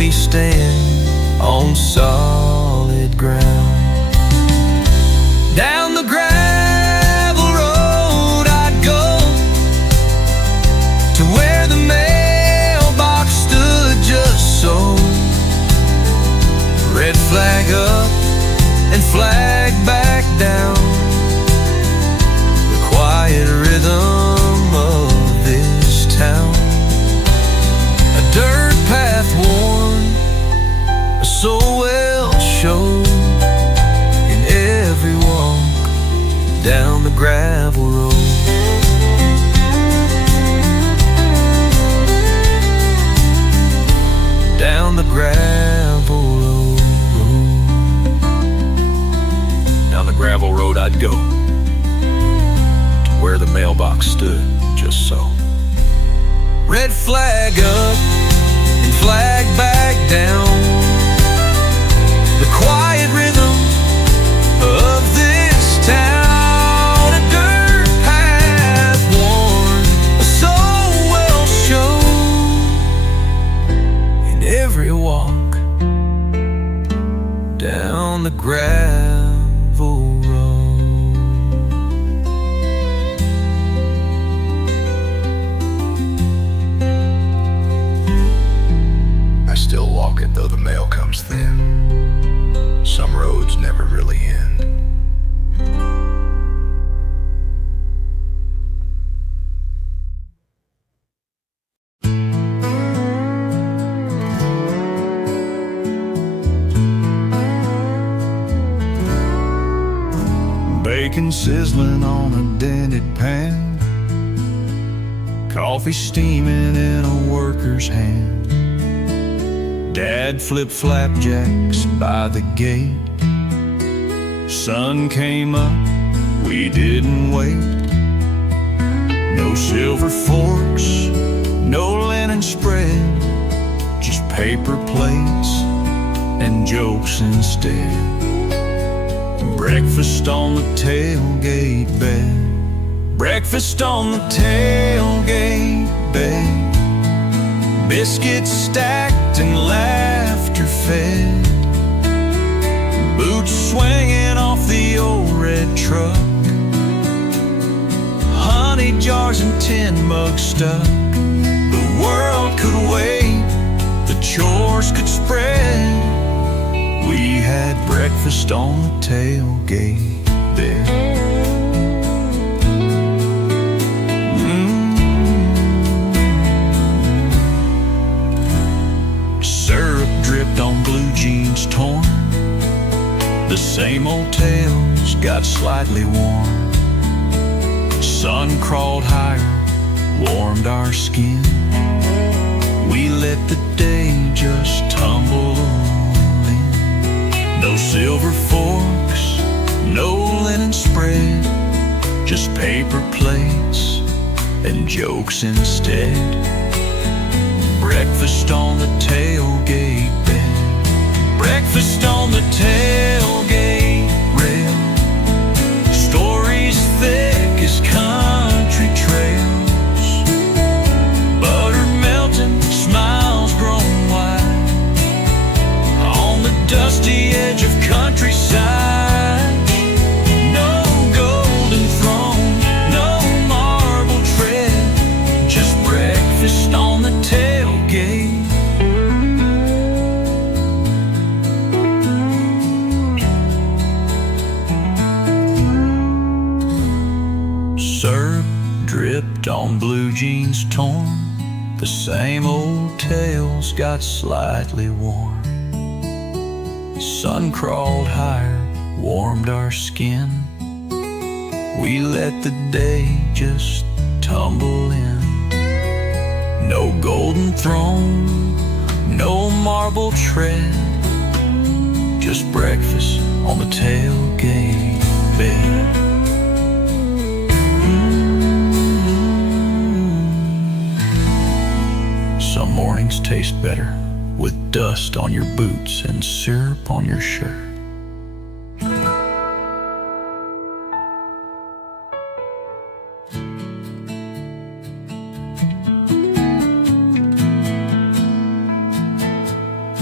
me stand on solid ground. Down the gravel road I'd go to where the mailbox stood just so. Red flag up and flag back down. The quiet rhythm of this town. A dirt path worn, so well shown in every walk down the gravel road. Down the gravel road. Down the gravel road I'd go to where the mailbox stood just so. Red flag up and flag back down. The quiet rhythm of this town. A dirt path worn, so well shown in every walk down the gravel road. I still walk it though the mail comes thin. Some roads never really end. Bacon sizzling on a dented pan. Coffee steaming in a worker's hand. Dad flipped flapjacks by the gate. Sun came up, we didn't wait. No silver forks, no linen spread, just paper plates and jokes instead. Breakfast on the tailgate bed. Breakfast on the tailgate bed. Biscuits stacked and laughter fed. Boots swinging off the old red truck. Honey jars and tin mugs stuck. The world could wait, the chores could spread. We had breakfast on the tailgate bed. Syrup dripped on blue jeans torn. The same old tales got slightly warm. Sun crawled higher, warmed our skin. We let the day just tumble in. No silver forks, no linen spread, just paper plates and jokes instead. Breakfast on the tailgate bed. Breakfast on the tailgate rail. Stories thick as country trails. Butter melting, smiles grown wide. On the dusty edge of countryside. No golden throne, no marble tread. Just breakfast on the tailgate. Syrup dripped on blue jeans torn. The same old tales got slightly warm. Sun crawled higher, warmed our skin. We let the day just tumble in. No golden throne, no marble tread, just breakfast on the tailgate bed. Some mornings taste better with dust on your boots and syrup on your shirt.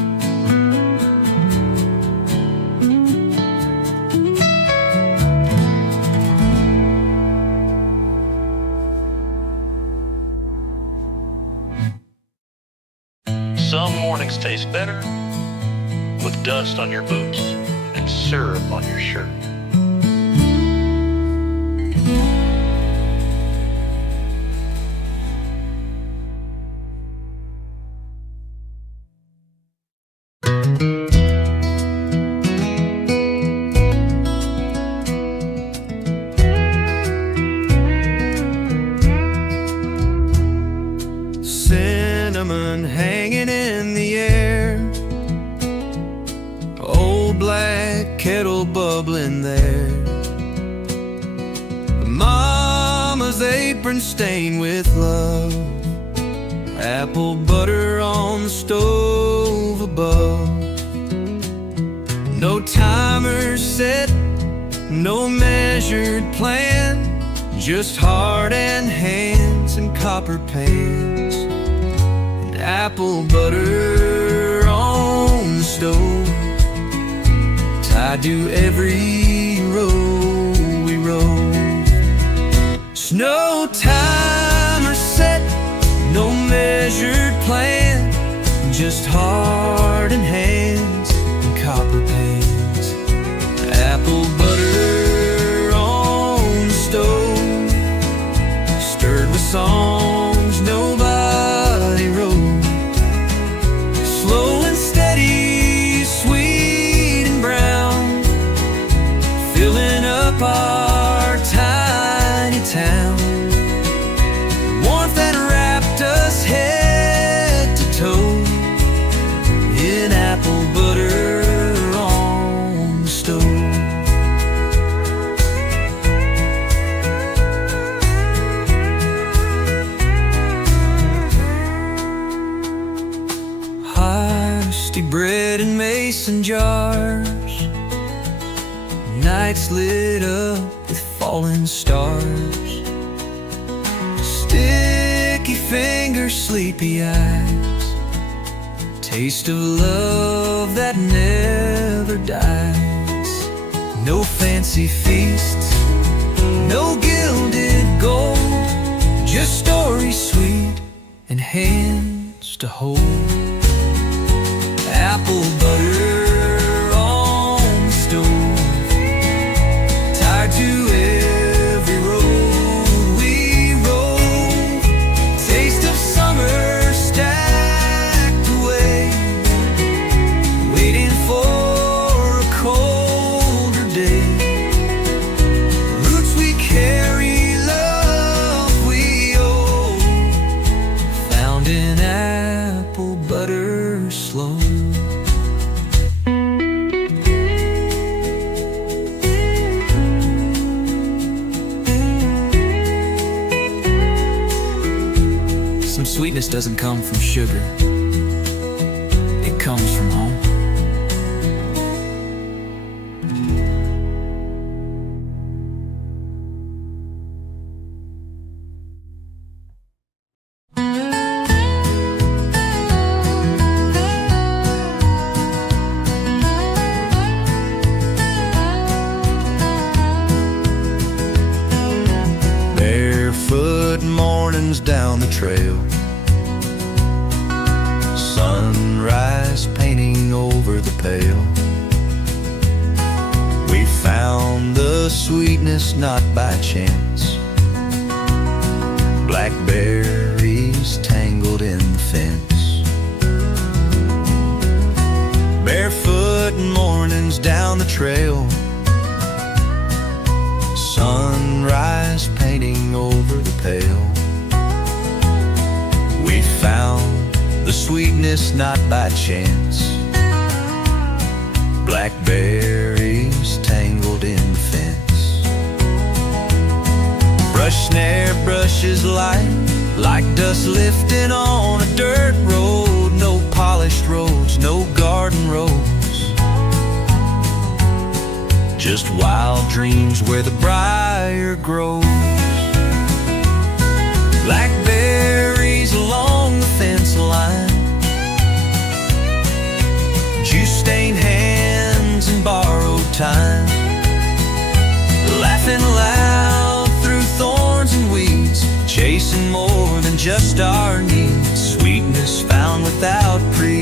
Some mornings taste better with dust on your boots and syrup on your shirt. Cinnamon hanging in the air, old black kettle bubbling there, mama's apron stained with love, apple butter on the stove above. No timer set, no measured plan, just heart and hands and copper pans, and apple butter on the stove, tied to every row we rode. No timer set, no measured plan, just heart and hands and copper pans, apple butter on the stove, stirred with songs nobody wrote, slow and steady, sweet and brown, filling up our tiny town. Warmth that wrapped us head to toe in apple butter on the stove. Hasty bread in mason jars, nights lit up with falling stars, sticky fingers, sleepy eyes, taste of love that never dies. No fancy feasts, no gilded gold, just stories sweet and hands to hold. Apple butter on the stove, tied to every road we rode. Taste of summer stacked away, waiting for a colder day. Roots we carry, love we owe, found in apple butter slow. Some sweetness doesn't come from sugar, it comes from home. Barefoot mornings down the trail, sunrise painting over the pail. We found the sweetness not by chance, blackberries tangled in the fence. Barefoot mornings down the trail, sunrise painting over the pail. We found the sweetness not by chance, blackberries tangled in the fence. Brush snare brushes light, like dust lifting on a dirt road. No polished roads, no garden roads, just wild dreams where the briar grows. Blackberries along the fence line, juice-stained hands and borrowed time, laughing loud through thorns and weeds, chasing more than just our needs. Sweetness found without pre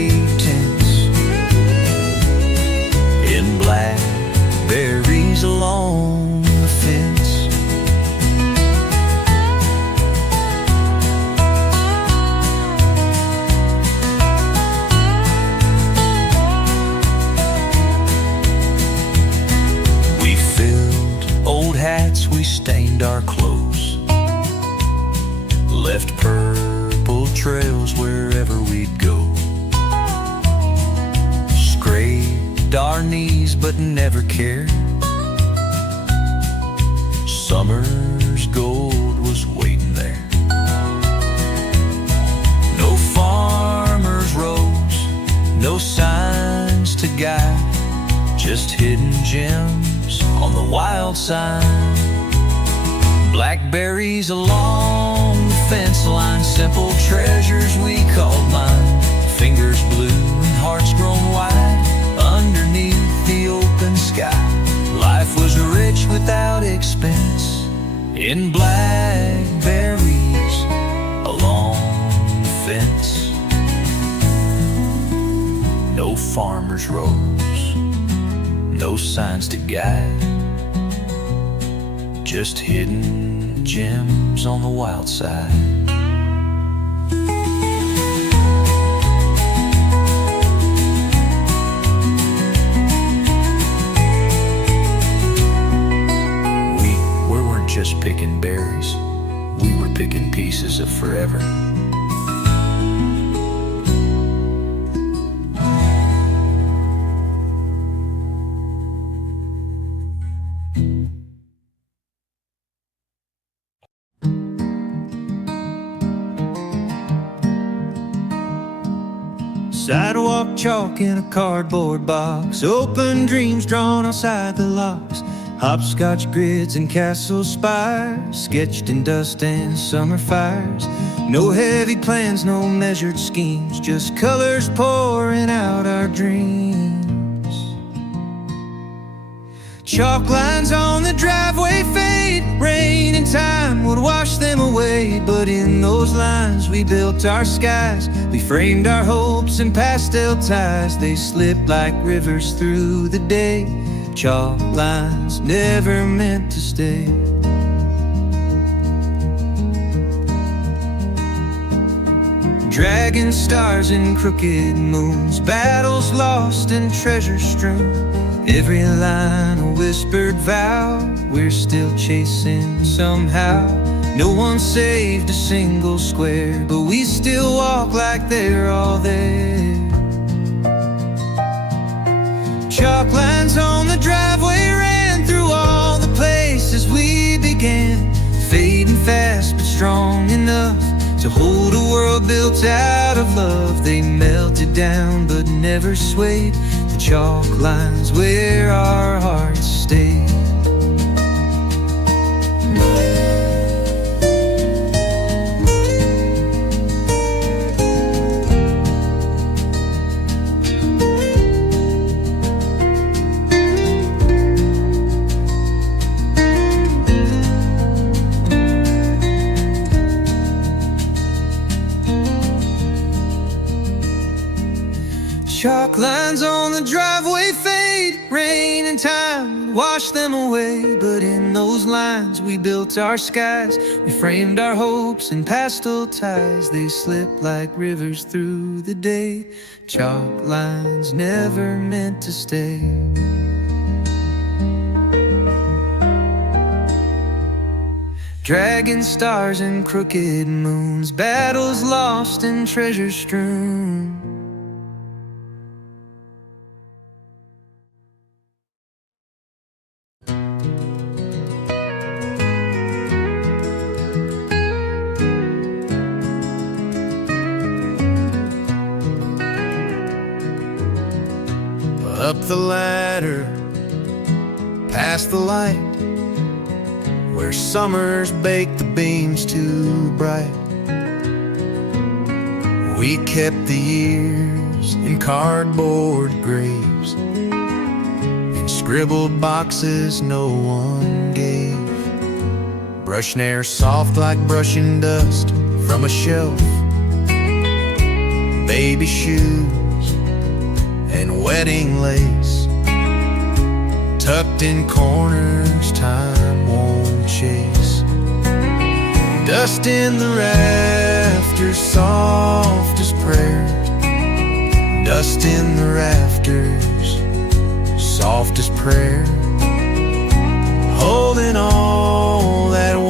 stained our clothes, left purple trails wherever we'd go. Scraped our knees but never cared. Summer's gold was waiting there. No farmer's rows, no signs to guide, just hidden gems on the wild side. Blackberries along the fence line, simple treasures we called mine. Fingers blue and hearts grown wide underneath the open sky. Life was rich without expense in blackberries along the fence. No farmer's rows, no signs to guide, just hidden gems on the wild side. We weren't just picking berries, we were picking pieces of forever. Sidewalk chalk in a cardboard box, open dreams drawn outside the locks. Hopscotch grids and castle spires, sketched in dust and summer fires. No heavy plans, no measured schemes, just colors pouring out our dreams. Chalk lines on the driveway fade, rain and time would wash them away. But in those lines we built our skies, we framed our hopes in pastel ties. They slipped like rivers through the day, chalk lines never meant to stay. Dragon stars and crooked moons, battles lost and treasure strewn. Every line a whispered vow, we're still chasing somehow. No one saved a single square, but we still walk like they're all there. Chalk lines on the driveway ran through all the places we began, fading fast but strong enough to hold a world built out of love. They melted down but never swayed, the chalk lines where our hearts stayed. Chalk lines on the driveway fade, rain and time wash them away. But in those lines we built our skies, we framed our hopes in pastel ties. They slip like rivers through the day, chalk lines never meant to stay. Dragon stars and crooked moons, battles lost and treasure strewn. Up the ladder, past the light, where summers bake the beams too bright. We kept the years in cardboard graves, in scribbled boxes no one gave. Brushing air soft like brushing dust from a shelf. Baby shoes and wedding lace, tucked in corners time won't chase. Dust in the rafters, soft as prayer. Dust in the rafters, soft as prayer. Holding all that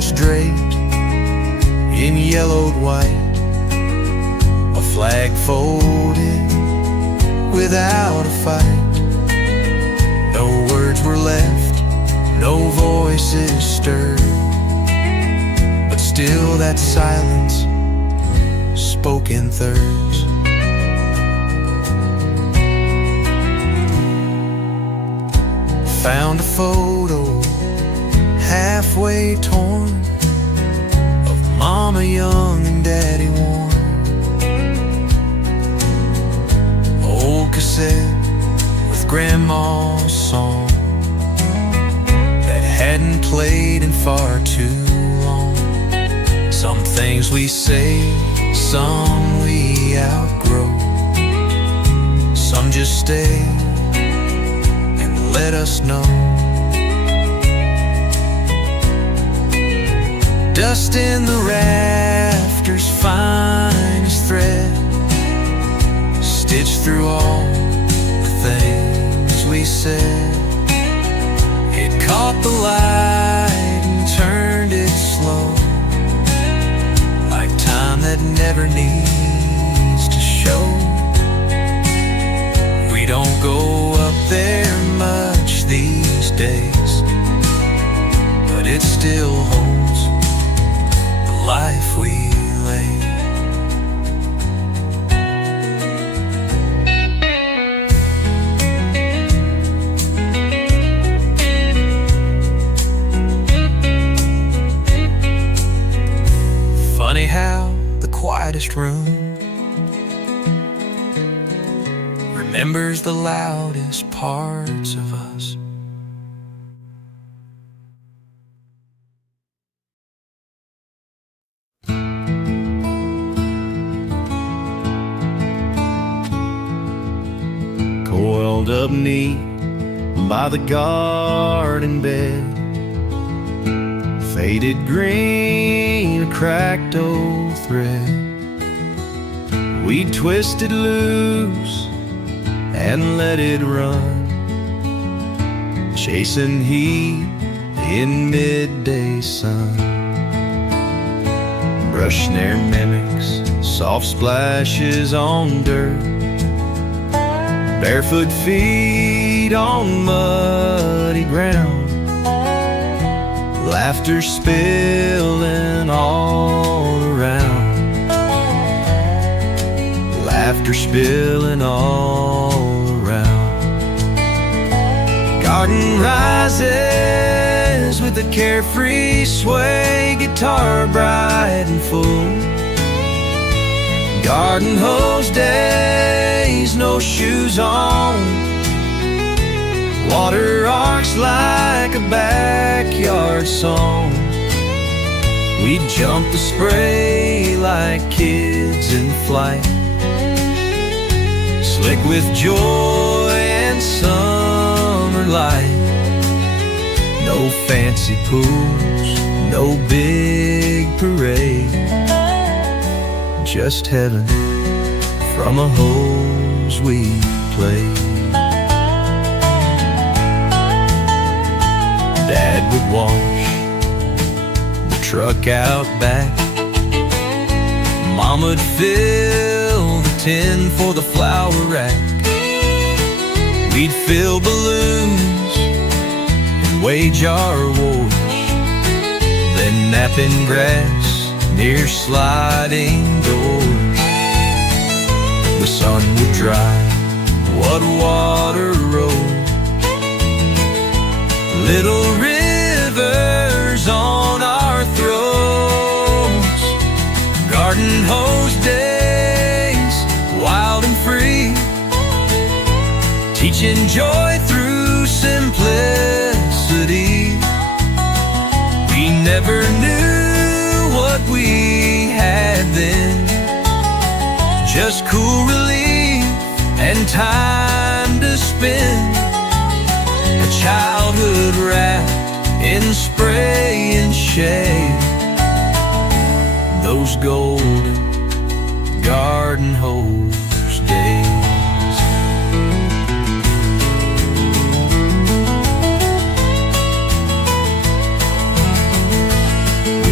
dress draped in yellowed white, a flag folded without a fight. No words were left, no voices stirred, but still that silence spoke in thirds. Found a photo halfway torn of Mama young and Daddy worn. Old cassette with Grandma's song that hadn't played in far too long. Some things we say, some we outgrow, some just stay and let us know. Dust in the rafters, finest thread, stitched through all the things we said. It caught the light and turned it slow, like time that never needs to show. We don't go up there much these days, but it still holds the life we lay. Funny how the quietest room remembers the loudest parts of us. Coiled up neat by the garden bed, faded green, a cracked old thread. We twisted loose and let it run, chasing heat in midday sun. Brush snare mimics soft splashes on dirt, barefoot feet on muddy ground, laughter spilling all around, laughter spilling all around. Garden rises with a carefree sway, guitar bright and full. Garden hose days, no shoes on, water arcs like a backyard song. We jump the spray like kids in flight, slick with joy and summer light. No fancy pools, no big parade, just heaven from a hose we played. Dad would wash the truck out back, Moma'd fill the tin for the flower rack. We'd fill balloons and wage our wars, then nap in grass near sliding doors. The sun would dry what water rose, little rivers on our throats. Garden hose days, wild and free, teaching joy through simplicity. We never knew what we had then, just cool relief and time to spend. A childhood wrapped in spray and shade, those golden garden hose days.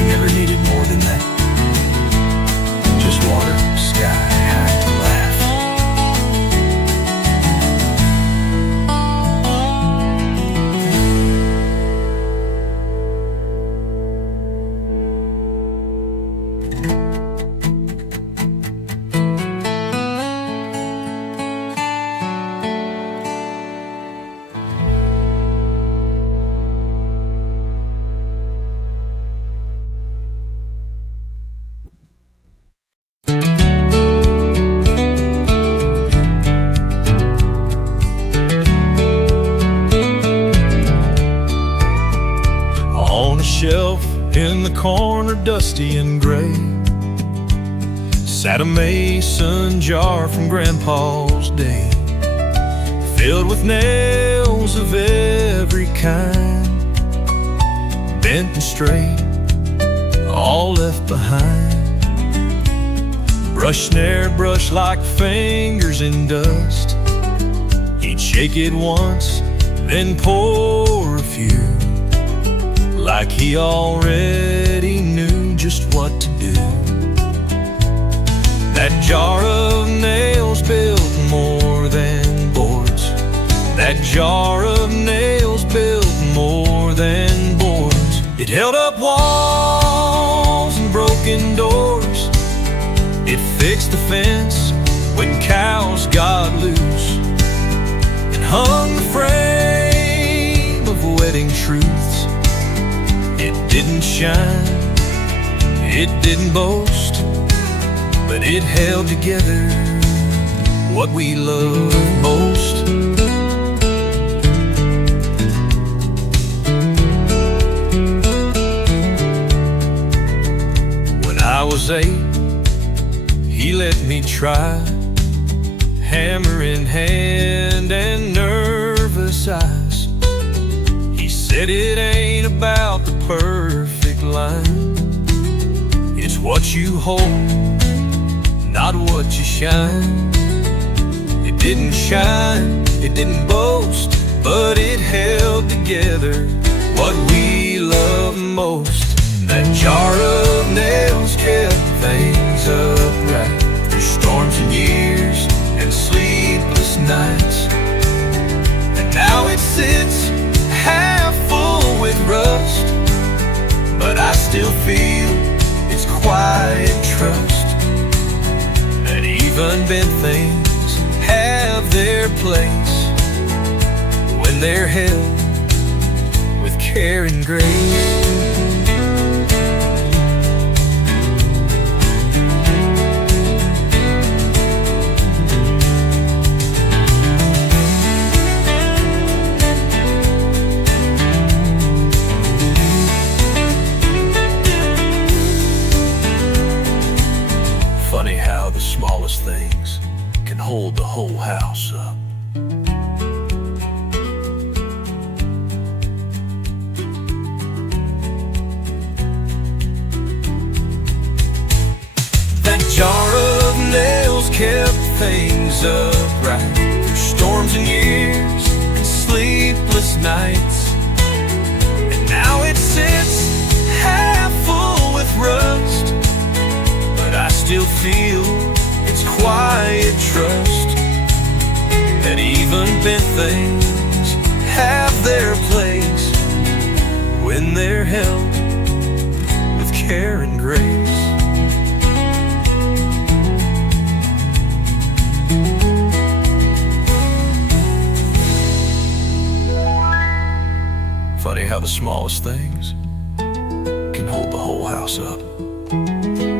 sat a mason jar from Grandpa's day, filled with nails of every kind, bent and straight, all left behind. Brush snare, brush like fingers in dust. He'd shake it once, then pour a few, like he already knew just what to do. That jar of nails built more than boards. That jar of nails built more than boards. It held up walls and broken doors. It fixed the fence when cows got loose, and hung the frame of wedding truths. It didn't shine, it didn't boast, but it held together what we love most. When I was 8, he let me try, hammer in hand and nervous eyes. He said it ain't about the perfect line, it's what you hold, not what you shine. It didn't shine, it didn't boast, but it held together what we love most. That jar of nails kept things upright through storms and years and sleepless nights. And now it sits half full with rust, but I still feel its quiet trust. And even bent things have their place when they're held with care and grace. Funny how the smallest things can hold the whole house up. That jar of nails kept things upright through storms and years and sleepless nights. And now it sits half full with rust, but I still feel its quiet trust. That even bent things have their place when they're held with care and grace. Funny how the smallest things can hold the whole house up.